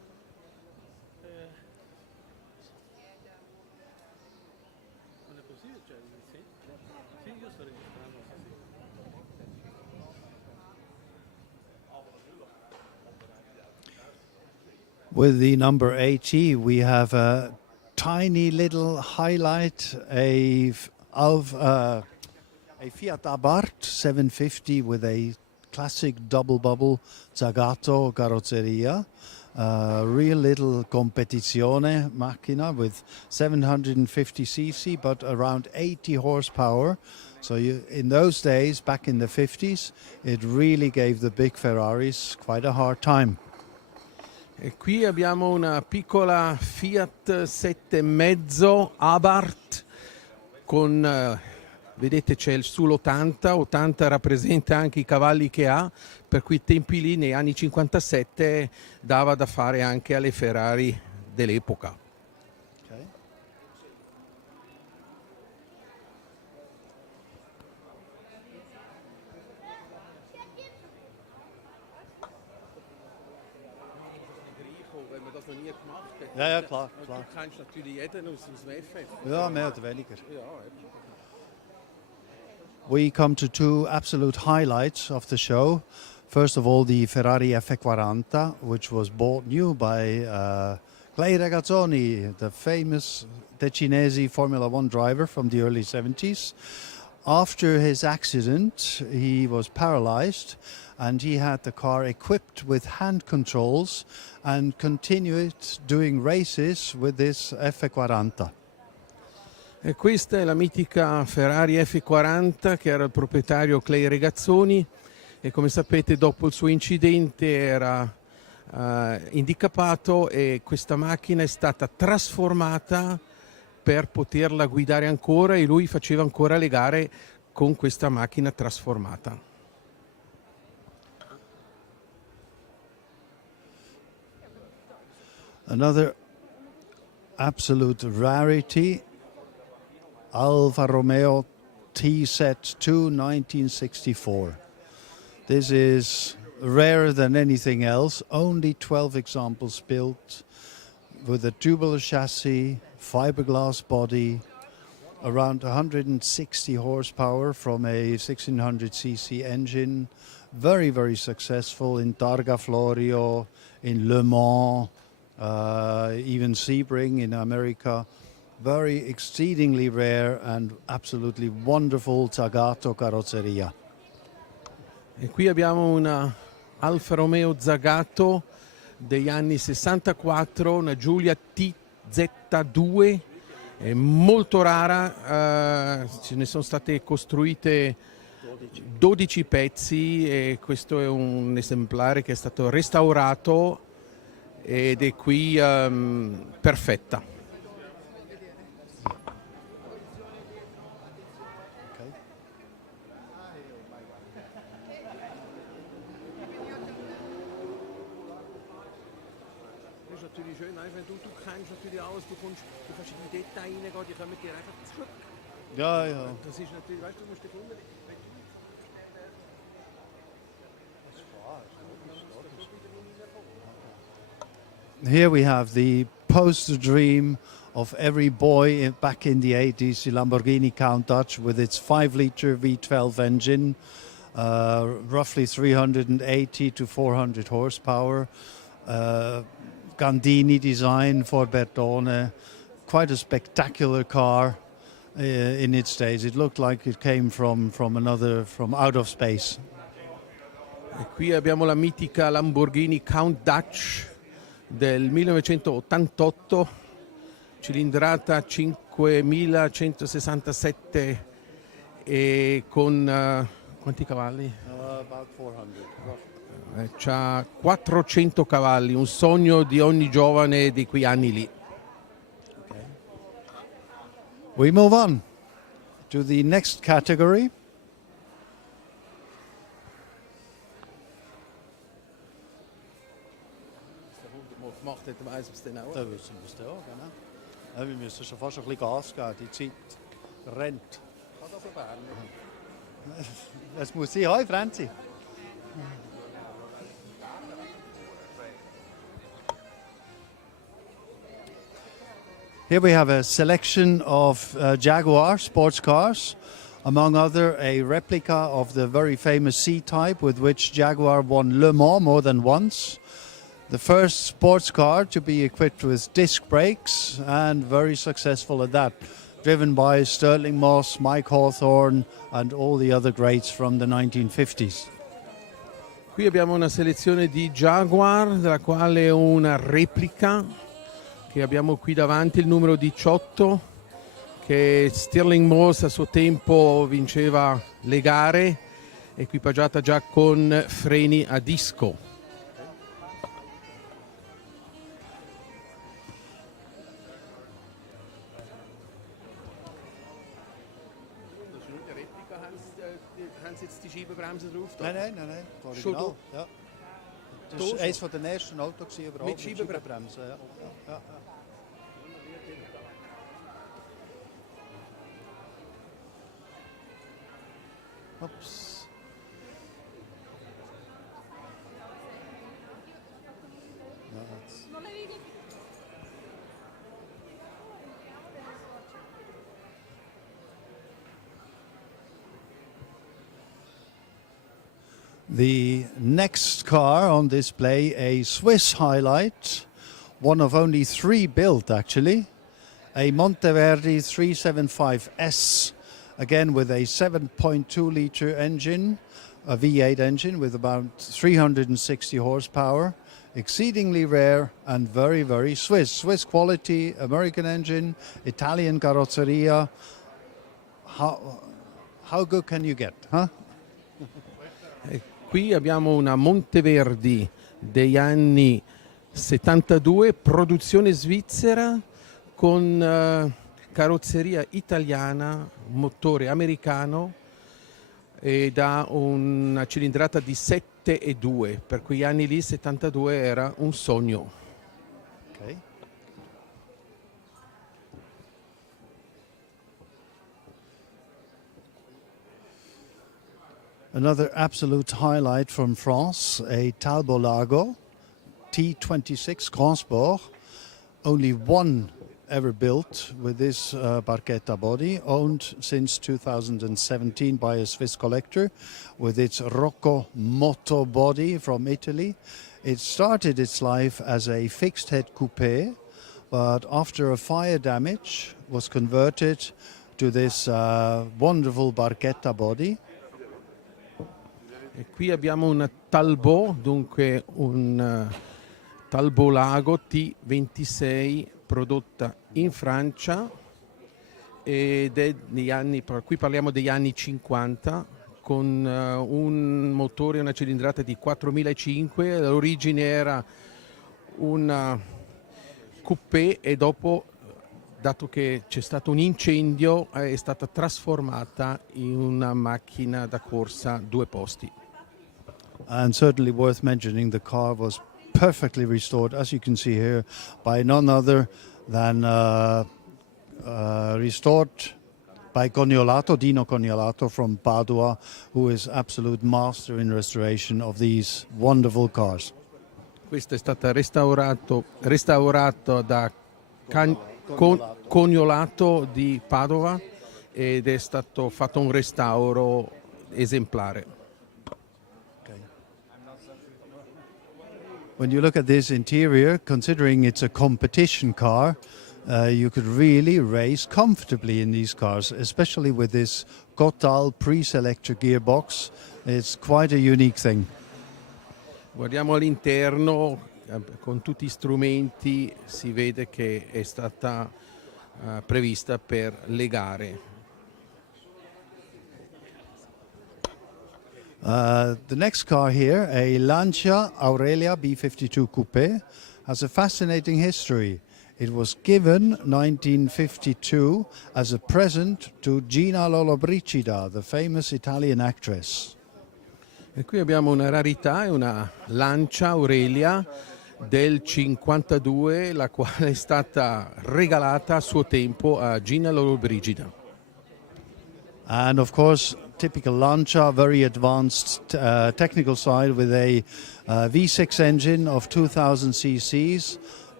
With the number 80, we have a tiny little highlight of a Fiat Abarth 750 with a classic double bubble Zagato carrozzeria. Real little competizione macchina with 750 cc but around 80 horsepower. So in those days, back in the 50s, it really gave the big Ferraris quite a hard time. E qui abbiamo una piccola Fiat 7,5 Abarth con, vedete c'è il sull'80, 80 rappresenta anche i cavalli che ha, per quei tempi lì negli anni 57 dava da fare anche alle Ferrari dell'epoca. Okay. Wenn man das noch nie gemacht hat. Ja, ja, klar, klar. Du kennst natürlich jeden aus dem FF. Ja, mehr oder weniger. Ja, We come to two absolute highlights of the show. First of all, the Ferrari F40, which was bought new by Clay Regazzoni, the famous Decinesi Formula One driver from the early 70s. After his accident, he was paralyzed and he had the car equipped with hand controls and continued doing races with this F40. E questa è la mitica Ferrari F40 che era il proprietario Clay Regazzoni e come sapete dopo il suo incidente era handicappato e questa macchina è stata trasformata per poterla guidare ancora e lui faceva ancora le gare con questa macchina trasformata. Another absolute rarity, Alfa Romeo TZ2 1964. This is rarer than anything else, only 12 examples built with a tubular chassis, fiberglass body, around 160 horsepower from a 1600cc engine. Very, very successful in Targa Florio, in Le Mans, even Sebring in America. Very exceedingly rare and absolutely wonderful Zagato carrozzeria. E qui abbiamo una Alfa Romeo Zagato degli anni 64, una Giulia TZ2, è molto rara, ce ne sono state costruite 12 pezzi e questo è un esemplare che è stato restaurato ed è qui perfetta. Das ist natürlich schön, wenn du kennst natürlich alles, du kannst in die Details reingehen, die kommen dir einfach zurück. Ja, ja. Das ist natürlich, weißt du, musst dich wundern. Here we have the poster dream of every boy back in the 80s, the Lamborghini Countach with its 5-liter V12 engine, roughly 380 to 400 horsepower. Gandini design for Bertone, quite a spectacular car in its days. It looked like it came from out of space. E qui abbiamo la mitica Lamborghini Countach del 1988, cilindrata 5167 e con quanti cavalli? About 400. C'ha 400 cavalli, un sogno di ogni giovane di quei anni lì. We move on to the next category. Gemacht hat, weiss es denn auch. Da wissen wir es ja, genau. Ja, wir müssen schon fast ein bisschen Gas geben, die Zeit rennt. Es muss sein, hoi Franzi. Here we have a selection of Jaguar sports cars, among other a replica of the very famous C-Type with which Jaguar won Le Mans more than once. The first sports car to be equipped with disc brakes, and very successful at that, driven by Stirling Moss, Mike Hawthorne and all the other greats from the 1950s. Qui abbiamo una selezione di Jaguar, della quale una replica che abbiamo qui davanti, il numero 18, che Stirling Moss a suo tempo vinceva le gare, equipaggiata già con freni a disco. Jetzt die Scheibenbremse drauf? Nein, das Schon Original. Ja. Das Da war eines der ersten Autos überhaupt Mit Scheibenbremse. Scheibenbremse. Ja. Oops. No, that's... The next car on display, a Swiss highlight, one of only 3 built actually, a Monteverdi 375S, again with a 7.2 litre engine, a V8 engine with about 360 horsepower, exceedingly rare and very, very Swiss. Swiss quality, American engine, Italian carrozzeria. How good can you get, huh? Qui abbiamo una Monteverdi degli anni 72, produzione svizzera, con carrozzeria italiana, motore americano ed ha una cilindrata di 7,2. Per quegli anni lì 72 era un sogno. Okay. Another absolute highlight from France, a Talbot Lago T26 Grand Sport. Only one ever built with this Barchetta body, owned since 2017 by a Swiss collector with its Rocco Moto body from Italy. It started its life as a fixed head coupe, but after a fire damage was converted to this wonderful Barchetta body. E qui abbiamo una Talbot, dunque un Talbot Lago T26 prodotta in Francia ed è negli anni, qui parliamo degli anni 50, con un motore e una cilindrata di 4.500. L'origine era una coupé e dopo, dato che c'è stato un incendio, è stata trasformata in una macchina da corsa 2 posti. And certainly worth mentioning, the car was perfectly restored, as you can see here, by none other than restored by Coniolato, Dino Coniolato from Padua, who is absolute master in restoration of these wonderful cars. Questo è stato restaurato da Coniolato di Padova ed è stato fatto un restauro esemplare. When you look at this interior, considering it's a competition car, you could really race comfortably in these cars, especially with this Gotthal pre-selector gearbox. It's quite a unique thing. Guardiamo all'interno, con tutti gli strumenti si vede che è stata prevista per le gare. The next car here, a Lancia Aurelia B52 Coupe, has a fascinating history. It was given 1952 as a present to Gina Lollobrigida, the famous Italian actress. E qui abbiamo una rarità, è una Lancia Aurelia del 52, la quale è stata regalata a suo tempo a Gina Lollobrigida. And of course, typical Lancia, very advanced technical side with a V6 engine of 2000 cc's,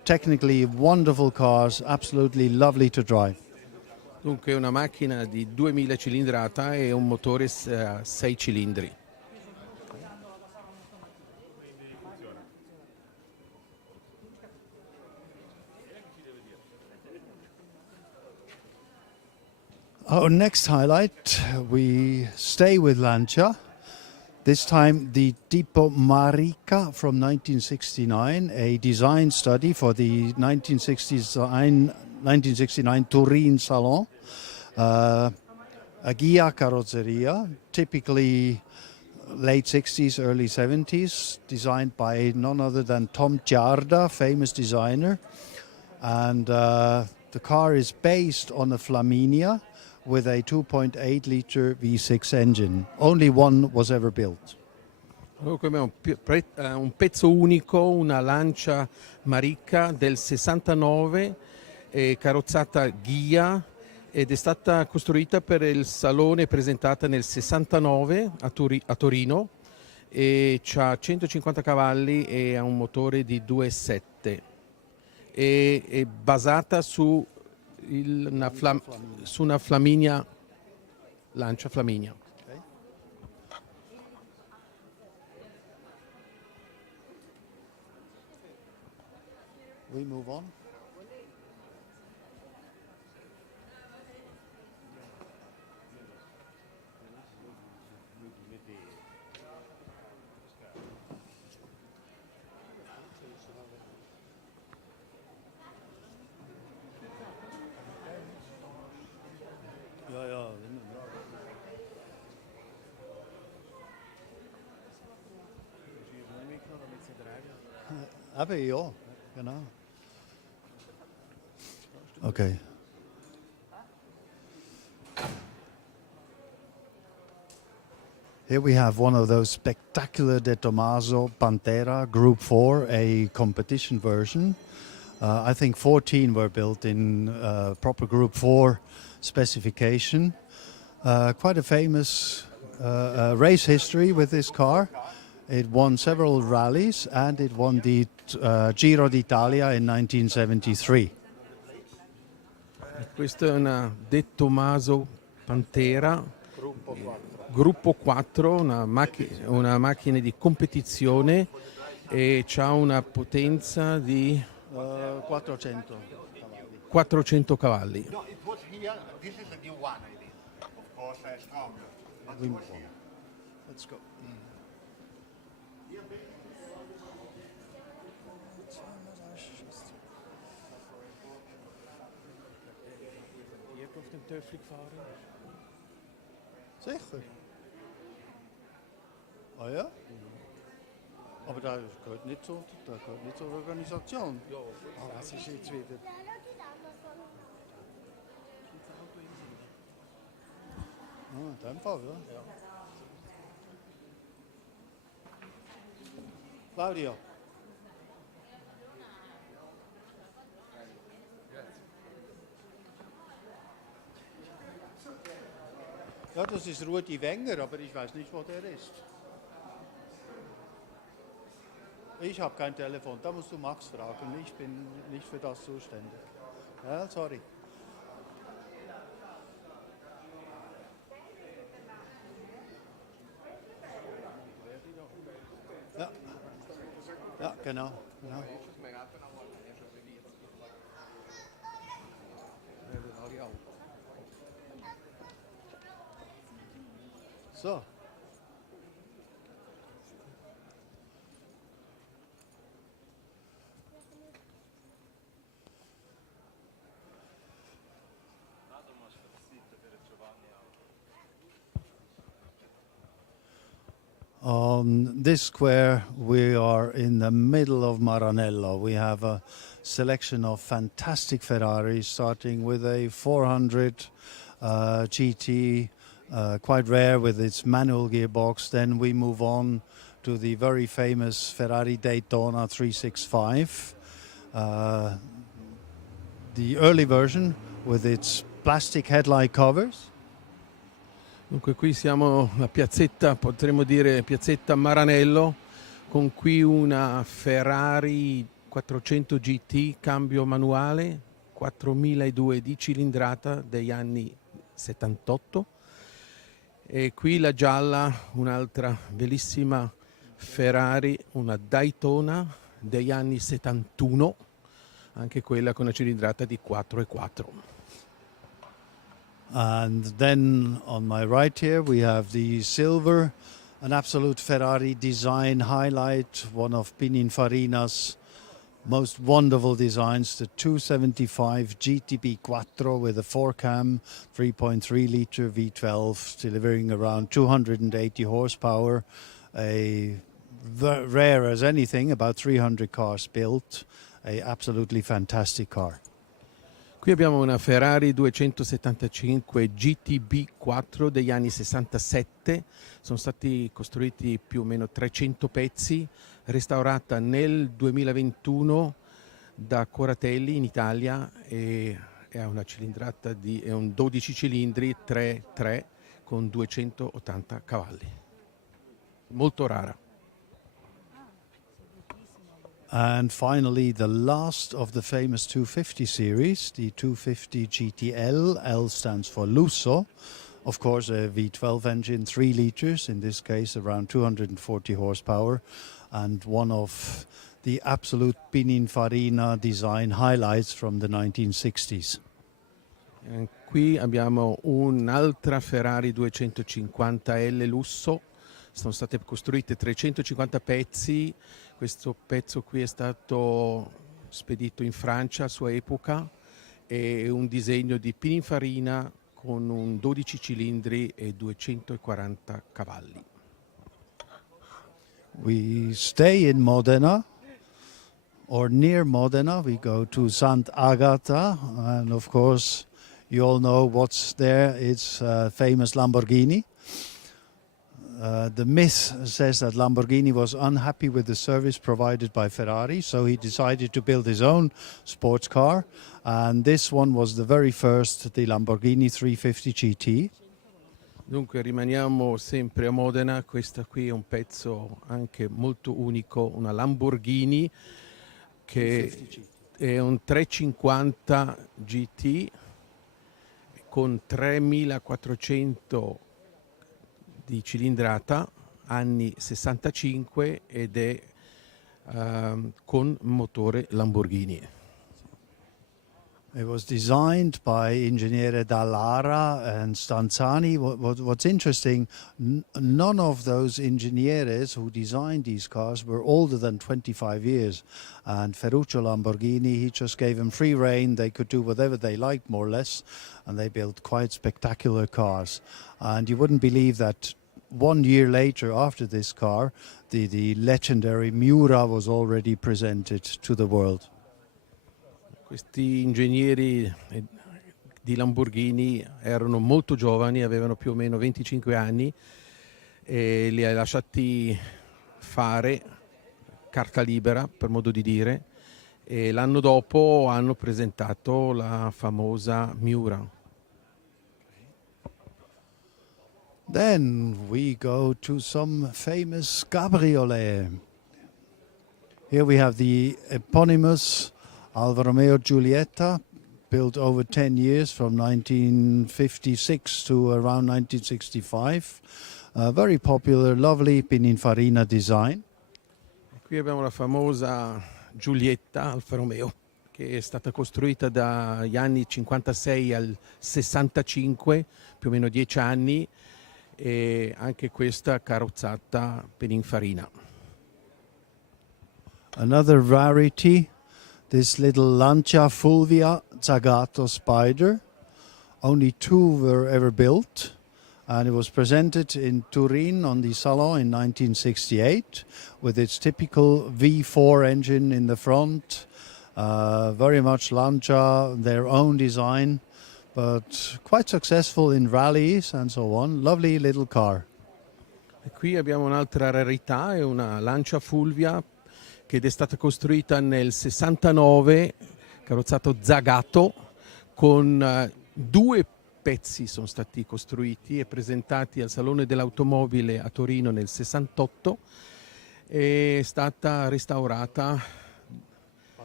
technically wonderful cars, absolutely lovely to drive. Dunque è una macchina di 2000 cilindrata e un motore a 6 cilindri. Our next highlight, we stay with Lancia. This time the Tipo Marica from 1969, a design study for the 1969 Turin Salon. A Ghia carrozzeria, typically late 60s, early 70s, designed by none other than Tom Giarda, famous designer. And the car is based on a Flaminia with a 2.8 liter V6 engine. Only one was ever built. Dunque abbiamo un pezzo unico, una Lancia Marica del 69, carrozzata Ghia, ed è stata costruita per il salone presentata nel 69 a Torino e ha 150 cavalli e ha un motore di 2.7. È basata su una Flaminia, Lancia Flaminia. Okay. We move on. Aber ja, genau. Okay. Here we have one of those spectacular De Tomaso Pantera Group 4, a competition version. I think 14 were built in proper Group 4 specification. Quite a famous race history with this car. It won several rallies and it won the Giro d'Italia in 1973. Questa è una De Tomaso Pantera Gruppo 4, una macchina di competizione e ha una potenza di 400 cavalli. No, it was here. This is a new one, I think. Of course, stronger. But it was here. Let's go. Hier auf dem Töffel gefahren. Sicher? Ah ja? Aber da gehört nicht zur Organisation. Ja, Das ist jetzt wieder... Ah, in dem Fall, ja. Claudio. Ja, das ist Rudi Wenger, aber ich weiß nicht, wo der ist. Ich habe kein Telefon, da musst du Max fragen. Ich bin nicht für das zuständig. Ja, sorry. Ja, ja genau. genau. So. On this square, we are in the middle of Maranello. We have a selection of fantastic Ferraris, starting with a 400 GT, quite rare with its manual gearbox. Then we move on to the very famous Ferrari Daytona 365. The early version with its plastic headlight covers. Dunque qui siamo a piazzetta, potremmo dire piazzetta Maranello, con qui una Ferrari 400 GT, cambio manuale, 4002 di cilindrata degli anni 78. E qui la gialla, un'altra bellissima Ferrari, una Daytona degli anni 71, anche quella con una cilindrata di 4,4. And then on my right here we have the silver, an absolute Ferrari design highlight, one of Pininfarina's most wonderful designs, the 275 GTB Quattro with a 4-cam 3.3 litre V12 delivering around 280 horsepower, rare as anything, about 300 cars built, a absolutely fantastic car. Qui abbiamo una Ferrari 275 GTB 4 degli anni 67, sono stati costruiti più o meno 300 pezzi, restaurata nel 2021 da Coratelli in Italia e ha una cilindrata è un 12 cilindri 3.3 con 280 cavalli. Molto rara. And finally, the last of the famous 250 series, the 250 GTL. L stands for Lusso. Of course, a V12 engine, 3 litres, in this case around 240 horsepower, and one of the absolute Pininfarina design highlights from the 1960s. Qui abbiamo un'altra Ferrari 250L Lusso, sono state costruite 350 pezzi. Questo pezzo qui è stato spedito in Francia a sua epoca, è un disegno di Pininfarina con un 12 cilindri e 240 cavalli. We stay in Modena, or near Modena. We go to Sant'Agata, and of course you all know what's there. It's famous Lamborghini. The myth says that Lamborghini was unhappy with the service provided by Ferrari, so he decided to build his own sports car, and this one was the very first, the Lamborghini 350 GT. Dunque rimaniamo sempre a Modena, questo qui è un pezzo anche molto unico, una Lamborghini che è un 350 GT con 3400 di cilindrata, anni 65, ed è con motore Lamborghini. It was designed by Ingegnere Dallara and Stanzani. What's interesting, none of those engineers who designed these cars were older than 25 years. And Ferruccio Lamborghini, he just gave them free rein. They could do whatever they liked, more or less. And they built quite spectacular cars. And you wouldn't believe that 1 year later, after this car, the legendary Miura was already presented to the world. Questi ingegneri di Lamborghini erano molto giovani, avevano più o meno 25 anni e li ha lasciati fare carta libera, per modo di dire, e l'anno dopo hanno presentato la famosa Miura. Then we go to some famous cabriolet. Here we have the eponymous Alfa Romeo Giulietta, built over 10 years from 1956 to around 1965. Very popular, lovely Pininfarina design. Qui abbiamo la famosa Giulietta Alfa Romeo, che è stata costruita dagli anni 56 al 65, più o meno 10 anni, e anche questa carrozzata Pininfarina. Another rarity, this little Lancia Fulvia Zagato Spider. Only 2 were ever built, and it was presented in Turin on the Salon in 1968 with its typical V4 engine in the front, very much Lancia, their own design, but quite successful in rallies and so on. Lovely little car. E qui abbiamo un'altra rarità, è una Lancia Fulvia che è stata costruita nel 69, carrozzato Zagato, con 2 pezzi sono stati costruiti e presentati al Salone dell'Automobile a Torino nel 68, è stata restaurata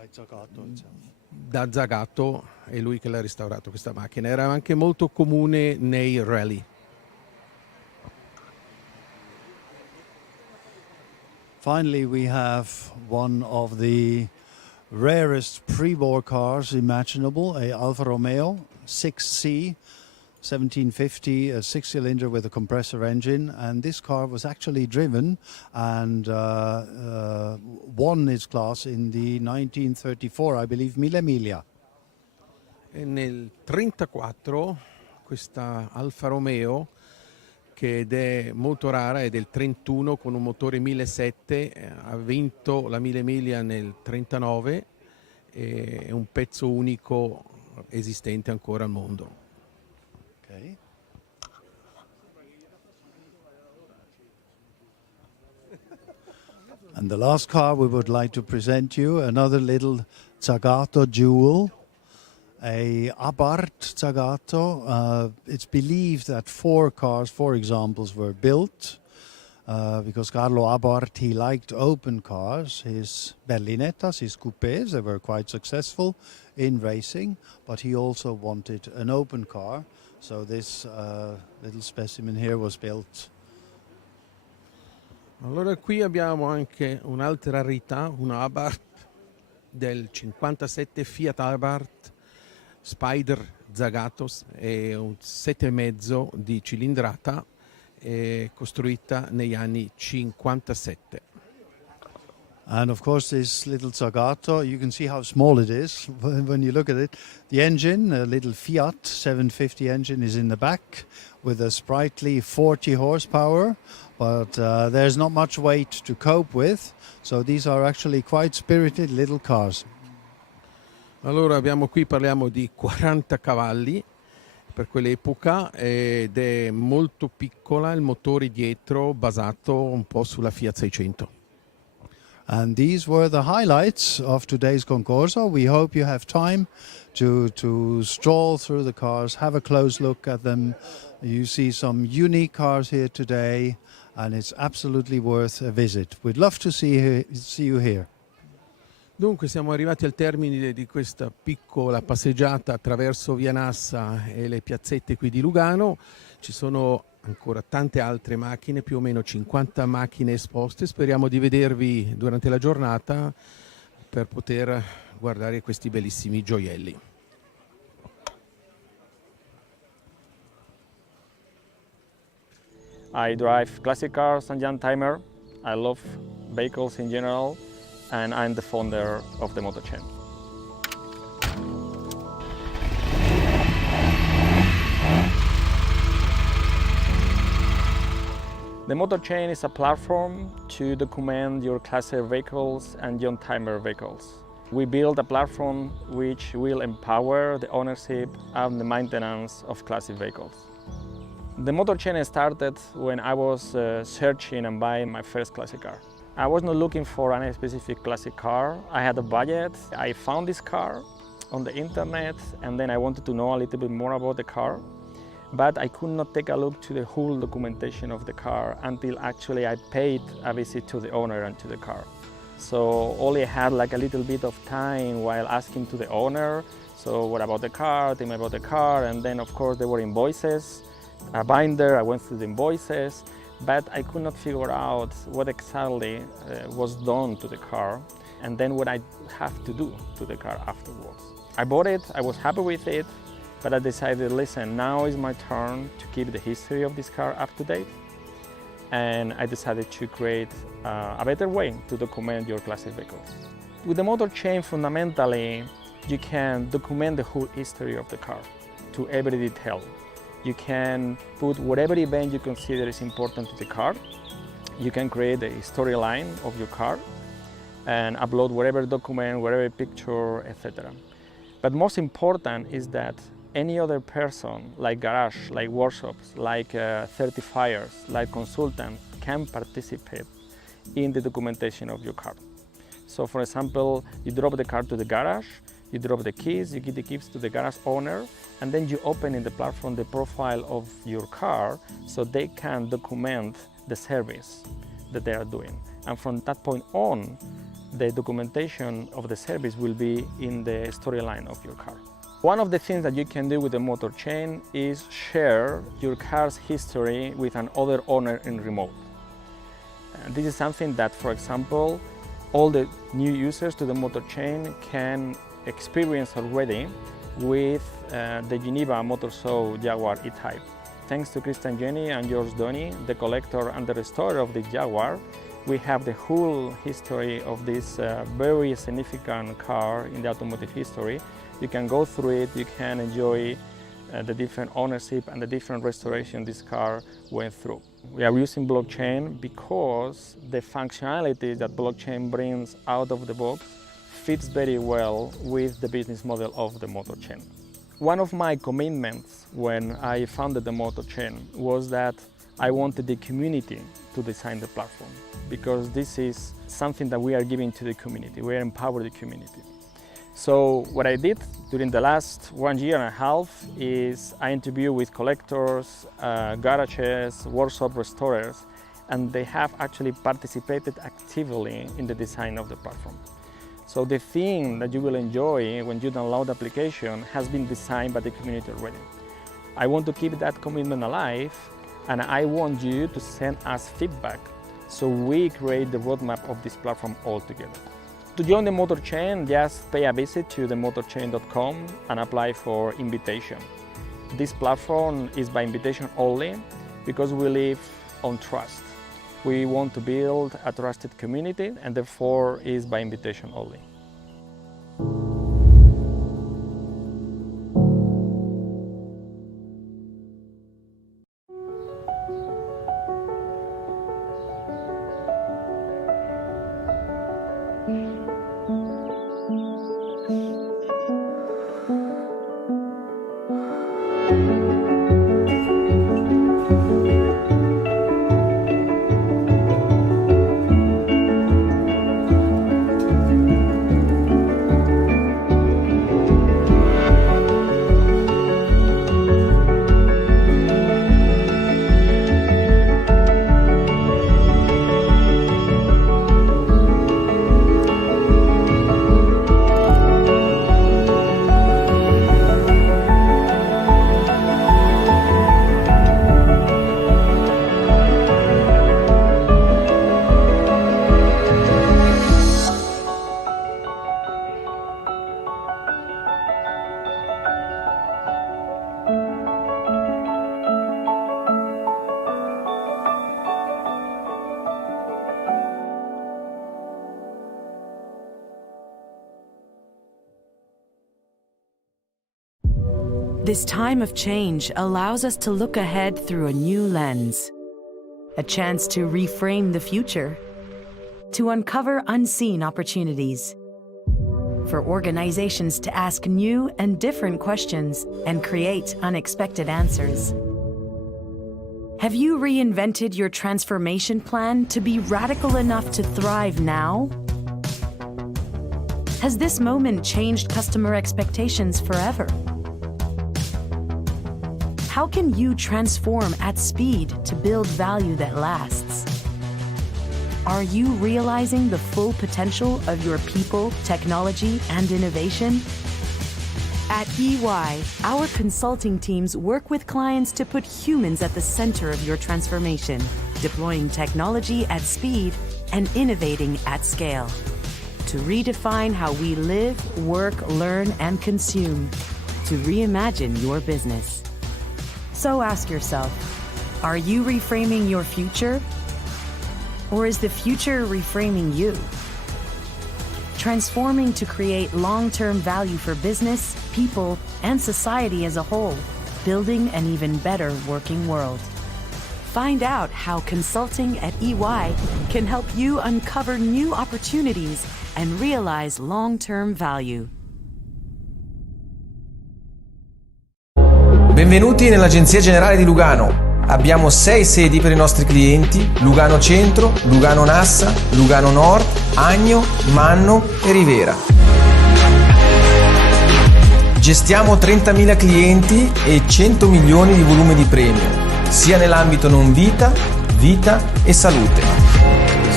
By Zagato itself. Da Zagato, è lui che l'ha restaurato questa macchina. Era anche molto comune nei rally. Finally, we have one of the rarest pre-war cars imaginable, a Alfa Romeo 6C 1750, a six-cylinder with a compressor engine, and this car was actually driven and won its class in the 1934, I believe, Mille Miglia. E nel 1934 questa Alfa Romeo, che ed è molto rara, è del 31 con un motore 1.700, ha vinto la Mille Miglia nel 1939, è un pezzo unico esistente ancora al mondo. Okay. And the last car we would like to present you, another little Zagato jewel, a Abarth Zagato. It's believed that four examples were built because Carlo Abarth, he liked open cars. His berlinettas, his coupés, they were quite successful in racing, but he also wanted an open car. So this little specimen here was built. Allora qui abbiamo anche un'altra rarità, una Abarth del 57 Fiat Abarth Spider Zagatos, è un 7,5 di cilindrata, costruita negli anni 57. And of course this little Zagato, you can see how small it is when you look at it. The engine, a little Fiat 750 engine, is in the back with a sprightly 40 horsepower, but there's not much weight to cope with, so these are actually quite spirited little cars. Allora parliamo di 40 cavalli per quell'epoca ed è molto piccola, il motore dietro basato un po' sulla Fiat 600. And these were the highlights of today's Concorso. We hope you have time to stroll through the cars, have a close look at them. You see some unique cars here today, and it's absolutely worth a visit. We'd love to see you here. Dunque siamo arrivati al termine di questa piccola passeggiata attraverso Via Nassa e le piazzette qui di Lugano. Ci sono ancora tante altre macchine, più o meno 50 macchine esposte. Speriamo di vedervi durante la giornata per poter guardare questi bellissimi gioielli. I drive classic cars and young timer. I love vehicles in general, and I'm the founder of the motor chain. The motor chain is a platform to document your classic vehicles and young timer vehicles. We build a platform which will empower the ownership and the maintenance of classic vehicles. The motor chain started when I was searching and buying my first classic car. I was not looking for any specific classic car. I had a budget. I found this car on the internet, and then I wanted to know a little bit more about the car. But I could not take a look to the whole documentation of the car until actually I paid a visit to the owner and to the car. So only had like a little bit of time while asking to the owner, so what about the car, tell me about the car, and then of course there were invoices, a binder, I went through the invoices, but I could not figure out what exactly was done to the car, and then what I have to do to the car afterwards. I bought it, I was happy with it, but I decided, listen, now is my turn to keep the history of this car up to date. And I decided to create a better way to document your classic vehicles. With the motor chain, fundamentally, you can document the whole history of the car to every detail. You can put whatever event you consider is important to the car. You can create a storyline of your car and upload whatever document, whatever picture, etc. But most important is that any other person, like garage, like workshops, like certifiers, like consultants, can participate in the documentation of your car. So for example, you drop the car to the garage, you drop the keys, you give the keys to the garage owner, and then you open in the platform the profile of your car so they can document the service that they are doing. And from that point on, the documentation of the service will be in the storyline of your car. One of the things that you can do with the motor chain is share your car's history with another owner in remote. This is something that, for example, all the new users to the motor chain can experience already with the Geneva Motor Show Jaguar E-Type. Thanks to Christian Jenny and George Donny, the collector and the restorer of the Jaguar, we have the whole history of this very significant car in the automotive history. You can go through it, you can enjoy the different ownership and the different restoration this car went through. We are using blockchain because the functionality that blockchain brings out of the box fits very well with the business model of the motor chain. One of my commitments when I founded the motor chain was that I wanted the community to design the platform, because this is something that we are giving to the community. We are empowering the community. So what I did during the last 1.5 years is I interviewed with collectors, garages, workshop restorers, and they have actually participated actively in the design of the platform. So the thing that you will enjoy when you download the application has been designed by the community already. I want to keep that commitment alive, and I want you to send us feedback so we create the roadmap of this platform all together. To join the motor chain, just pay a visit to themotorchain.com and apply for invitation. This platform is by invitation only because we live on trust. We want to build a trusted community, and therefore is by invitation only. This time of change allows us to look ahead through a new lens, a chance to reframe the future, to uncover unseen opportunities, for organizations to ask new and different questions and create unexpected answers. Have you reinvented your transformation plan to be radical enough to thrive now? Has this moment changed customer expectations forever? How can you transform at speed to build value that lasts? Are you realizing the full potential of your people, technology, and innovation? At EY, our consulting teams work with clients to put humans at the center of your transformation, deploying technology at speed and innovating at scale to redefine how we live, work, learn, and consume, to reimagine your business. So ask yourself, are you reframing your future? Or is the future reframing you? Transforming to create long-term value for business, people, and society as a whole, building an even better working world. Find out how consulting at EY can help you uncover new opportunities and realize long-term value. Benvenuti nell'Agenzia Generale di Lugano. Abbiamo 6 sedi per i nostri clienti: Lugano Centro, Lugano Nassa, Lugano Nord, Agno, Manno e Rivera. Gestiamo 30.000 clienti e 100 milioni di volume di premio, sia nell'ambito non vita, vita e salute.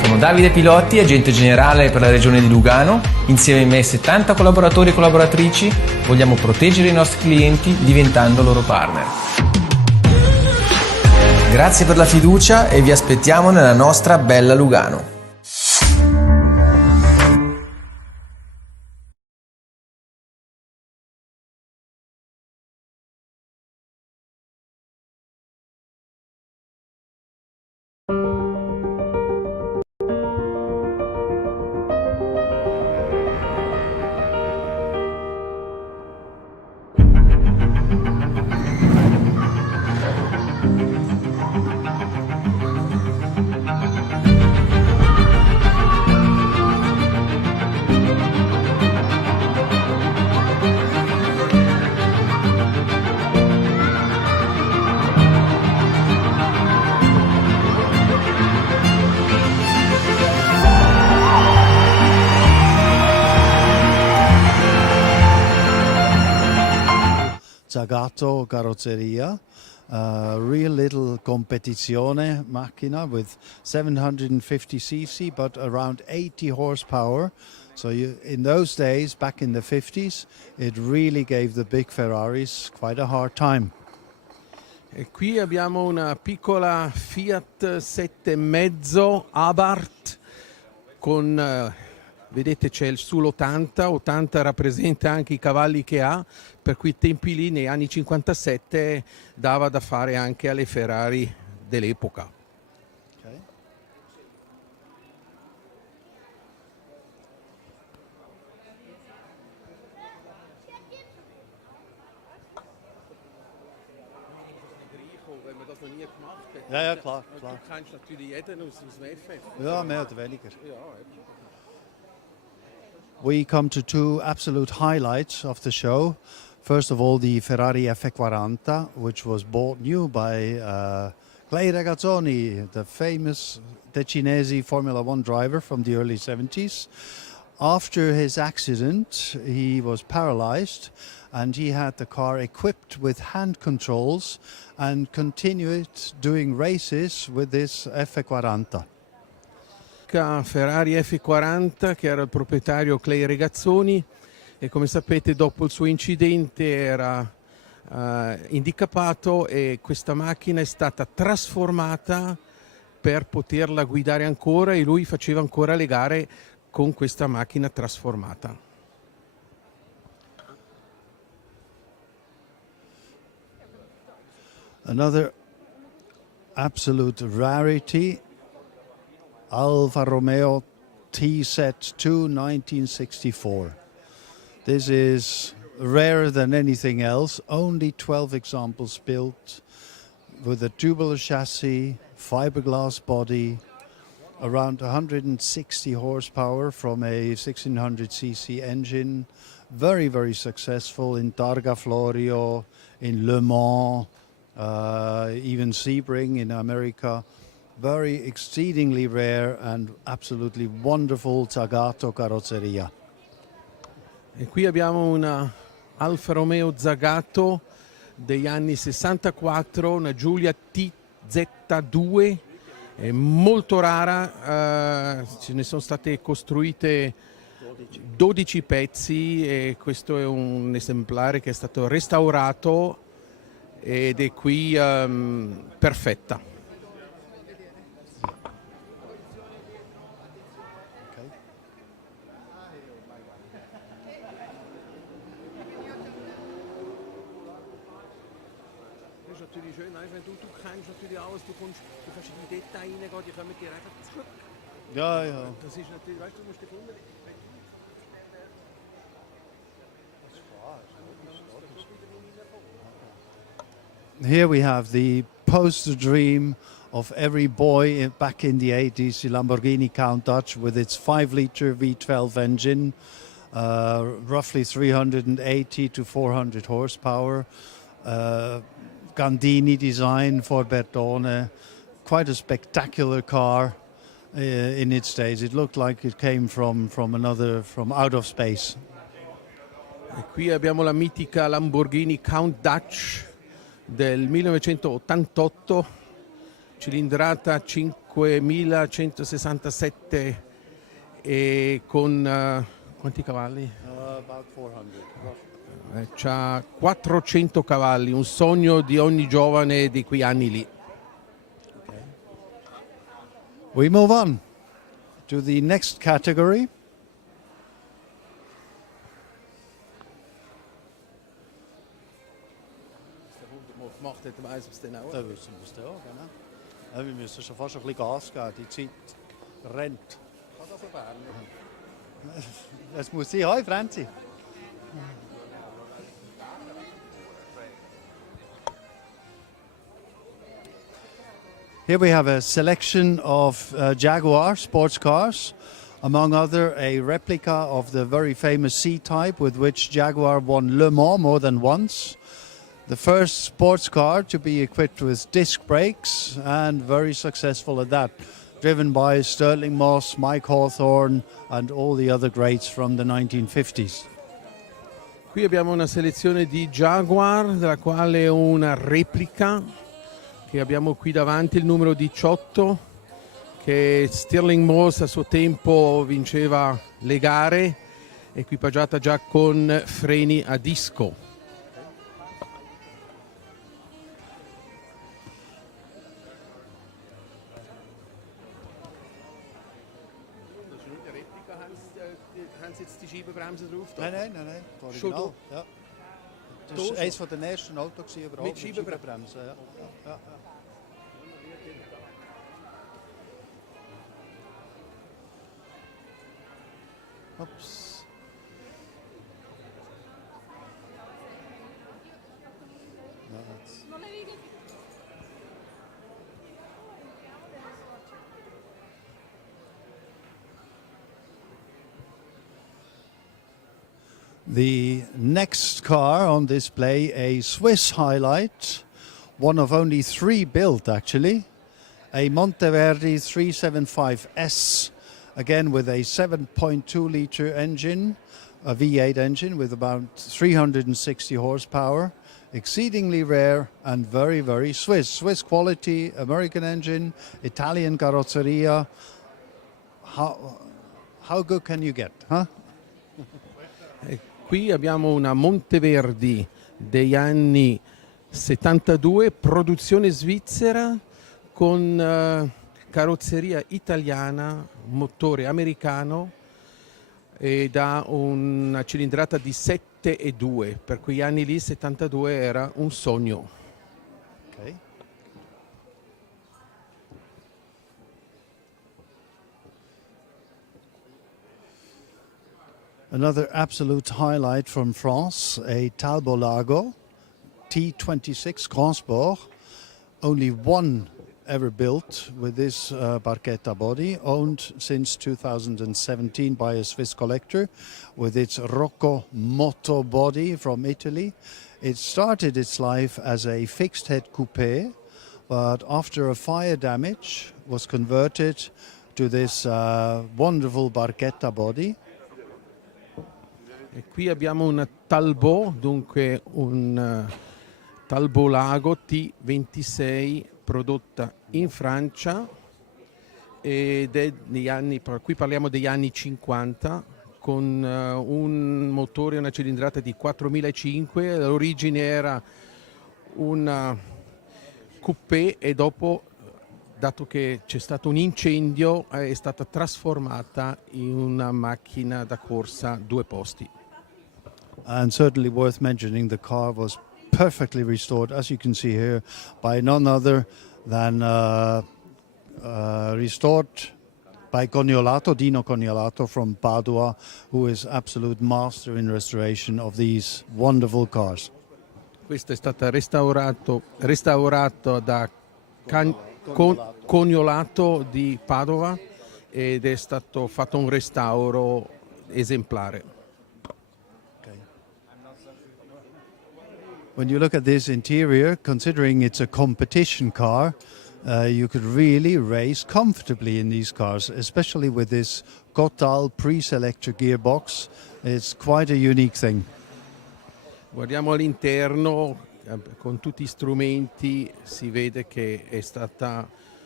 Sono Davide Pilotti, agente generale per la regione di Lugano. Insieme a me e 70 collaboratori e collaboratrici vogliamo proteggere i nostri clienti diventando loro partner. Grazie per la fiducia e vi aspettiamo nella nostra bella Lugano. Zagato carrozzeria, real little competizione macchina with 750cc but around 80 horsepower. So in those days, back in the 50s, it really gave the big Ferraris quite a hard time. E qui abbiamo una piccola Fiat 7,5 Abarth con, vedete c'è il sull'80, 80 rappresenta anche i cavalli che ha, per cui tempi lì negli anni 57 dava da fare anche alle Ferrari dell'epoca. Okay. Wenn man das noch nie gemacht hat. Ja, ja, klar, klar. Du kennst natürlich jeden aus dem FF. Ja, mehr oder weniger. Ja, We come to two absolute highlights of the show. First of all, the Ferrari F40, which was bought new by Clay Regazzoni, the famous Decinesi Formula One driver from the early 70s. After his accident, he was paralyzed and he had the car equipped with hand controls and continued doing races with this F40. Ferrari F40 che era il proprietario Clay Regazzoni e come sapete dopo il suo incidente era handicappato e questa macchina è stata trasformata per poterla guidare ancora e lui faceva ancora le gare con questa macchina trasformata. Another absolute rarity, Alfa Romeo TZ2 1964. This is rarer than anything else, only 12 examples built with a tubular chassis, fiberglass body, around 160 horsepower from a 1600cc engine. Very, very successful in Targa Florio, in Le Mans, even Sebring in America. Very exceedingly rare and absolutely wonderful Zagato carrozzeria. E qui abbiamo una Alfa Romeo Zagato degli anni 64, una Giulia TZ2, è molto rara, ce ne sono state costruite 12 pezzi e questo è un esemplare che è stato restaurato ed è qui perfetta. Das ist natürlich schön, wenn du kennst natürlich alles, du kannst in die Details reingehen, die kommen dir einfach zurück. Ja, ja. Das ist natürlich, weißt du, musst dich wundern. Here we have the poster dream of every boy back in the 80s, the Lamborghini Countach with its 5-liter V12 engine, roughly 380 to 400 horsepower. Gandini design for Bertone, quite a spectacular car in its days. It looked like it came from out of space. E qui abbiamo la mitica Lamborghini Countach del 1988 cilindrata 5167 e con quanti cavalli? About 400. C'ha 400 cavalli, un sogno di ogni giovane di quei anni lì. We move on to the next category. Macht het wijs op steen Da wissen wir es ja, genau. Ja, wir müssen schon fast ein bisschen Gas geben, die Zeit rennt. Es muss sein, hoi Franzi. Here we have a selection of Jaguar sports cars, among other a replica of the very famous C-Type with which Jaguar won Le Mans more than once. The first sports car to be equipped with disc brakes and very successful at that, driven by Stirling Moss, Mike Hawthorne and all the other greats from the 1950s. Qui abbiamo una selezione di Jaguar, della quale una replica che abbiamo qui davanti, il numero 18, che Stirling Moss a suo tempo vinceva le gare, equipaggiata già con freni a disco. Jetzt die Scheibenbremse drauf? Nein. Schon Original. Ja. Das war eines von den ersten Autos überhaupt Mit Scheibenbremse. Ja. Oops. No, that's... The next car on display, a Swiss highlight, one of only 3 built actually, a Monteverdi 375S, again with a 7.2 litre engine, a V8 engine with about 360 horsepower, exceedingly rare and very, very Swiss. Swiss quality, American engine, Italian carrozzeria. How good can you get, huh? Qui abbiamo una Monteverdi degli anni 72, produzione svizzera, con carrozzeria italiana, motore americano ed ha una cilindrata di 7,2. Per quegli anni lì, 72, era un sogno. Okay. Another absolute highlight from France, a Talbot Lago T26 Grand Sport. Only one ever built with this Barchetta body, owned since 2017 by a Swiss collector with its Rocco Moto body from Italy. It started its life as a fixed head coupe, but after a fire damage was converted to this wonderful Barchetta body. E qui abbiamo una Talbot, dunque un Talbot Lago T26 prodotta in Francia ed è negli anni, qui parliamo degli anni 50, con un motore e una cilindrata di 4005. L'origine era una coupé e dopo, dato che c'è stato un incendio, è stata trasformata in una macchina da corsa 2 posti. And certainly worth mentioning, the car was perfectly restored, as you can see here, by none other than restored by Coniolato, Dino Coniolato from Padua, who is absolute master in restoration of these wonderful cars. Questo è stato restaurato da Coniolato di Padova ed è stato fatto un restauro esemplare. When you look at this interior, considering it's a competition car, you could really race comfortably in these cars, especially with this Gotthal pre-selector gearbox. It's quite a unique thing. Guardiamo all'interno, con tutti gli strumenti, si vede che è stata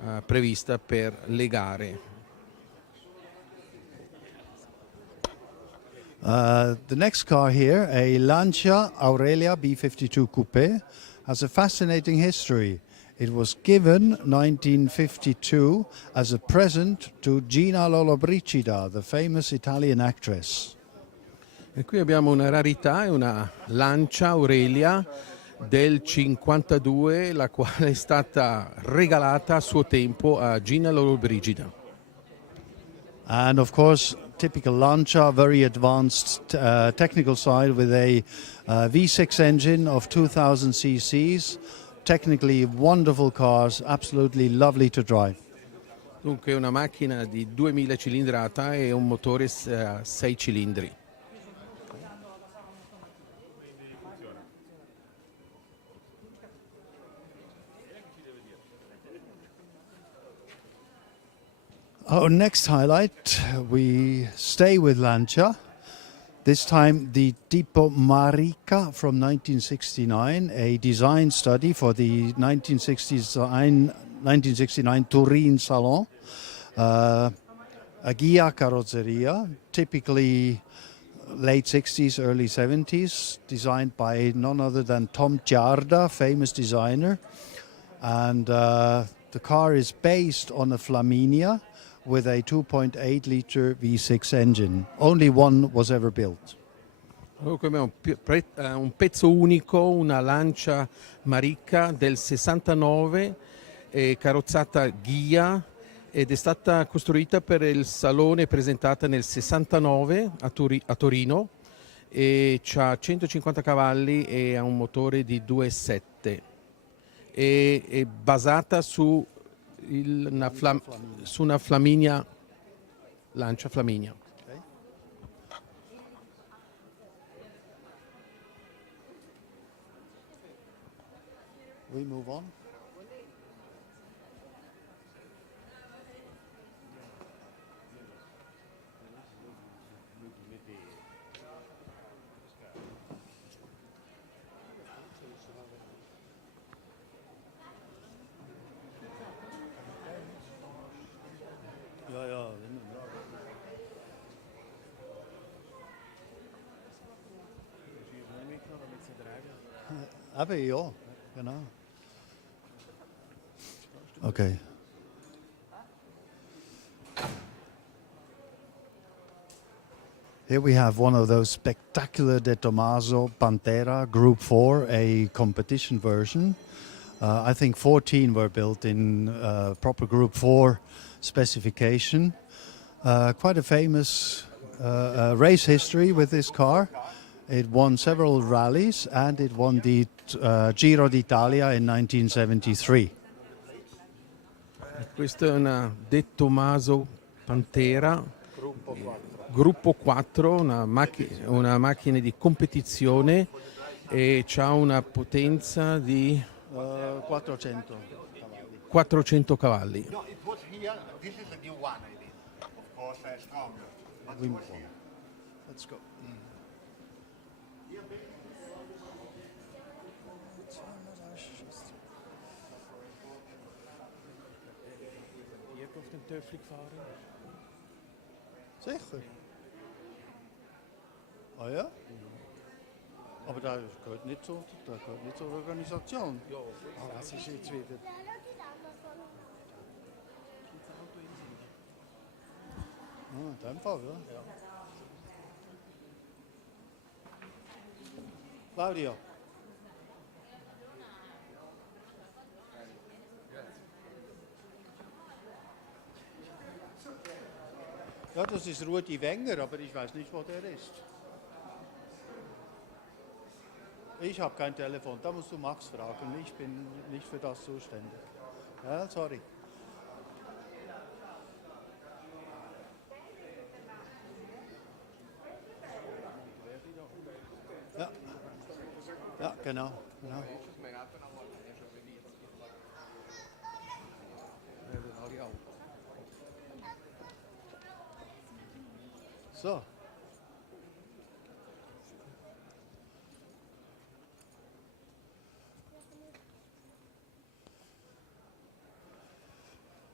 prevista per le gare. The next car here, a Lancia Aurelia B52 Coupe, has a fascinating history. It was given 1952 as a present to Gina Lollobrigida, the famous Italian actress. E qui abbiamo una rarità, è una Lancia Aurelia del 52, la quale è stata regalata a suo tempo a Gina Lollobrigida. And of course, typical Lancia, very advanced technical side with a V6 engine of 2000 cc's. Technically wonderful cars, absolutely lovely to drive. Dunque è una macchina di 2000 cilindrata e un motore a 6 cilindri. Our next highlight, we stay with Lancia. This time the Tipo Marica from 1969, a design study for the 1969 Turin Salon. A Ghia carrozzeria, typically late 60s, early 70s, designed by none other than Tom Giarda, famous designer. And the car is based on a Flaminia with a 2.8 liter V6 engine. Only one was ever built. Allora, qui abbiamo un pezzo unico, una Lancia Marica del 69, carrozzata Ghia, ed è stata costruita per il salone presentata nel 69 a Torino e ha 150 cavalli e ha un motore di 2.7. È basata su una Flaminia, Lancia Flaminia. Okay. We move on. Aber ja, genau. Okay. Here we have one of those spectacular De Tomaso Pantera Group 4, a competition version. I think 14 were built in proper Group 4 specification. Quite a famous race history with this car. It won several rallies and it won the Giro d'Italia in 1973. Questa è una De Tomaso Pantera Gruppo 4, una macchina di competizione e ha una potenza di 400 cavalli. No, it was here. This is a new one, I think. Of course, stronger. But it was here. Let's go. Hier auf dem Töffel gefahren. Sicher. Ah ja? Aber da gehört nicht zur Organisation. Ja, das ist jetzt wieder. In dem Fall, ja. Claudio. Ja, das ist Rudi Wenger, aber ich weiß nicht, wo der ist. Ich habe kein Telefon, da musst du Max fragen. Ich bin nicht für das zuständig. Ja, sorry. Ja, ja genau. So.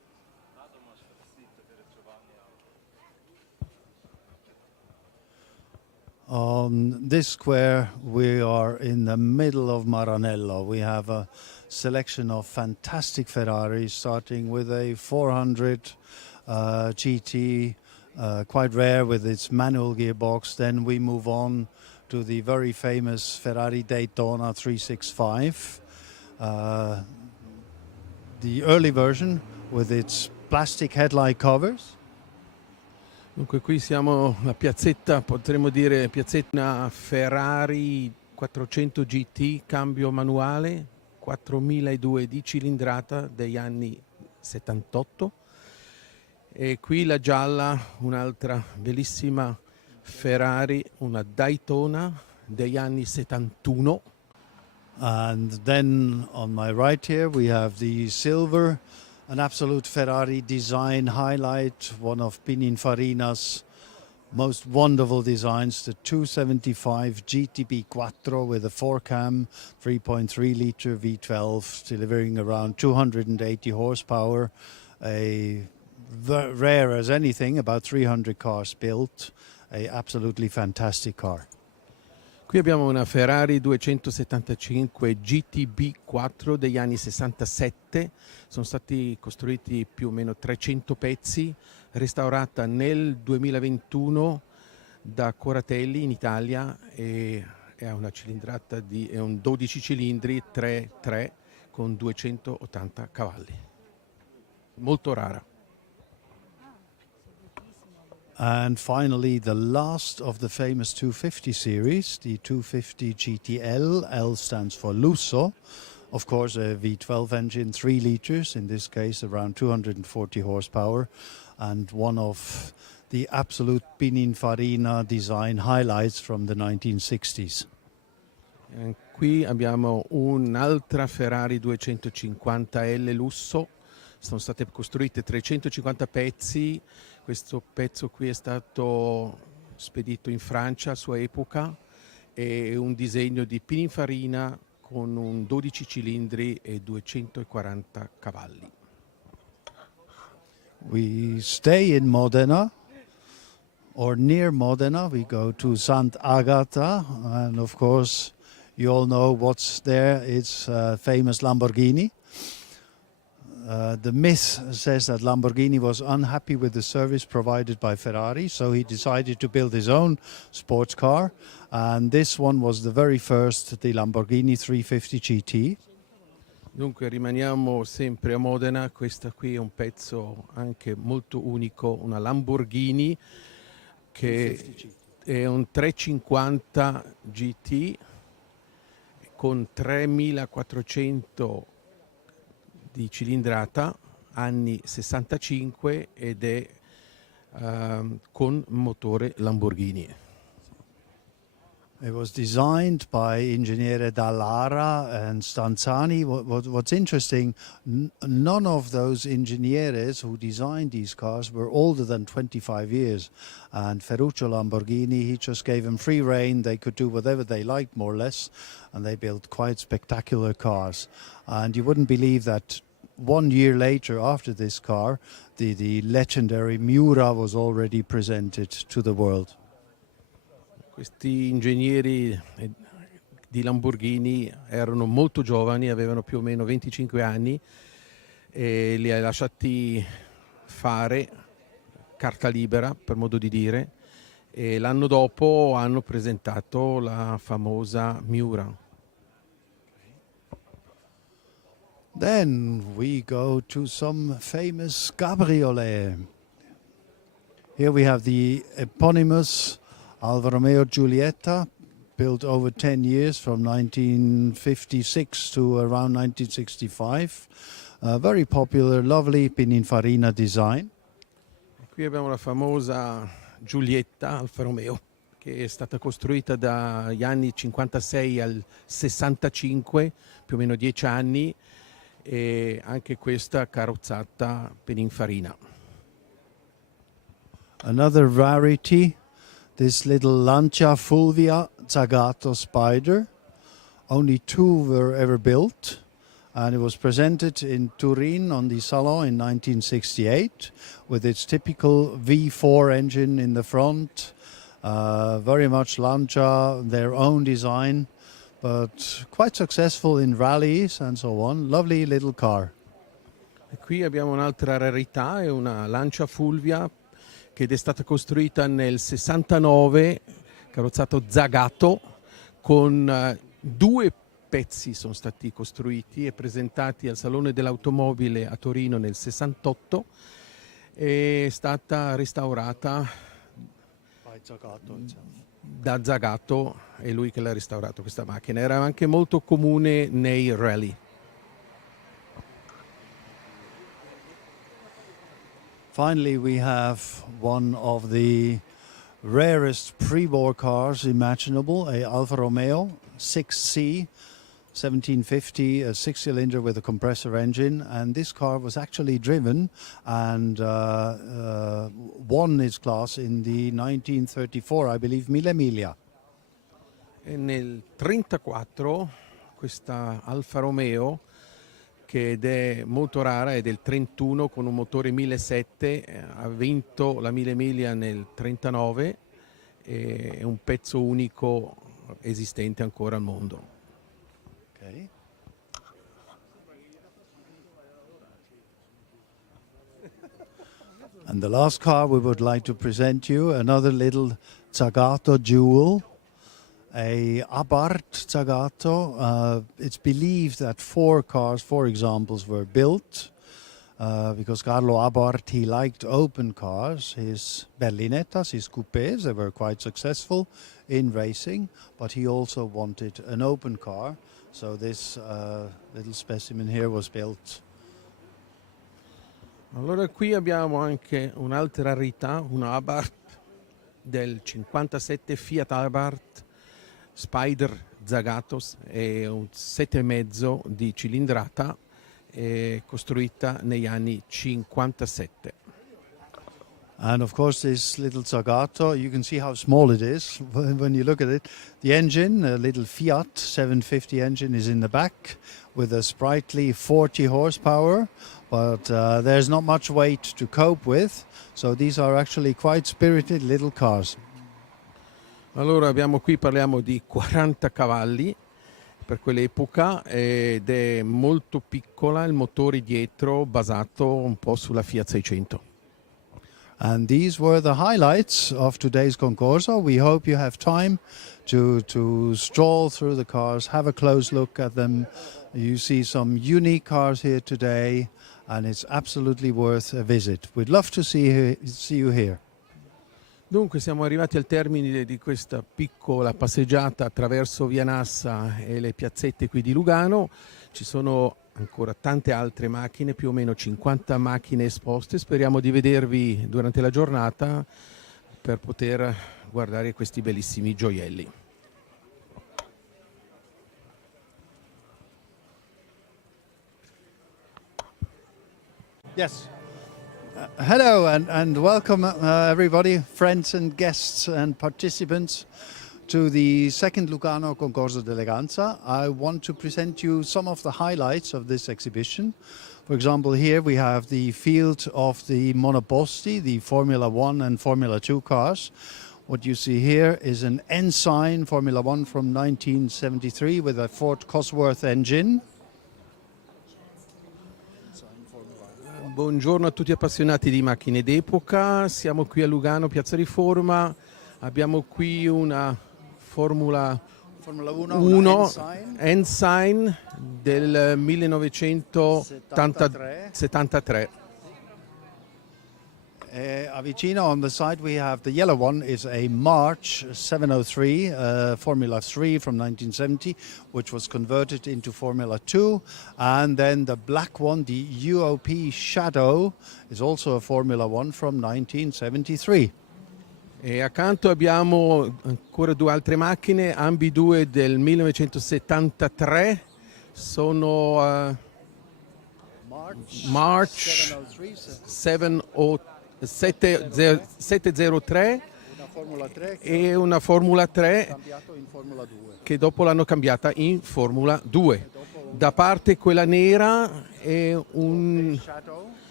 On this square, we are in the middle of Maranello. We have a selection of fantastic Ferraris, starting with a 400 GT, quite rare with its manual gearbox. Then we move on to the very famous Ferrari Daytona 365. The early version with its plastic headlight covers. Dunque qui siamo la piazzetta, potremmo dire piazzetta una Ferrari 400 GT, cambio manuale, 4002 di cilindrata degli anni 78. E qui la gialla, un'altra bellissima Ferrari, una Daytona degli anni 71. And then on my right here we have the silver, an absolute Ferrari design highlight, one of Pininfarina's most wonderful designs, the 275 GTB Quattro with a 4-cam 3.3 litre V12 delivering around 280 horsepower, rare as anything, about 300 cars built, a absolutely fantastic car. Qui abbiamo una Ferrari 275 GTB 4 degli anni 67, sono stati costruiti più o meno 300 pezzi, restaurata nel 2021 da Coratelli in Italia e ha una cilindrata è un 12 cilindri 3.3 con 280 cavalli. Molto rara. And finally, the last of the famous 250 series, the 250 GTL. L stands for Lusso. Of course, a V12 engine, 3 liters, in this case around 240 horsepower, and one of the absolute Pininfarina design highlights from the 1960s. Qui abbiamo un'altra Ferrari 250L Lusso, sono state costruite 350 pezzi. Questo pezzo qui è stato spedito in Francia a sua epoca, è un disegno di Pininfarina con un 12 cilindri e 240 cavalli. We stay in Modena, or near Modena. We go to Sant'Agata, and of course you all know what's there. It's famous Lamborghini. The myth says that Lamborghini was unhappy with the service provided by Ferrari, so he decided to build his own sports car, and this one was the very first, the Lamborghini 350 GT. Dunque rimaniamo sempre a Modena, questo qui è un pezzo anche molto unico, una Lamborghini che è un 350 GT con 3400 di cilindrata, anni 65, ed è con motore Lamborghini. It was designed by Ingegnere Dallara and Stanzani. What's interesting, none of those engineers who designed these cars were older than 25 years. And Ferruccio Lamborghini, he just gave them free rein. They could do whatever they liked, more or less. And they built quite spectacular cars. And you wouldn't believe that 1 year later, after this car, the legendary Miura was already presented to the world. Questi ingegneri di Lamborghini erano molto giovani, avevano più o meno 25 anni e li ha lasciati fare carta libera, per modo di dire, e l'anno dopo hanno presentato la famosa Miura. Then we go to some famous cabriolet. Here we have the eponymous Alfa Romeo Giulietta, built over 10 years from 1956 to around 1965. Very popular, lovely Pininfarina design. Qui abbiamo la famosa Giulietta Alfa Romeo, che è stata costruita dagli anni 56 al 65, più o meno 10 anni, e anche questa carrozzata Pininfarina. Another rarity, this little Lancia Fulvia Zagato Spider. Only 2 were ever built, and it was presented in Turin on the Salon in 1968 with its typical V4 engine in the front, Very much Lancia, their own design, but quite successful in rallies and so on. Lovely little car. E qui abbiamo un'altra rarità, è una Lancia Fulvia che è stata costruita nel 69, carrozzato Zagato, con 2 pezzi sono stati costruiti e presentati al Salone dell'Automobile a Torino nel 68. È stata restaurata da Zagato, è lui che l'ha restaurato questa macchina. Era anche molto comune nei rally. Finally, we have one of the rarest pre-war cars imaginable, a Alfa Romeo 6C 1750, a 6-cylinder with a compressor engine, and this car was actually driven and won its class in the 1934, I believe, Mille Miglia. E nel 1934 questa Alfa Romeo, che è molto rara, è del 31 con un motore 1.700, ha vinto la Mille Miglia nel 1939, è un pezzo unico esistente ancora al mondo. Okay. And the last car we would like to present you, another little Zagato jewel, a Abarth Zagato. It's believed that 4 examples were built because Carlo Abarth, he liked open cars. His Berlinettas, his coupés, they were quite successful in racing, but he also wanted an open car. So this little specimen here was built. Allora qui abbiamo anche un'altra rarità, una Abarth del 57, Fiat Abarth Spider Zagatos, è un 7,5 di cilindrata, costruita negli anni 57. And of course this little Zagato, you can see how small it is when you look at it. The engine, a little Fiat 750 engine, is in the back with a sprightly 40 horsepower, but there's not much weight to cope with, so these are actually quite spirited little cars. Allora parliamo di 40 cavalli per quell'epoca ed è molto piccola, il motore dietro basato un po' sulla Fiat 600. And these were the highlights of today's Concorso. We hope you have time to stroll through the cars, have a close look at them. You see some unique cars here today, and it's absolutely worth a visit. We'd love to see you here. Dunque siamo arrivati al termine di questa piccola passeggiata attraverso Via Nassa e le piazzette qui di Lugano. Ci sono ancora tante altre macchine, più o meno 50 macchine esposte. Speriamo di vedervi durante la giornata per poter guardare questi bellissimi gioielli. Yes. Hello and welcome everybody, friends and guests and participants to the second Lugano Concorso Eleganza. I want to present you some of the highlights of this exhibition. For example, here we have the field of the monoposti, the Formula 1 and Formula 2 cars. What you see here is an Ensign Formula 1 from 1973 with a Ford Cosworth engine. Buongiorno a tutti appassionati di macchine d'epoca, siamo qui a Lugano, Piazza Riforma, abbiamo qui una Formula 1 Ensign del 1973. Vicino on the side we have the yellow one is a March 703 Formula 3 from 1970, which was converted into Formula 2, and then the black one, the UOP Shadow, is also a Formula 1 from 1973. E accanto abbiamo ancora 2 altre macchine, ambidue del 1973, sono March 703 e una Formula 3 che dopo l'hanno cambiata in Formula 2. Da parte quella nera è un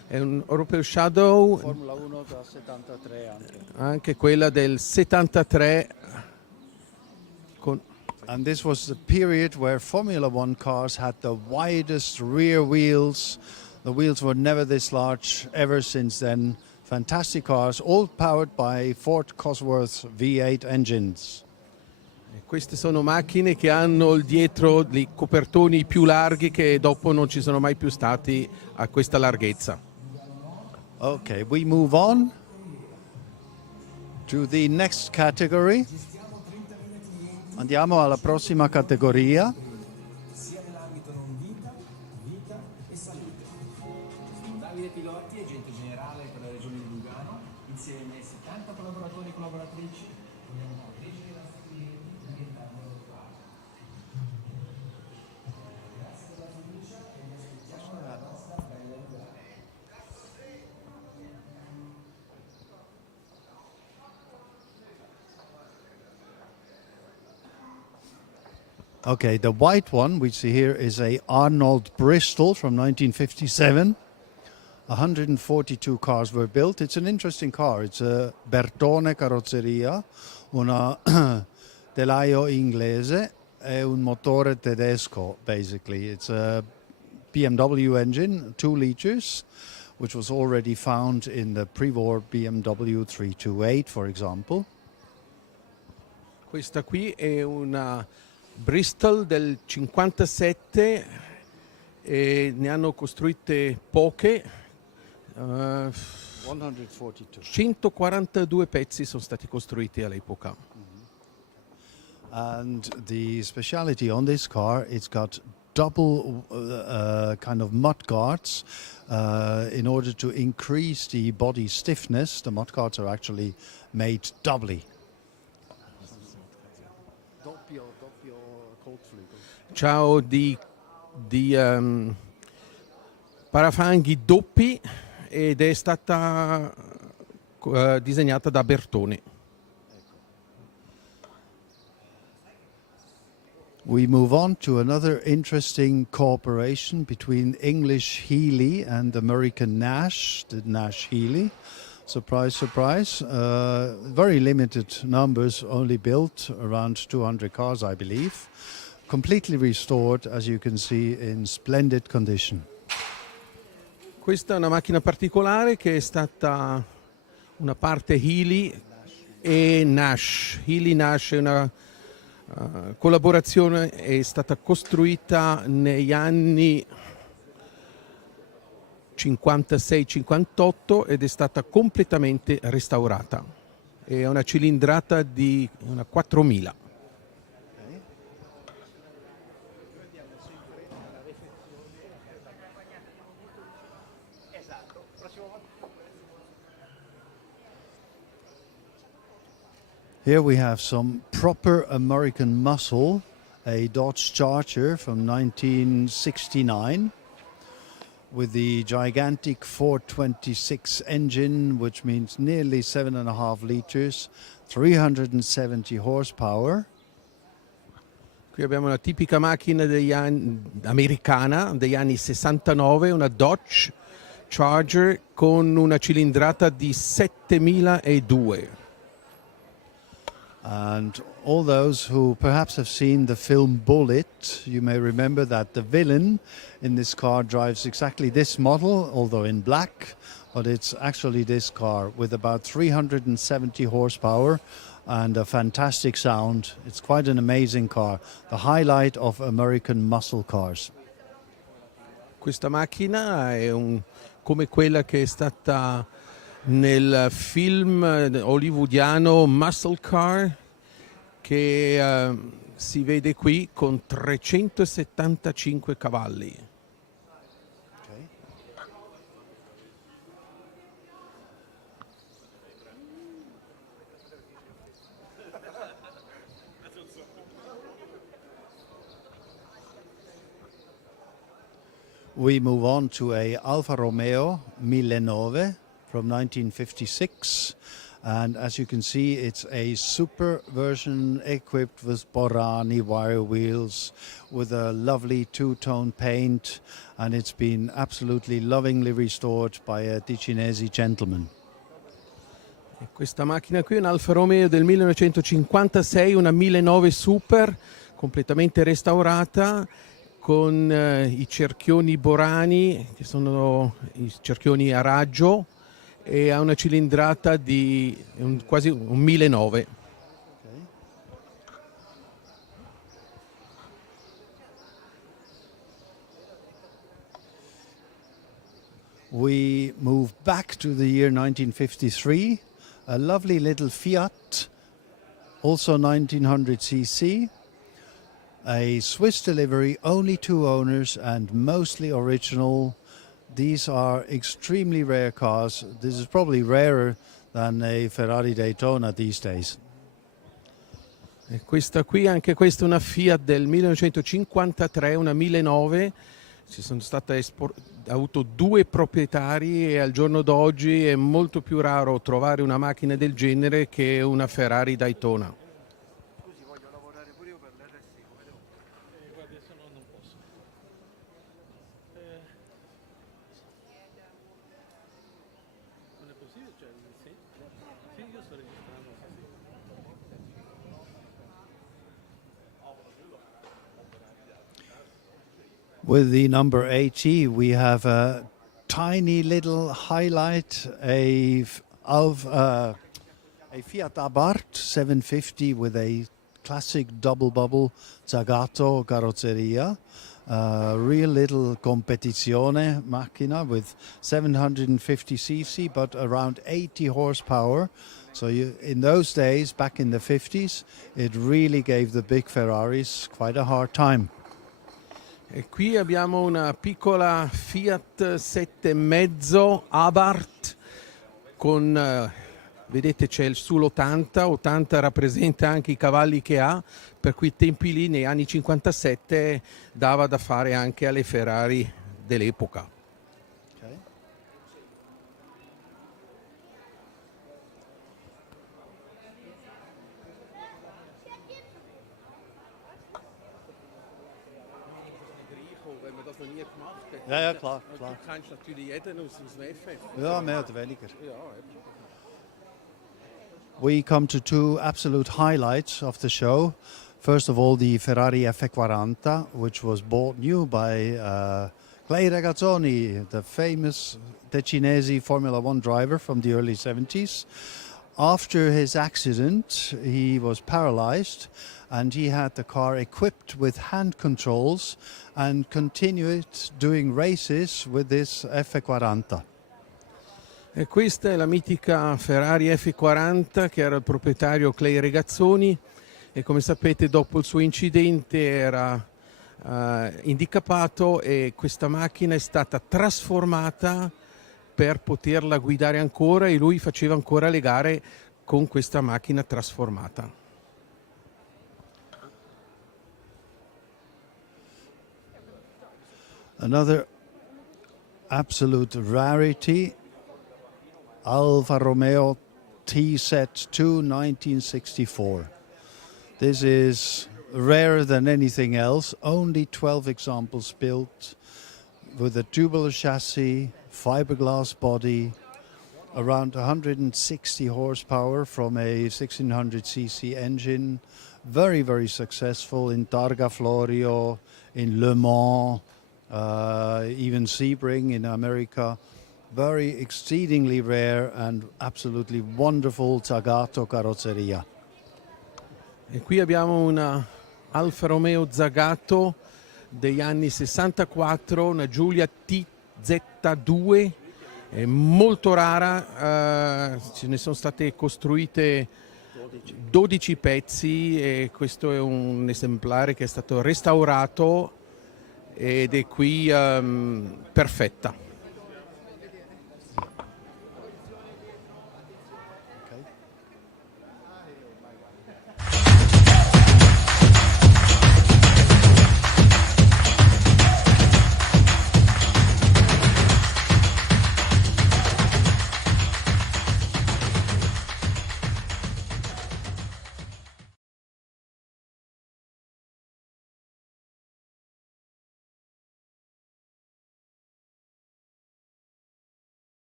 È un Europeo Shadow, Formula 1 da 73 anche. anche quella del 73. Con... And this was the period where Formula One cars had the widest rear wheels. The wheels were never this large ever since then. Fantastic cars, all powered by Ford Cosworth V8 engines. Queste sono macchine che hanno dietro dei copertoni più larghi che dopo non ci sono mai più stati a questa larghezza. Okay, we move on to the next category. Andiamo alla prossima categoria. Sia nell'ambito non vita, vita e salute. Sono Davide Pilotti, agente generale per la regione di Lugano, insieme ai 70 collaboratori e collaboratrici. Vogliamo proteggere i nostri clienti e diventare un loro parte. Grazie per la fiducia e vi aspettiamo nella nostra bella Lugano. Okay, the white one we see here is a Arnold Bristol from 1957. 142 cars were built. It's an interesting car. It's a Bertone carrozzeria, una telaio inglese e un motore tedesco, basically. It's a BMW engine, 2 liters, which was already found in the pre-war BMW 328, for example. Questa qui è una Bristol del 57 e ne hanno costruite poche. 142. 142 pezzi sono stati costruiti all'epoca. And the speciality on this car, it's got double kind of mud guards in order to increase the body stiffness. The mud guards are actually made doubly. Ciao di parafanghi doppi ed è stata disegnata da Bertone. We move on to another interesting cooperation between English Healey and American Nash, the Nash Healey. Surprise, surprise. Very limited numbers, only built around 200 cars, I believe. Completely restored, as you can see, in splendid condition. Questa è una macchina particolare che è stata una parte Healey e Nash. Healey-Nash è una collaborazione, è stata costruita negli anni 56-58 ed è stata completamente restaurata. È una cilindrata di una 4000. Here we have some proper American muscle, a Dodge Charger from 1969 with the gigantic 426 engine, which means nearly 7.5 liters, 370 horsepower. Qui abbiamo una tipica macchina americana degli anni 69, una Dodge Charger con una cilindrata di 7002. And all those who perhaps have seen the film Bullet, you may remember that the villain in this car drives exactly this model, although in black, but it's actually this car with about 370 horsepower and a fantastic sound. It's quite an amazing car, the highlight of American muscle cars. Questa macchina è come quella che è stata nel film hollywoodiano Muscle Car, che si vede qui con 375 cavalli. We move on to a Alfa Romeo 1009 from 1956, And as you can see, it's a super version equipped with Borrani wire wheels, with a lovely two-tone paint, and it's been absolutely lovingly restored by a Ticinesi gentleman. E questa macchina qui è un Alfa Romeo del 1956, una 1009 Super, completamente restaurata, con i cerchioni Borrani, che sono i cerchioni a raggio, e ha una cilindrata di quasi un 1009. We move back to the year 1953, a lovely little Fiat, also 1900cc, a Swiss delivery, only 2 owners and mostly original. These are extremely rare cars. This is probably rarer than a Ferrari Daytona these days. E questa qui, anche questa è una Fiat del 1953, una 1009. Ci sono state ha avuto 2 proprietari e al giorno d'oggi è molto più raro trovare una macchina del genere che una Ferrari Daytona. Scusi, voglio lavorare pure io per l'RSI, come devo fare? Guardi, adesso non posso. Non è possibile? Cioè, sì? Sì, io sto registrando, sì. With the number 80, we have a tiny little highlight, a Fiat Abarth 750 with a classic double bubble Zagato carrozzeria. Real little competizione macchina with 750cc, but around 80 horsepower. So in those days, back in the 50s, it really gave the big Ferraris quite a hard time. E qui abbiamo una piccola Fiat 7,5 Abarth con, vedete c'è il sull'80, 80 rappresenta anche i cavalli che ha, per cui i tempi lì negli anni 57 dava da fare anche alle Ferrari dell'epoca. Okay. Wenn man das noch nie gemacht hat. Ja, klar, klar. Du kennst natürlich jeden aus dem FF. Ja, mehr oder weniger. Ja, We come to 2 absolute highlights of the show. First of all, the Ferrari F40, which was bought new by Clay Regazzoni, the famous Ticinesi Formula One driver from the early 70s. After his accident, he was paralyzed, and he had the car equipped with hand controls and continued doing races with this F40. E questa è la mitica Ferrari F40 che era il proprietario Clay Regazzoni, e come sapete dopo il suo incidente era handicappato, e questa macchina è stata trasformata per poterla guidare ancora, e lui faceva ancora le gare con questa macchina trasformata. Another absolute rarity, Alfa Romeo TZ2 1964. This is rarer than anything else, only 12 examples built, with a tubular chassis, fiberglass body, around 160 horsepower from a 1600cc engine, very, very successful in Targa Florio, in Le Mans, even Sebring in America. Very exceedingly rare and absolutely wonderful Zagato carrozzeria. E qui abbiamo una Alfa Romeo Zagato degli anni 64, una Giulia TZ2, è molto rara, ce ne sono state costruite 12 pezzi, e questo è un esemplare che è stato restaurato ed è qui perfetta.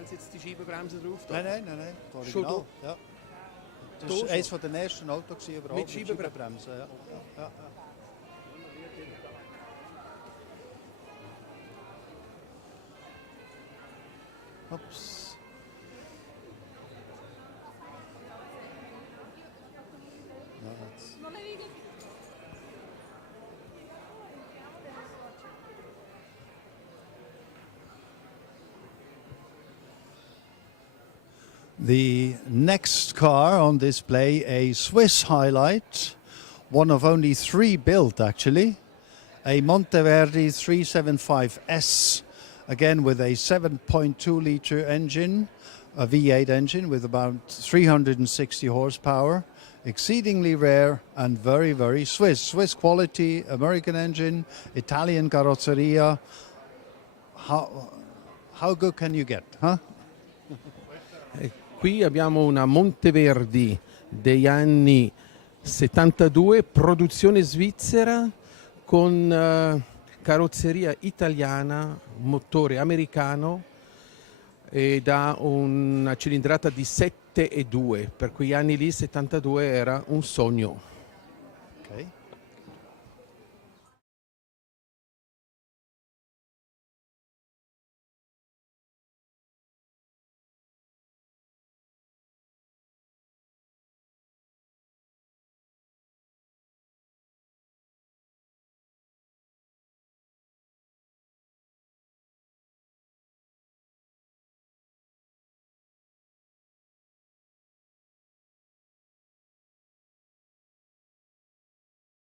haben Sie jetzt die Scheibenbremse drauf? Da? Nein, das Schon Original. Ja. Das Da war schon? eines der ersten Autos überhaupt Mit Scheibenbremse? Scheibenbremsen. Ja. Oops. No, that's... The next car on display, a Swiss highlight, one of only 3 built actually, a Monteverdi 375S, again with a 7.2 litre engine, a V8 engine with about 360 horsepower, exceedingly rare and very, very Swiss. Swiss quality, American engine, Italian carrozzeria. How good can you get, huh? Qui abbiamo una Monteverdi degli anni 72, produzione svizzera con carrozzeria italiana, motore americano ed ha una cilindrata di 7,2. Per quegli anni lì 72 era un sogno. Okay.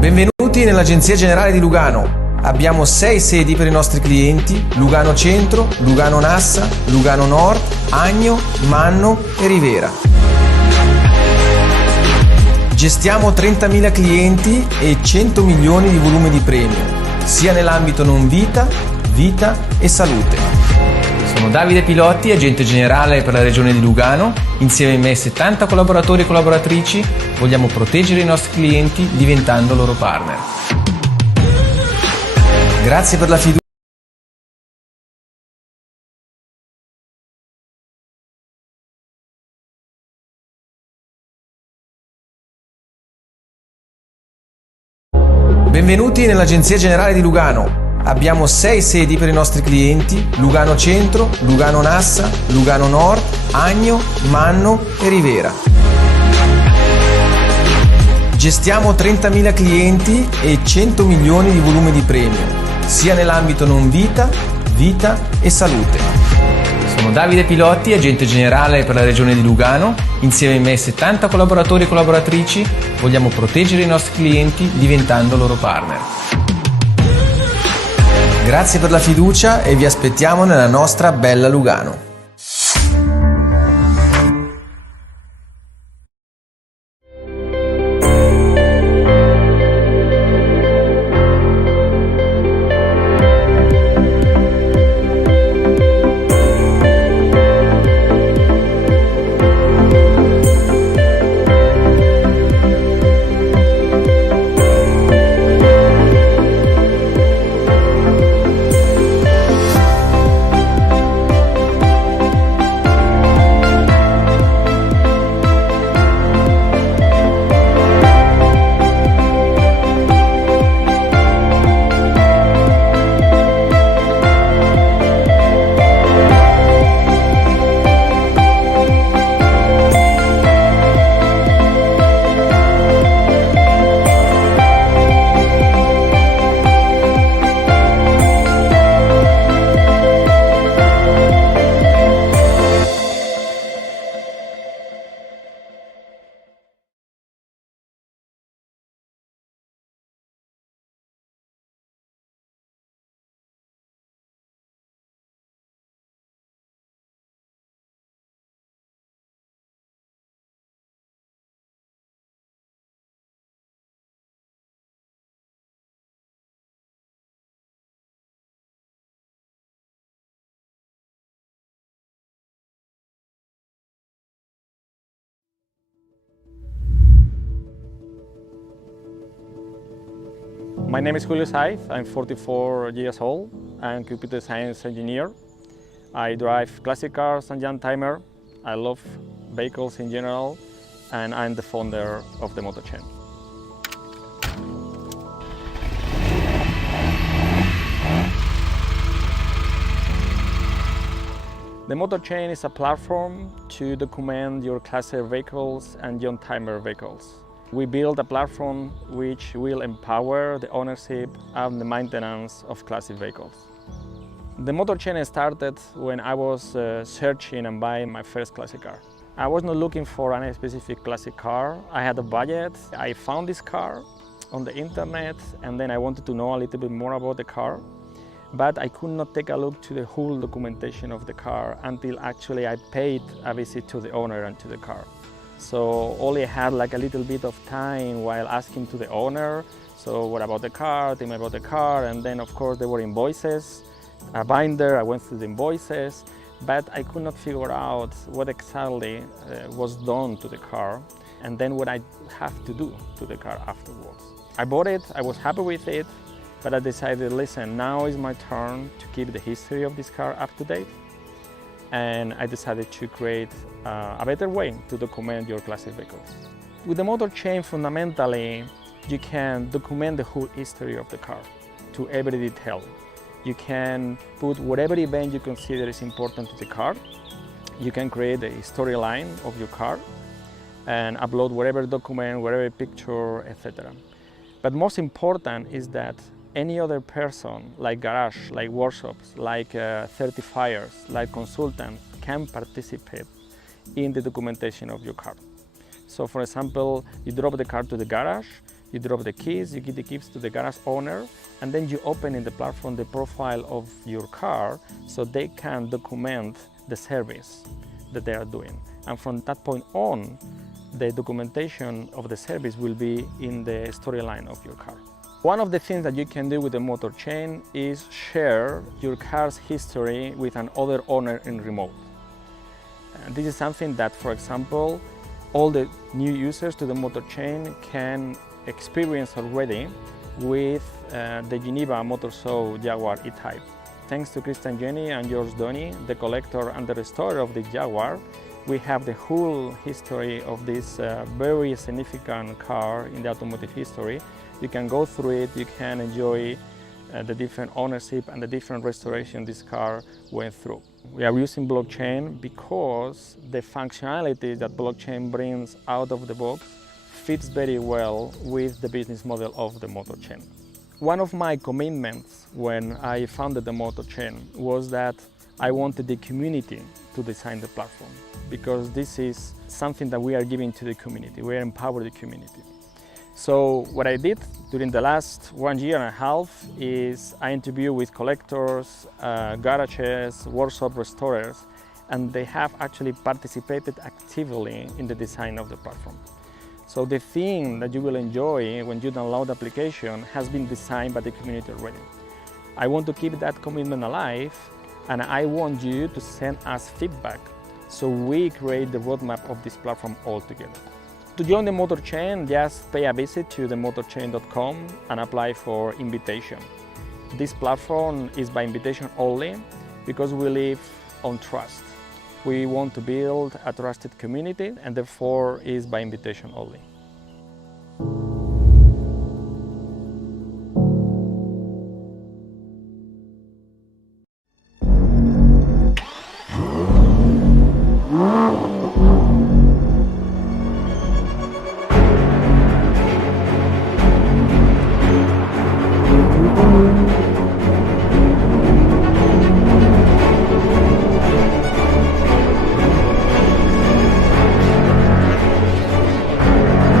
Benvenuti nell'Agenzia Generale di Lugano. Abbiamo 6 sedi per i nostri clienti: Lugano Centro, Lugano Nassa, Lugano Nord, Agno, Manno e Rivera. Gestiamo 30.000 clienti e 100 milioni di volume di premio, sia nell'ambito non vita, vita e salute. Sono Davide Pilotti, agente generale per la regione di Lugano. Insieme a me 70 collaboratori e collaboratrici vogliamo proteggere i nostri clienti diventando loro partner. Grazie per la fiducia. Benvenuti nell'Agenzia Generale di Lugano. Abbiamo 6 sedi per i nostri clienti: Lugano Centro, Lugano Nassa, Lugano Nord, Agno, Manno e Rivera. Gestiamo 30.000 clienti e 100 milioni di volume di premio, sia nell'ambito non vita, vita e salute. Sono Davide Pilotti, agente generale per la regione di Lugano. Insieme a me 70 collaboratori e collaboratrici vogliamo proteggere i nostri clienti diventando loro partner. Grazie per la fiducia e vi aspettiamo nella nostra bella Lugano. My name is Julio Saiz. I'm 44 years old. I'm a computer science engineer. I drive classic cars and young timer. I love vehicles in general, and I'm the founder of the Motor Chain. The Motor Chain is a platform to document your classic vehicles and young timer vehicles. We build a platform which will empower the ownership and the maintenance of classic vehicles. The Motor Chain started when I was searching and buying my first classic car. I was not looking for any specific classic car. I had a budget. I found this car on the internet, and then I wanted to know a little bit more about the car. But I could not take a look to the whole documentation of the car until actually I paid a visit to the owner and to the car. So only had like a little bit of time while asking to the owner, so what about the car, tell me about the car, and then of course there were invoices, a binder, I went through the invoices, but I could not figure out what exactly was done to the car, and then what I have to do to the car afterwards. I bought it, I was happy with it, but I decided, listen, now is my turn to keep the history of this car up to date. And I decided to create a better way to document your classic vehicles. With the Motor Chain, fundamentally, you can document the whole history of the car to every detail. You can put whatever event you consider is important to the car. You can create a storyline of your car and upload whatever document, whatever picture, etc. But most important is that any other person, like garage, like workshops, like certifiers, like consultants, can participate in the documentation of your car. So for example, you drop the car to the garage, You drop the keys, you give the keys to the garage owner, and then you open in the platform the profile of your car so they can document the service that they are doing. And from that point on, the documentation of the service will be in the storyline of your car. One of the things that you can do with the motor chain is share your car's history with another owner in remote. And this is something that, for example, all the new users to the motor chain can experience already with the Geneva Motor Show Jaguar E-Type. Thanks to Christian Jenny and George Donny, the collector and the restorer of the Jaguar, we have the whole history of this very significant car in the automotive history. You can go through it, you can enjoy the different ownership and the different restoration this car went through. We are using blockchain because the functionality that blockchain brings out of the box fits very well with the business model of the motor chain. One of my commitments when I founded the motor chain was that I wanted the community to design the platform, because this is something that we are giving to the community. We empower the community. So what I did during the last 1 year and a half is I interviewed with collectors, garages, workshop restorers, and they have actually participated actively in the design of the platform. So the thing that you will enjoy when you download the application has been designed by the community already. I want to keep that commitment alive, and I want you to send us feedback so we create the roadmap of this platform all together. To join the motor chain, just pay a visit to themotorchain.com and apply for invitation. This platform is by invitation only because we live on trust. We want to build a trusted community, and therefore is by invitation only.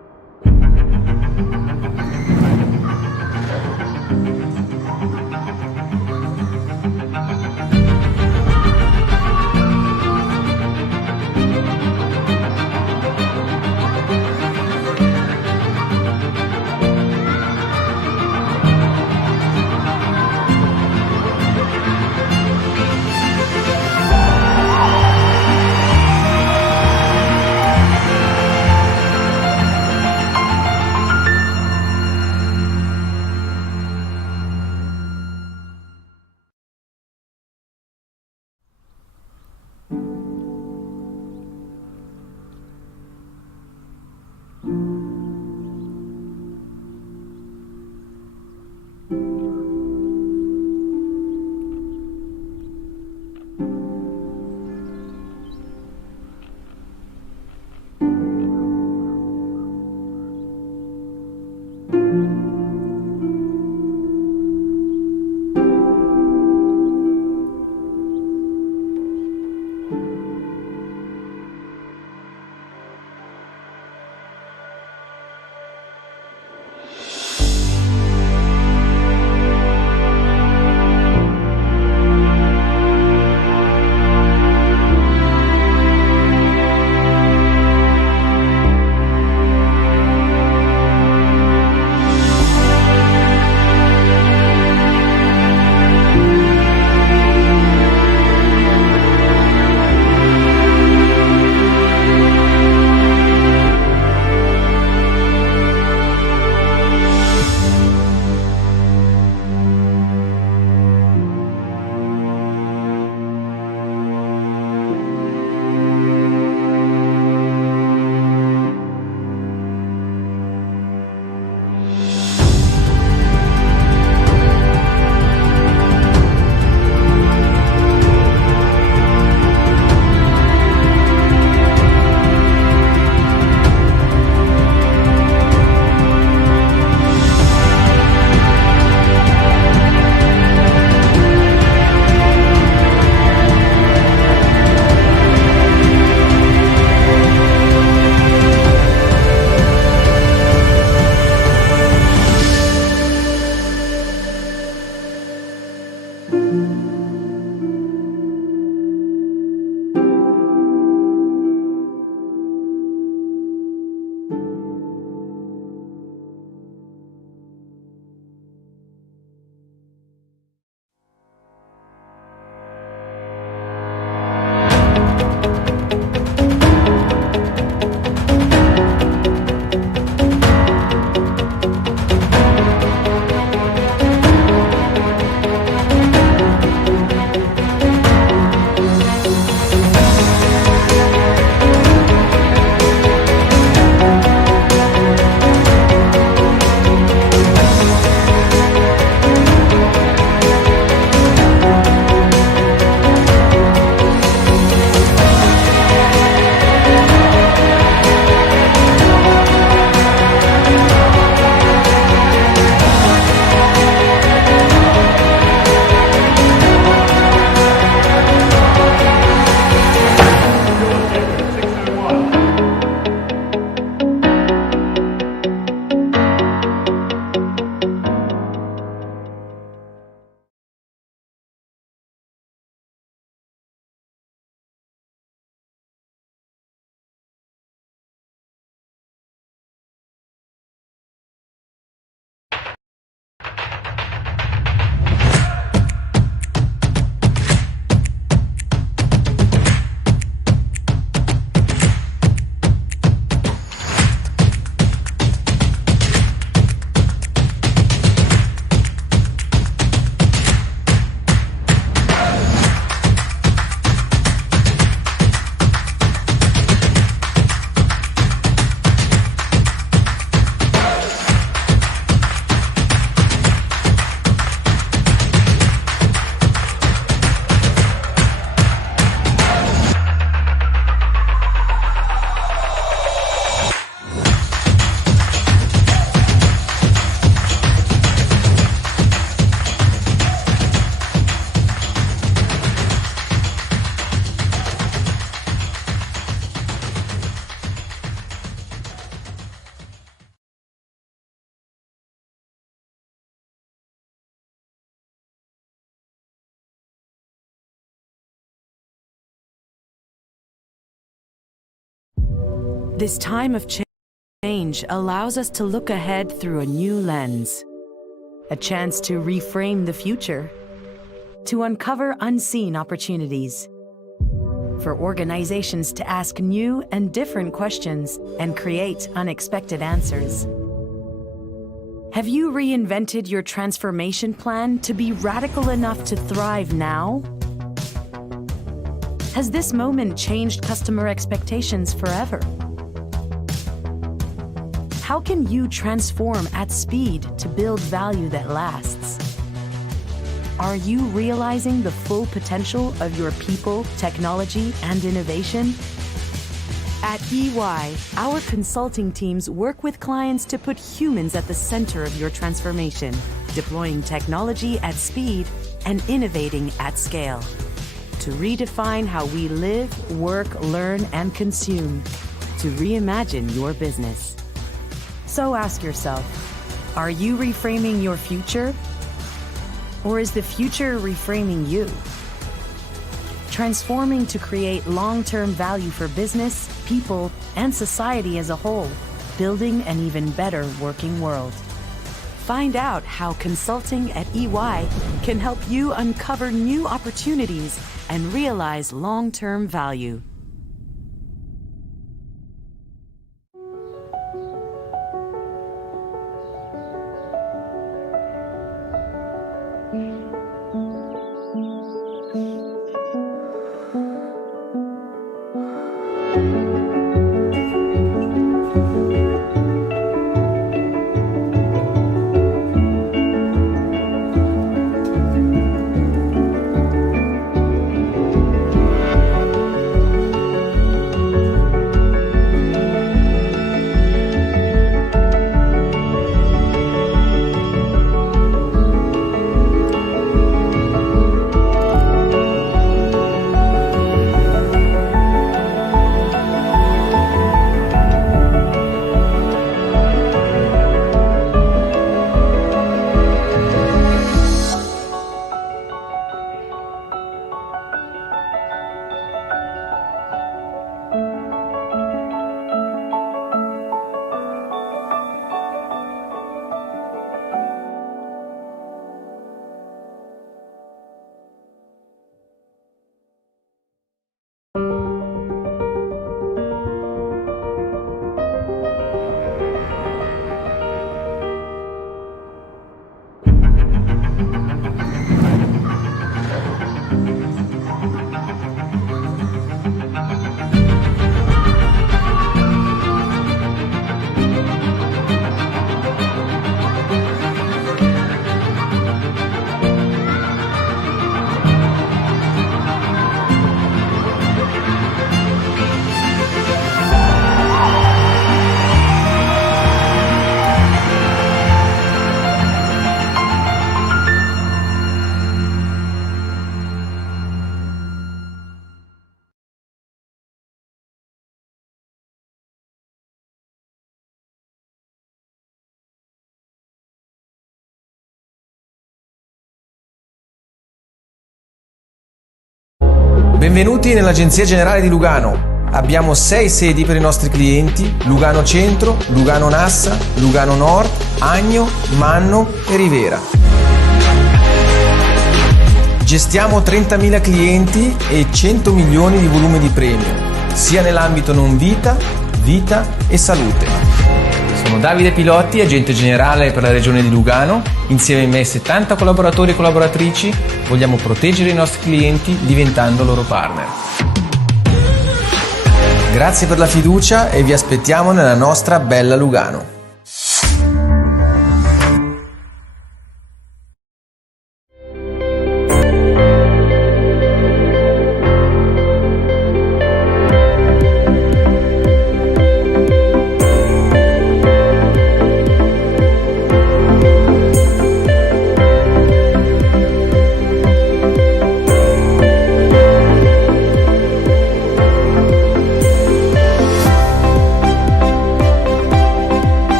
This time of change allows us to look ahead through a new lens, a chance to reframe the future, to uncover unseen opportunities, for organizations to ask new and different questions and create unexpected answers. Have you reinvented your transformation plan to be radical enough to thrive now? Has this moment changed customer expectations forever? How can you transform at speed to build value that lasts? Are you realizing the full potential of your people, technology, and innovation? At EY, our consulting teams work with clients to put humans at the center of your transformation, deploying technology at speed and innovating at scale to redefine how we live, work, learn, and consume, to reimagine your business. So ask yourself, are you reframing your future? Or is the future reframing you? Transforming to create long-term value for business, people, and society as a whole, building an even better working world. Find out how consulting at EY can help you uncover new opportunities and realize long-term value. Benvenuti nell'Agenzia Generale di Lugano. Abbiamo 6 sedi per i nostri clienti: Lugano Centro, Lugano Nassa, Lugano Nord, Agno, Manno e Rivera. Gestiamo 30.000 clienti e 100 milioni di volume di premio, sia nell'ambito non vita, vita e salute. Sono Davide Pilotti, agente generale per la regione di Lugano. Insieme a me 70 collaboratori e collaboratrici vogliamo proteggere i nostri clienti diventando loro partner. Grazie per la fiducia e vi aspettiamo nella nostra bella Lugano.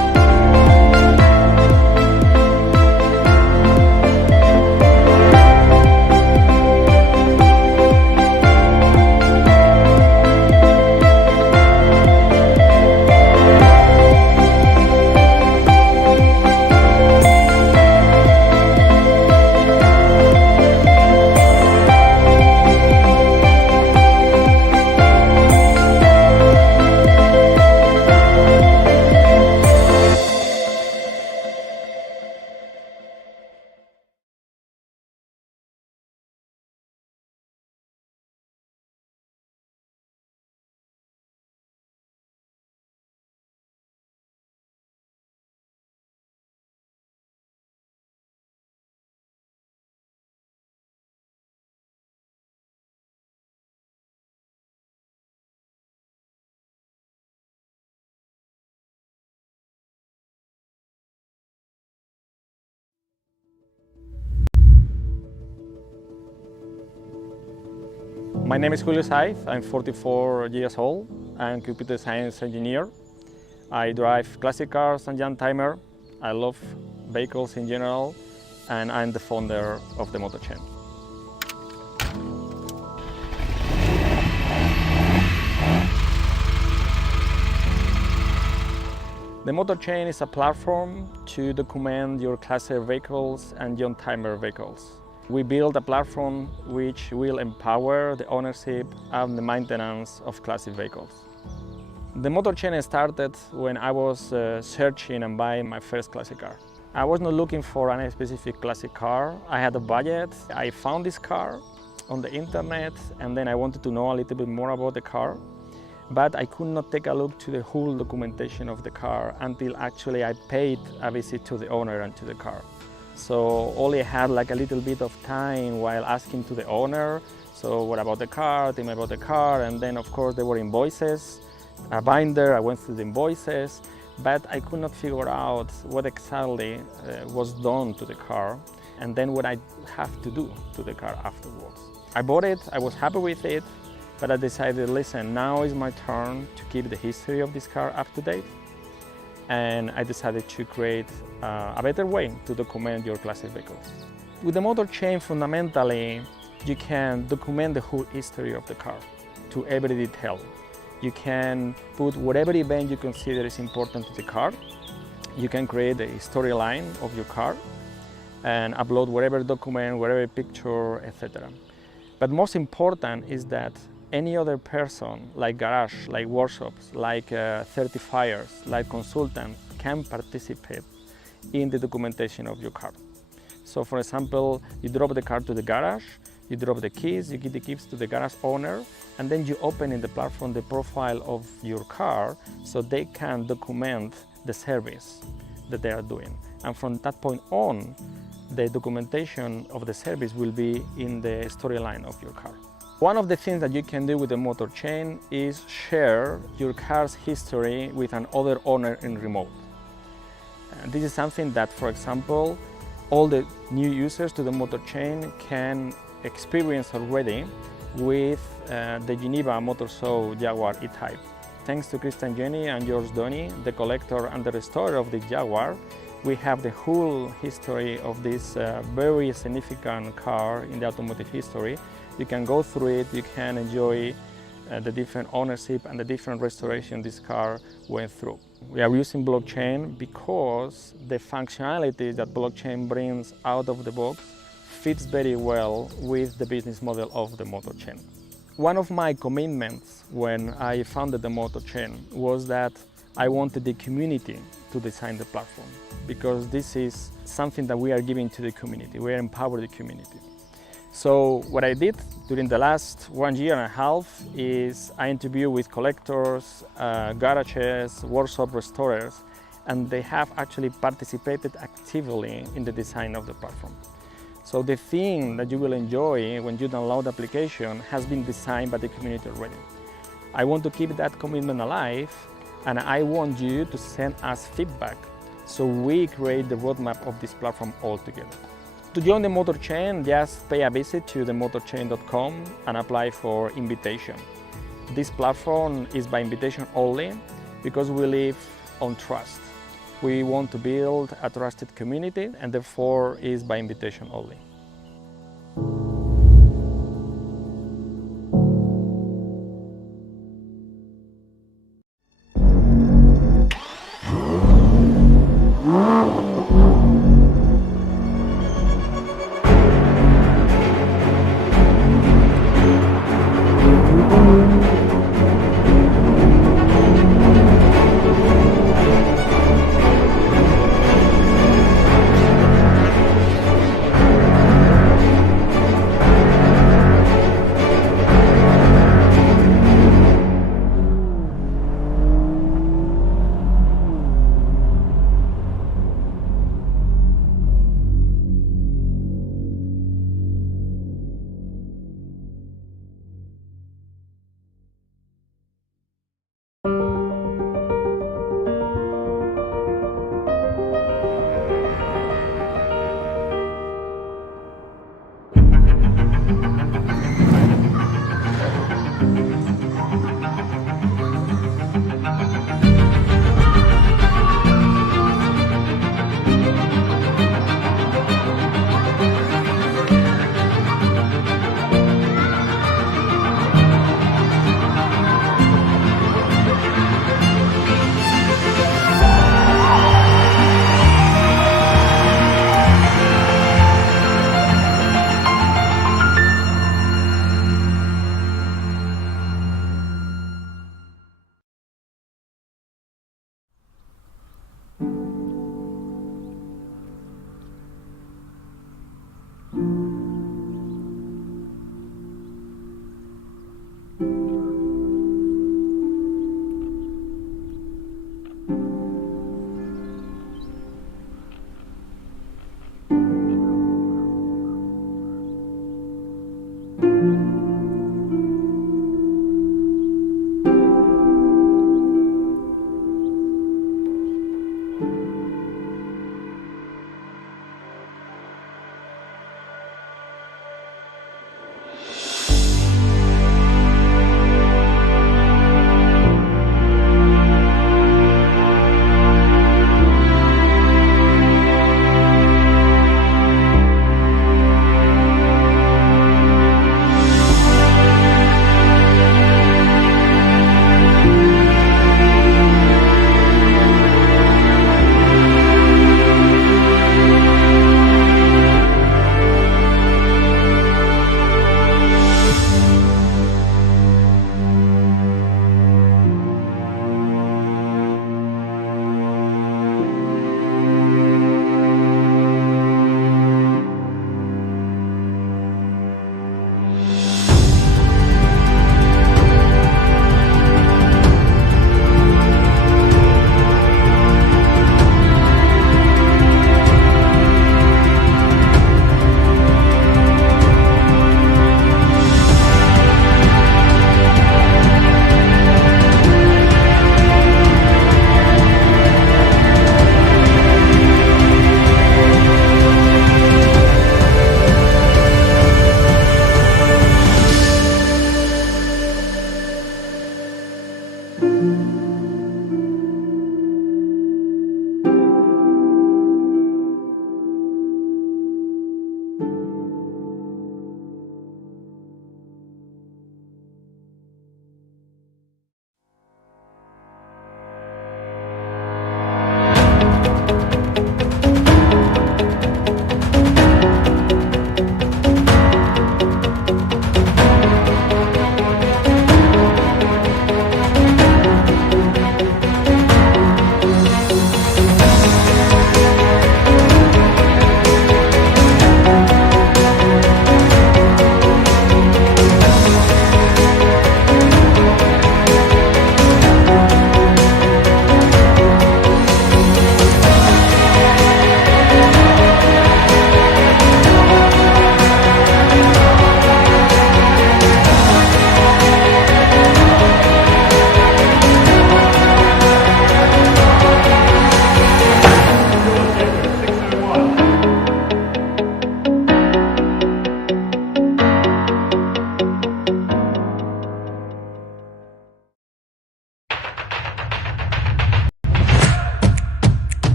My name is Julio Saiz. I'm 44 years old. I'm a computer science engineer. I drive classic cars and young timer. I love vehicles in general, and I'm the founder of the Motor Chain. The Motor Chain is a platform to document your classic vehicles and young timer vehicles. We build a platform which will empower the ownership and the maintenance of classic vehicles. The Motor Chain started when I was searching and buying my first classic car. I was not looking for any specific classic car. I had a budget. I found this car on the internet, and then I wanted to know a little bit more about the car. But I could not take a look to the whole documentation of the car until actually I paid a visit to the owner and to the car. So only had like a little bit of time while asking to the owner, so what about the car, tell me about the car, and then of course there were invoices, a binder, I went through the invoices, but I could not figure out what exactly was done to the car, and then what I have to do to the car afterwards. I bought it, I was happy with it, but I decided, listen, now is my turn to keep the history of this car up to date. And I decided to create a better way to document your classic vehicles. With the Motor Chain, fundamentally, you can document the whole history of the car to every detail. You can put whatever event you consider is important to the car. You can create a storyline of your car and upload whatever document, whatever picture, etc. But most important is that any other person, like garage, like workshops, like certifiers, like consultants, can participate in the documentation of your car. So for example, you drop the car to the garage, you drop the keys, you give the keys to the garage owner, and then you open in the platform the profile of your car so they can document the service that they are doing. And from that point on, the documentation of the service will be in the storyline of your car. One of the things that you can do with the Motor Chain is share your car's history with another owner in remote. And this is something that, for example, all the new users to the Motor Chain can experience already with the Geneva Motor Show Jaguar E-Type. Thanks to Christian Jenny and George Donny, the collector and the restorer of the Jaguar, we have the whole history of this very significant car in the automotive history. You can go through it, you can enjoy the different ownership and the different restoration this car went through. We are using blockchain because the functionality that blockchain brings out of the box fits very well with the business model of the Motor Chain. One of my commitments when I founded the Motor Chain was that I wanted the community to design the platform, because this is something that we are giving to the community. We are empowering the community. So what I did during the last 1.5 years is I interviewed with collectors, garages, workshop restorers, and they have actually participated actively in the design of the platform. So the thing that you will enjoy when you download the application has been designed by the community already. I want to keep that commitment alive, and I want you to send us feedback so we create the roadmap of this platform all together. To join the Motor Chain, just pay a visit to themotorchain.com and apply for invitation. This platform is by invitation only because we live on trust. We want to build a trusted community, and therefore is by invitation only.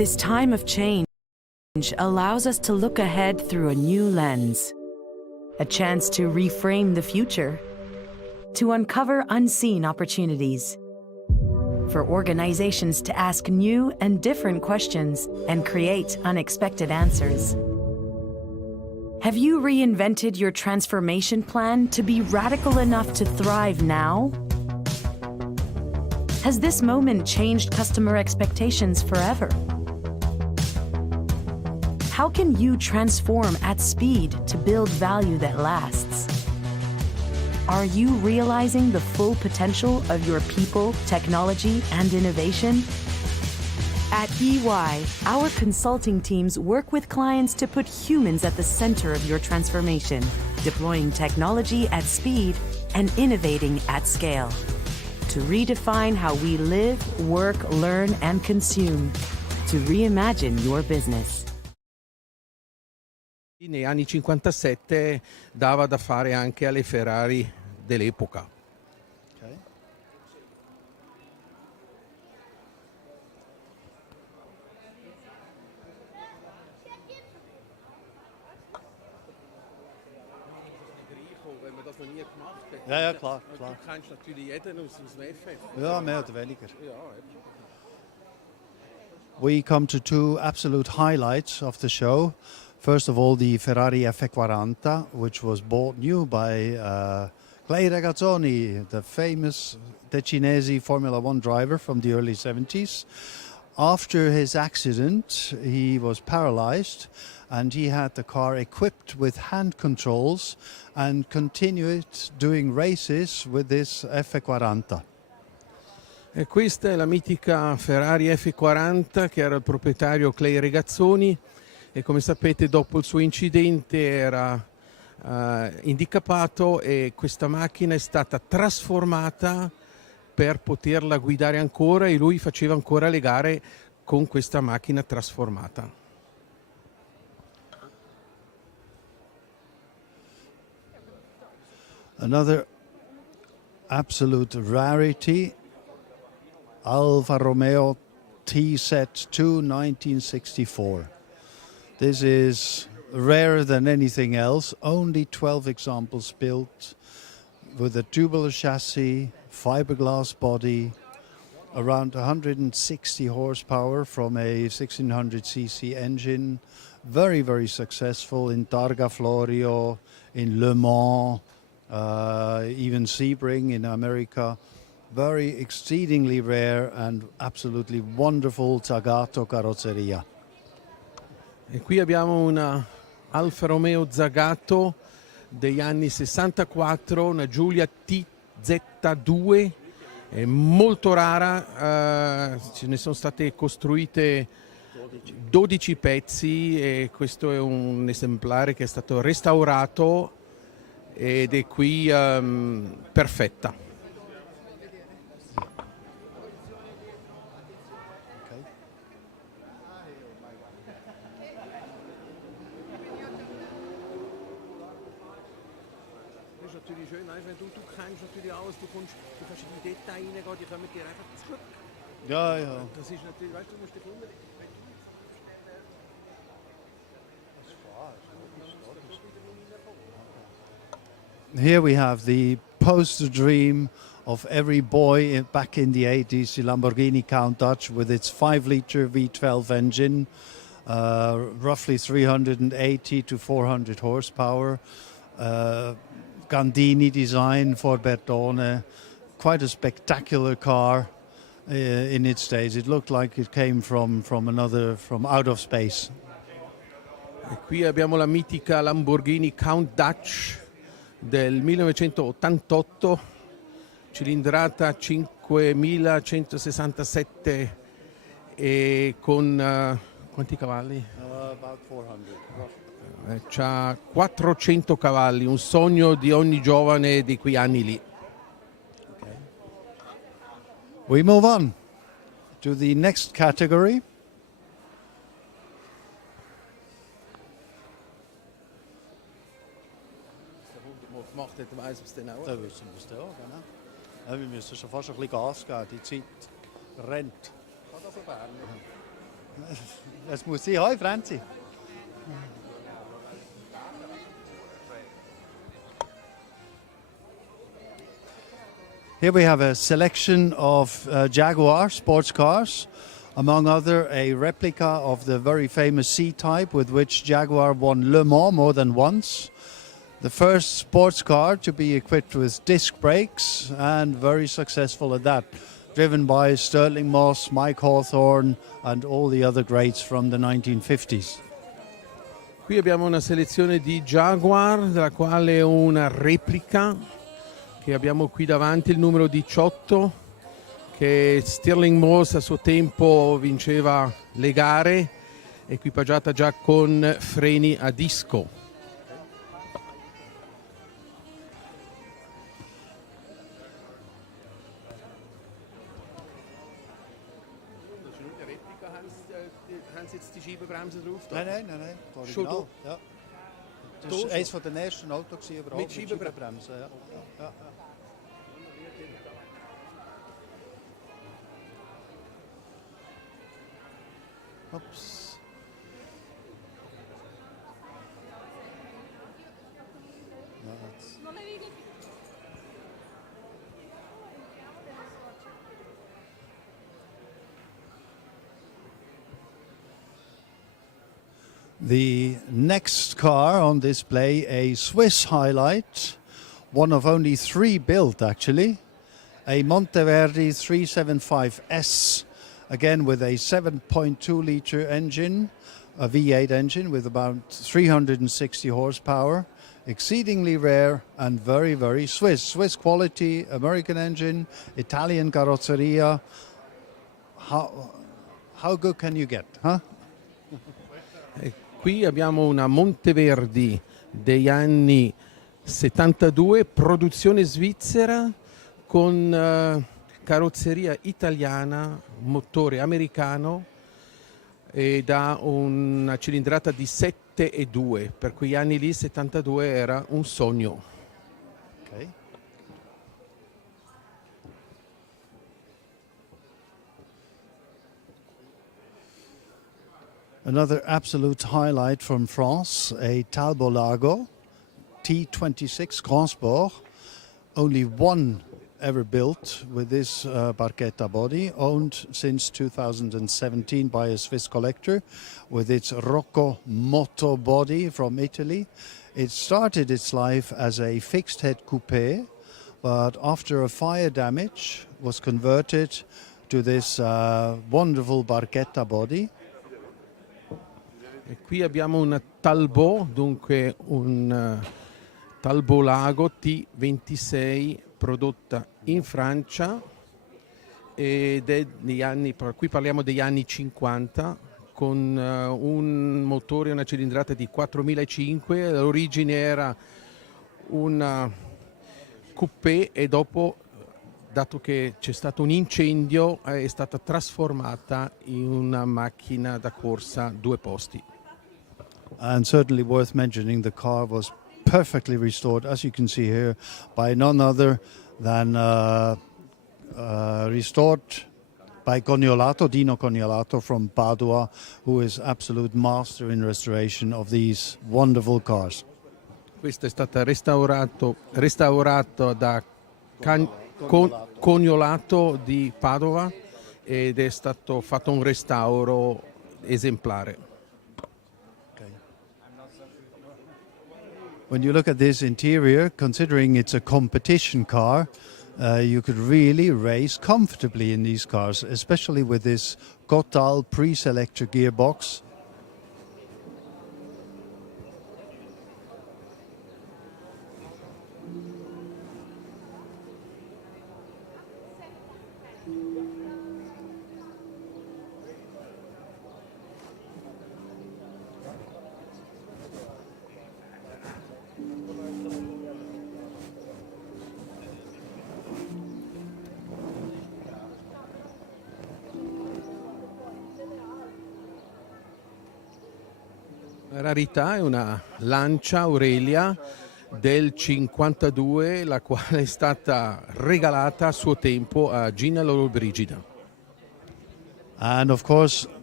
This time of change allows us to look ahead through a new lens, a chance to reframe the future, to uncover unseen opportunities, for organizations to ask new and different questions and create unexpected answers. Have you reinvented your transformation plan to be radical enough to thrive now? Has this moment changed customer expectations forever? How can you transform at speed to build value that lasts? Are you realizing the full potential of your people, technology, and innovation? At EY, our consulting teams work with clients to put humans at the center of your transformation, deploying technology at speed and innovating at scale to redefine how we live, work, learn, and consume, to reimagine your business. Negli anni 57 dava da fare anche alle Ferrari dell'epoca. Okay. Wenn man das noch nie gemacht hat. Ja, ja, klar, klar. Du kennst natürlich jeden aus dem FF. Ja, mehr oder weniger. Ja, We come to two absolute highlights of the show. First of all, the Ferrari F40, which was bought new by Clay Regazzoni, the famous Decinesi Formula One driver from the early 70s. After his accident, he was paralyzed and he had the car equipped with hand controls and continued doing races with this F40. E questa è la mitica Ferrari F40 che era il proprietario Clay Regazzoni e come sapete dopo il suo incidente era handicappato e questa macchina è stata trasformata per poterla guidare ancora e lui faceva ancora le gare con questa macchina trasformata. Another absolute rarity, Alfa Romeo TZ2 1964. This is rarer than anything else, only 12 examples built with a tubular chassis, fiberglass body, around 160 horsepower from a 1600cc engine, very, very successful in Targa Florio, in Le Mans, even Sebring in America. Very exceedingly rare and absolutely wonderful Zagato carrozzeria. E qui abbiamo una Alfa Romeo Zagato degli anni 64, una Giulia TZ2, è molto rara, ce ne sono state costruite 12 pezzi e questo è un esemplare che è stato restaurato ed è qui perfetta. Das ist natürlich schön, wenn du kennst natürlich alles, du kannst in die Details reingehen, die kommen dir einfach zurück. Ja, ja. Das ist natürlich, weißt du, musst dich immer... Here we have the poster dream of every boy back in the 80s, the Lamborghini Countach with its 5-liter V12 engine, roughly 380 to 400 horsepower. Gandini design for Bertone, quite a spectacular car in its days. It looked like it came from out of space. E qui abbiamo la mitica Lamborghini Countach del 1988, cilindrata 5167 e con quanti cavalli? About 400. C'ha 400 cavalli, un sogno di ogni giovane di quei anni lì. Okay. We move on to the next category. Gemacht hat, weiss es dann auch. Da wissen wir es ja, genau. Ja, wir müssen schon fast ein bisschen Gas geben, die Zeit rennt. Kann das so werden? Das muss ich. Hi, Franzi. Here we have a selection of Jaguar sports cars, among other a replica of the very famous C-Type with which Jaguar won Le Mans more than once. The first sports car to be equipped with disc brakes and very successful at that, driven by Sterling Moss, Mike Hawthorne and all the other greats from the 1950s. Qui abbiamo una selezione di Jaguar, della quale una replica che abbiamo qui davanti, il numero 18, che Stirling Moss a suo tempo vinceva le gare, equipaggiata già con freni a disco. Haben Sie jetzt die Scheibenbremse drauf? Nein. Schon Original. Ja. Das Da war eines der ersten Autos überhaupt Mit Scheibenbremse. Scheibenbremse. Ja. Oops. No, that's... The next car on display, a Swiss highlight, one of only 3 built actually, a Monteverdi 375S, again with a 7.2 litre engine, a V8 engine with about 360 horsepower, exceedingly rare and very, very Swiss. Swiss quality, American engine, Italian carrozzeria. How good can you get, huh? Qui abbiamo una Monteverdi degli anni 72, produzione svizzera, con carrozzeria italiana, motore americano ed ha una cilindrata di 7,2. Per quegli anni lì, 72, era un sogno. Okay. Another absolute highlight from France, a Talbot Lago T26 Grand Sport. Only one ever built with this Barchetta body, owned since 2017 by a Swiss collector with its Rocco Moto body from Italy. It started its life as a fixed head coupe, but after a fire damage was converted to this wonderful Barchetta body. E qui abbiamo una Talbot, dunque un Talbot Lago T26 prodotta in Francia ed è degli anni, qui parliamo degli anni 50, con un motore e una cilindrata di 4005. L'origine era una coupé e dopo, dato che c'è stato un incendio, è stata trasformata in una macchina da corsa 2 posti. And certainly worth mentioning, the car was perfectly restored, as you can see here, by none other than restored by Coniolato, Dino Coniolato from Padua, who is absolute master in restoration of these wonderful cars. Questo è stato restaurato da Coniolato di Padova ed è stato fatto un restauro esemplare. When you look at this interior, considering it's a competition car, you could really race comfortably in these cars, especially with this Gotthal pre-selector gearbox. La rarità è una Lancia Aurelia del 52, la quale è stata regalata a suo tempo a Gina Lollobrigida. And of course,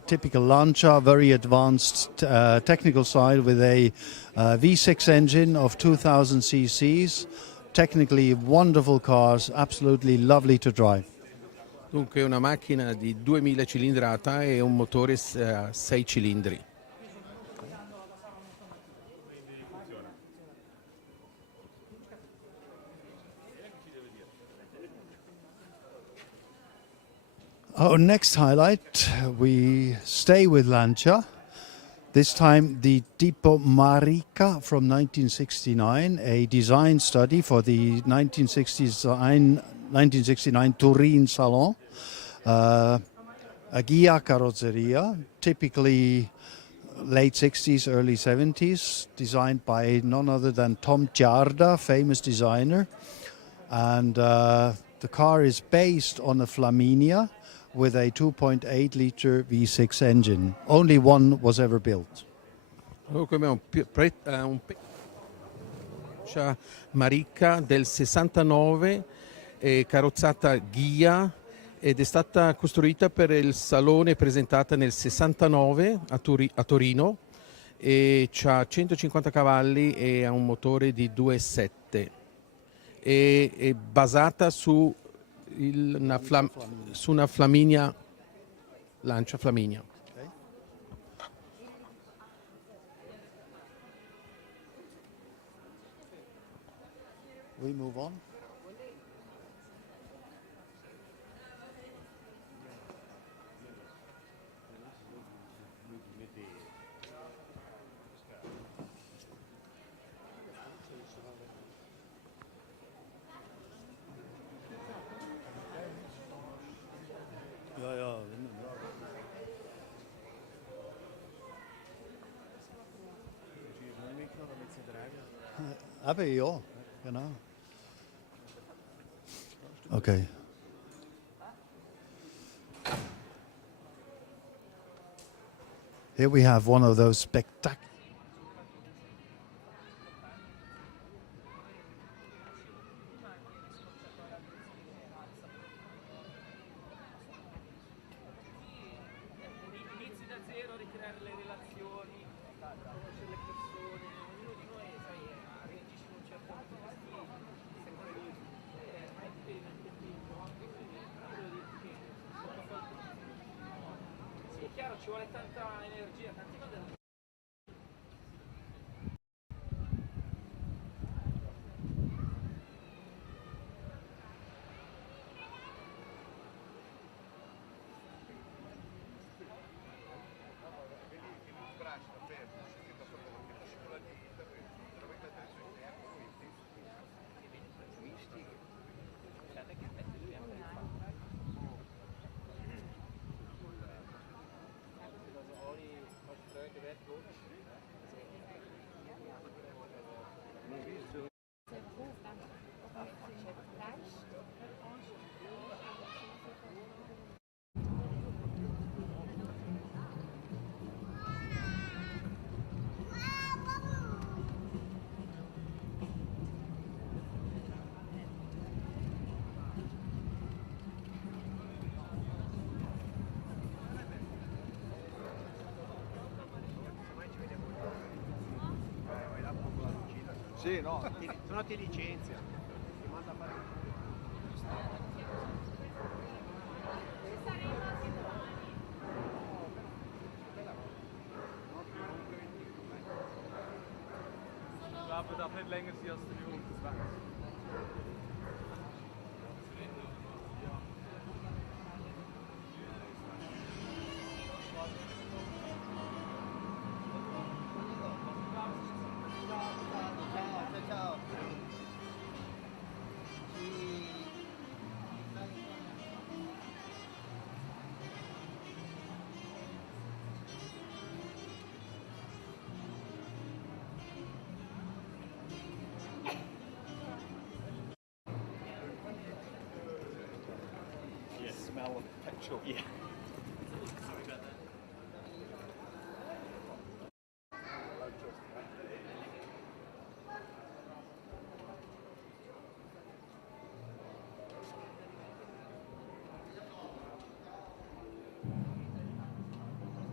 typical Lancia, very advanced technical side with a V6 engine of 2000 cc's. Technically wonderful cars, absolutely lovely to drive. Dunque è una macchina di 2000 cilindrata e un motore a 6 cilindri. Our next highlight, we stay with Lancia. This time the Tipo Marica from 1969, a design study for the 1969 Turin Salon. A Ghia carrozzeria, typically late 60s, early 70s, designed by none other than Tom Giarda, famous designer. And the car is based on a Flaminia with a 2.8 liter V6 engine. Only one was ever built. Dunque abbiamo un Marica del 69, carrozzata Ghia, ed è stata costruita per il salone presentata nel 69 a Torino e ha 150 cavalli e ha un motore di 2.7. È basata su una Flaminia, Lancia Flaminia. Okay. We move on. Habe ja, genau. Okay. Here we have one of those spectacular. Sì, no, se no ti licenzia. Ti manda a fare... Aber darf nicht länger sein als 320. Smell of petrol. Yeah.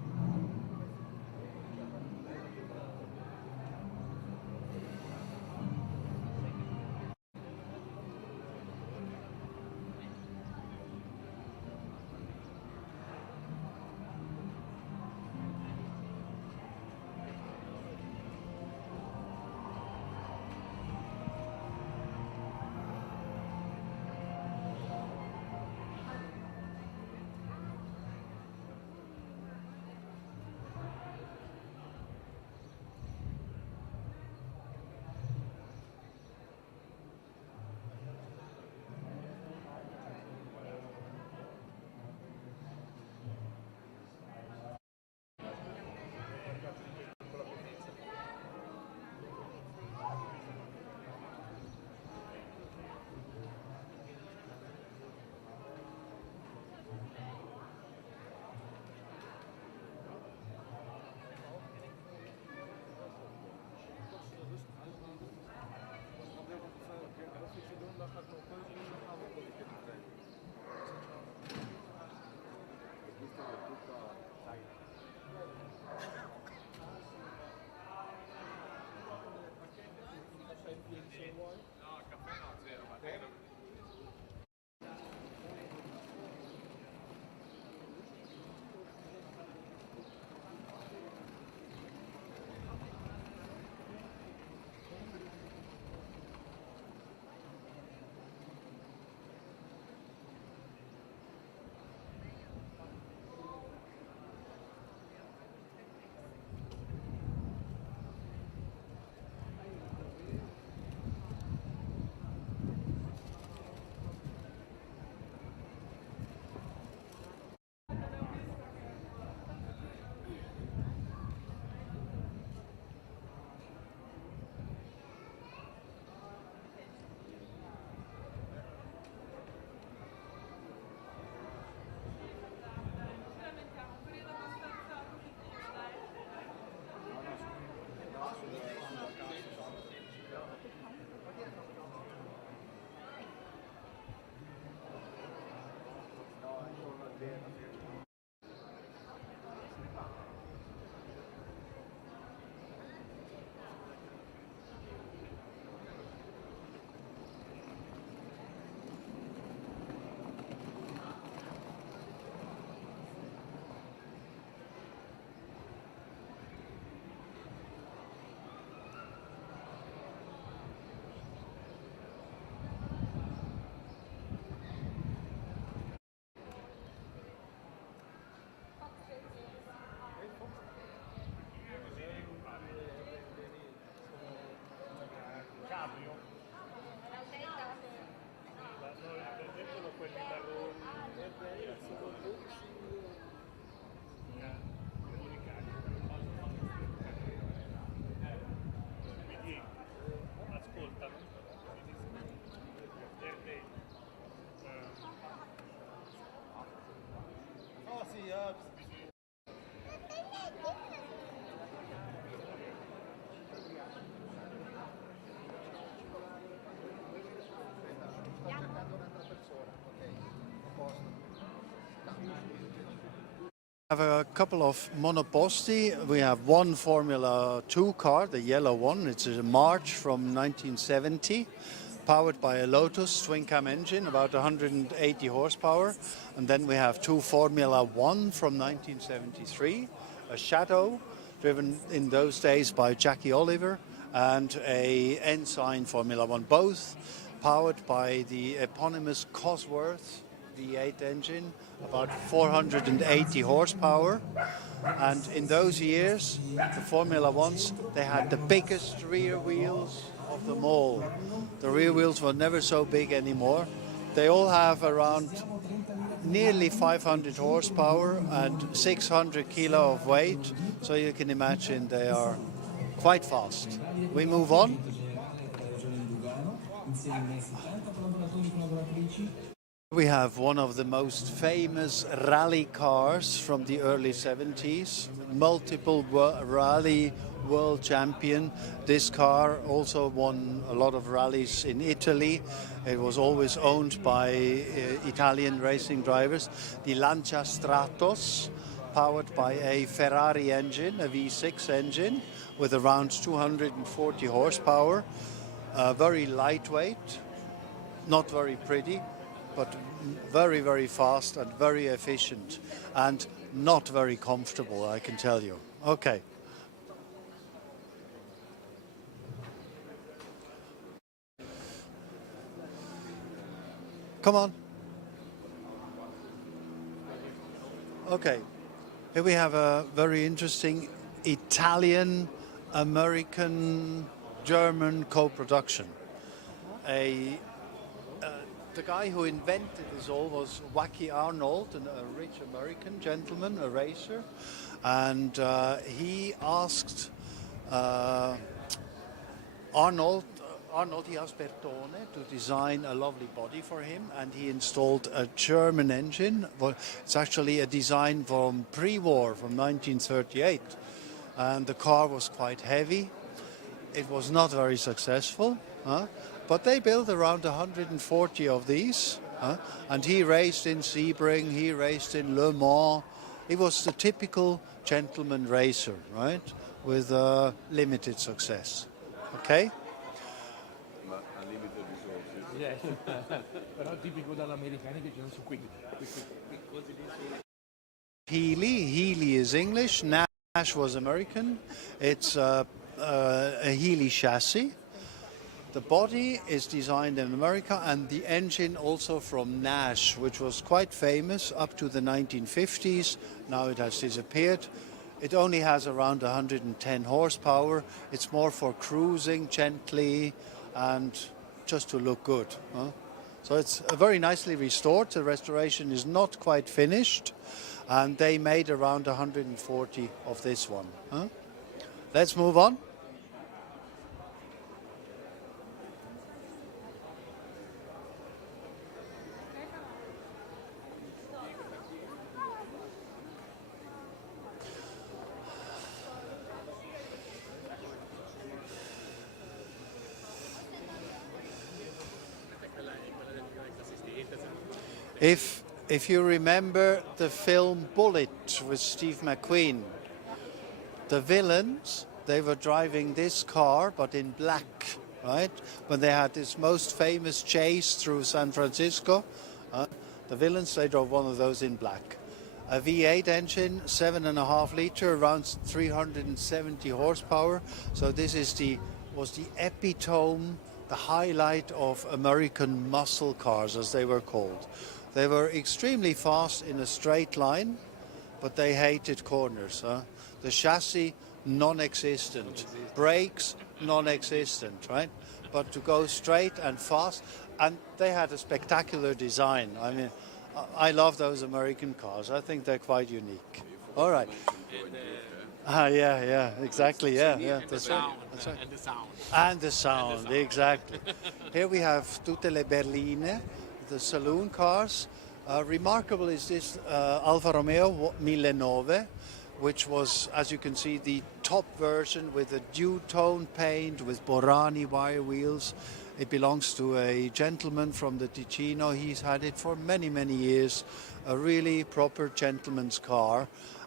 have a couple of monoposti. We have one Formula 2 car, the yellow one. It's a March from 1970, powered by a Lotus twin-cam engine, about 180 horsepower. And then we have two Formula 1 from 1973, a Shadow, driven in those days by Jackie Oliver, and a Ensign Formula 1, both powered by the eponymous Cosworth V8 engine, about 480 horsepower. And in those years, the Formula 1s, they had the biggest rear wheels of them all. The rear wheels were never so big anymore. They all have around nearly 500 horsepower and 600 kilo of weight, so you can imagine they are quite fast. We move on. We have one of the most famous rally cars from the early 70s, multiple rally world champion. This car also won a lot of rallies in Italy. It was always owned by Italian racing drivers. The Lancia Stratos, powered by a Ferrari engine, a V6 engine, with around 240 horsepower. Very lightweight, not very pretty, but very, very fast and very efficient, and not very comfortable, I can tell you. Okay. Come on. Okay. Here we have a very interesting Italian, American, German co-production. The guy who invented this all was Wacky Arnold, a rich American gentleman, a racer, and he asked Arnold Bertone to design a lovely body for him, and he installed a German engine. Well, it's actually a design from pre-war, from 1938, and the car was quite heavy. It was not very successful. But they built around 140 of these, and he raced in Sebring, he raced in Le Mans. He was the typical gentleman racer, right, with limited success. Okay? Healy is English, Nash was American. It's a Healy chassis. The body is designed in America, and the engine also from Nash, which was quite famous up to the 1950s. Now it has disappeared. It only has around 110 horsepower. It's more for cruising gently and just to look good. So it's very nicely restored. The restoration is not quite finished, and they made around 140 of this one. Let's move on. If you remember the film Bullitt with Steve McQueen, the villains, they were driving this car, but in black, right? When they had this most famous chase through San Francisco, the villains, they drove one of those in black. A V8 engine, 7.5 liter, around 370 horsepower. So this was the epitome, the highlight of American muscle cars, as they were called. They were extremely fast in a straight line, but they hated corners. The chassis, non-existent. Brakes, non-existent, right? But to go straight and fast, and they had a spectacular design. I mean, I love those American cars. I think they're quite unique. All right. Yeah, exactly. Yeah. That's right. And the sound. And the sound, exactly. Here we have tutte le berline, the saloon cars. Remarkable is this Alfa Romeo 1009, which was, as you can see, the top version with a duotone paint with Borani wire wheels. It belongs to a gentleman from the Ticino. He's had it for many, many years. A really proper gentleman's car.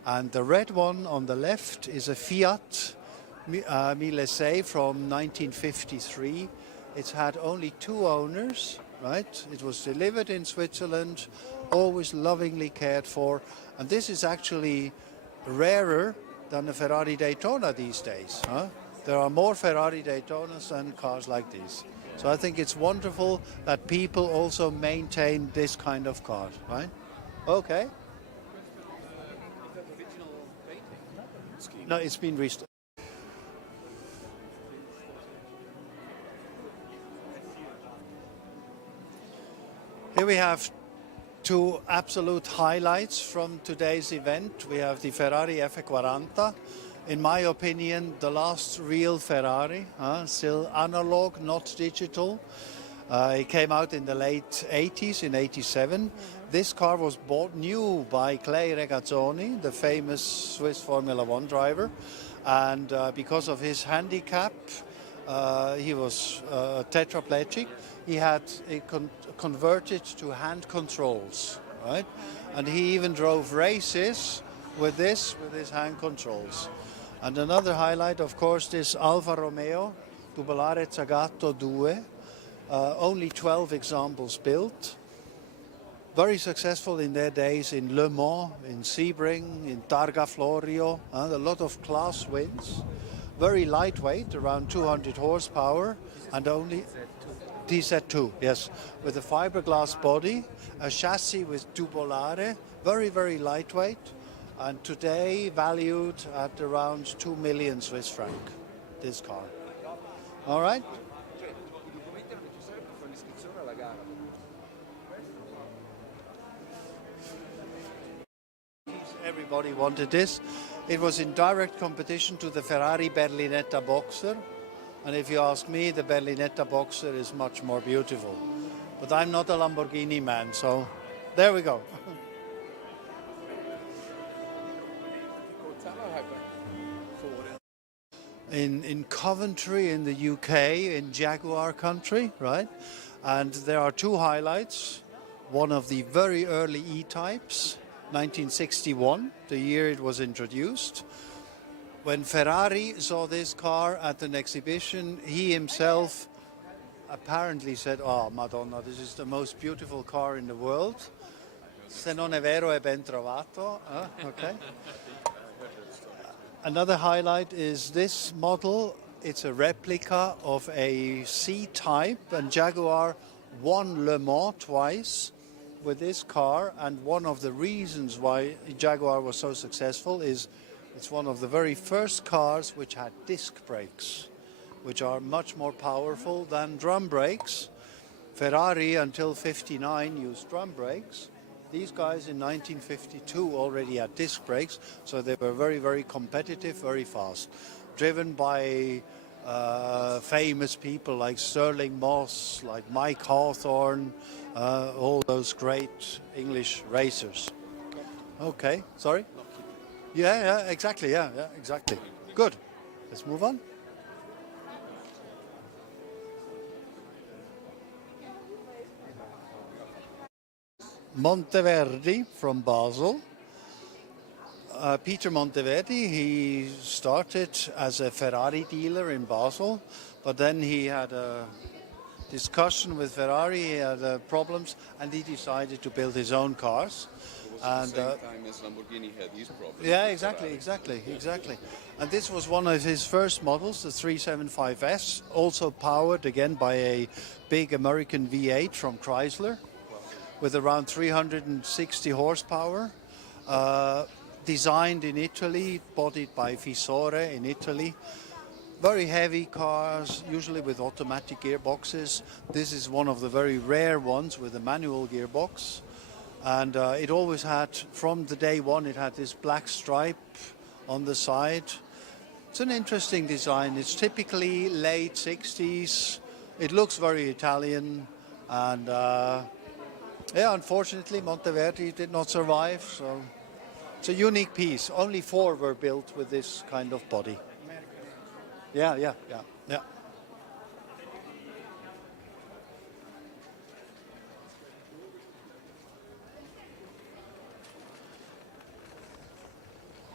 And the red one on the left is a Fiat 1006 from 1953. It's had only 2 owners, right? It was delivered in Switzerland, always lovingly cared for. And this is actually rarer than a Ferrari Daytona these days. Huh? There are more Ferrari Daytonas than cars like these. So I think it's wonderful that people also maintain this kind of car, right? Okay. No, it's been restored. Here we have 2 absolute highlights from today's event. We have the Ferrari F40. In my opinion, the last real Ferrari, still analog, not digital. It came out in the late 80s, in 87. This car was bought new by Clay Regazzoni, the famous Swiss Formula One driver. And because of his handicap, he was tetraplegic. He had it converted to hand controls, right? And he even drove races with his hand controls. And another highlight, of course, this Alfa Romeo Tubolare Zagato 2. Only 12 examples built. Very successful in their days in Le Mans, in Sebring, in Targa Florio. A lot of class wins. Very lightweight, around 200 horsepower, and only TZ2, yes, with a fiberglass body, a chassis with tubolare, very, very lightweight, and today valued at around 2 million Swiss franc, this car. All right? Everybody wanted this. It was in direct competition to the Ferrari Berlinetta Boxer. And if you ask me, the Berlinetta Boxer is much more beautiful. But I'm not a Lamborghini man, so there we go. In Coventry, in the UK, in Jaguar country, right? And there are 2 highlights. One of the very early E-types, 1961, the year it was introduced. When Ferrari saw this car at an exhibition, he himself apparently said, "Oh, Madonna, this is the most beautiful car in the world. Se non è vero è ben trovato." Okay. Another highlight is this model. It's a replica of a C-type, and Jaguar won Le Mans twice with this car. And one of the reasons why Jaguar was so successful is it's one of the very first cars which had disc brakes, which are much more powerful than drum brakes. Ferrari until 59 used drum brakes. These guys in 1952 already had disc brakes, so they were very, very competitive, very fast. Driven by famous people like Sterling Moss, like Mike Hawthorne, all those great English racers. Okay, sorry? Yeah, exactly, yeah, exactly. Good. Let's move on. Monteverdi from Basel. Peter Monteverdi, he started as a Ferrari dealer in Basel, but then he had a discussion with Ferrari, he had problems, and he decided to build his own cars. At the same time as Lamborghini had these problems. Yeah, exactly. And this was one of his first models, the 375S, also powered again by a big American V8 from Chrysler, with around 360 horsepower. Designed in Italy, bodied by Fisore in Italy. Very heavy cars, usually with automatic gearboxes. This is one of the very rare ones with a manual gearbox. And it always had, from the day one, it had this black stripe on the side. It's an interesting design. It's typically late 60s. It looks very Italian. And yeah, unfortunately, Monteverdi did not survive. So it's a unique piece. Only 4 were built with this kind of body. Yeah.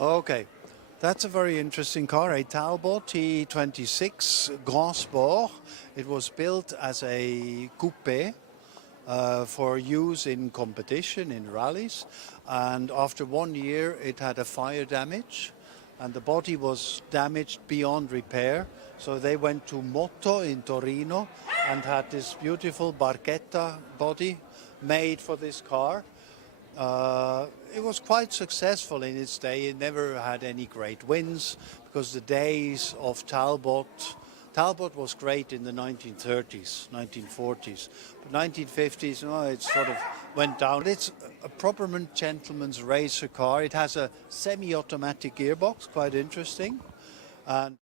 Okay, that's a very interesting car, a Talbot T26 Grand Sport. It was built as a coupe for use in competition, in rallies, and after 1 year it had a fire damage and the body was damaged beyond repair. So they went to Motto in Torino and had this beautiful barchetta body made for this car. It was quite successful in its day. It never had any great wins because the days of Talbot was great in the 1930s, 1940s, but 1950s, it sort of went down. It's a proper gentleman's racer car. It has a semi-automatic gearbox, quite interesting. And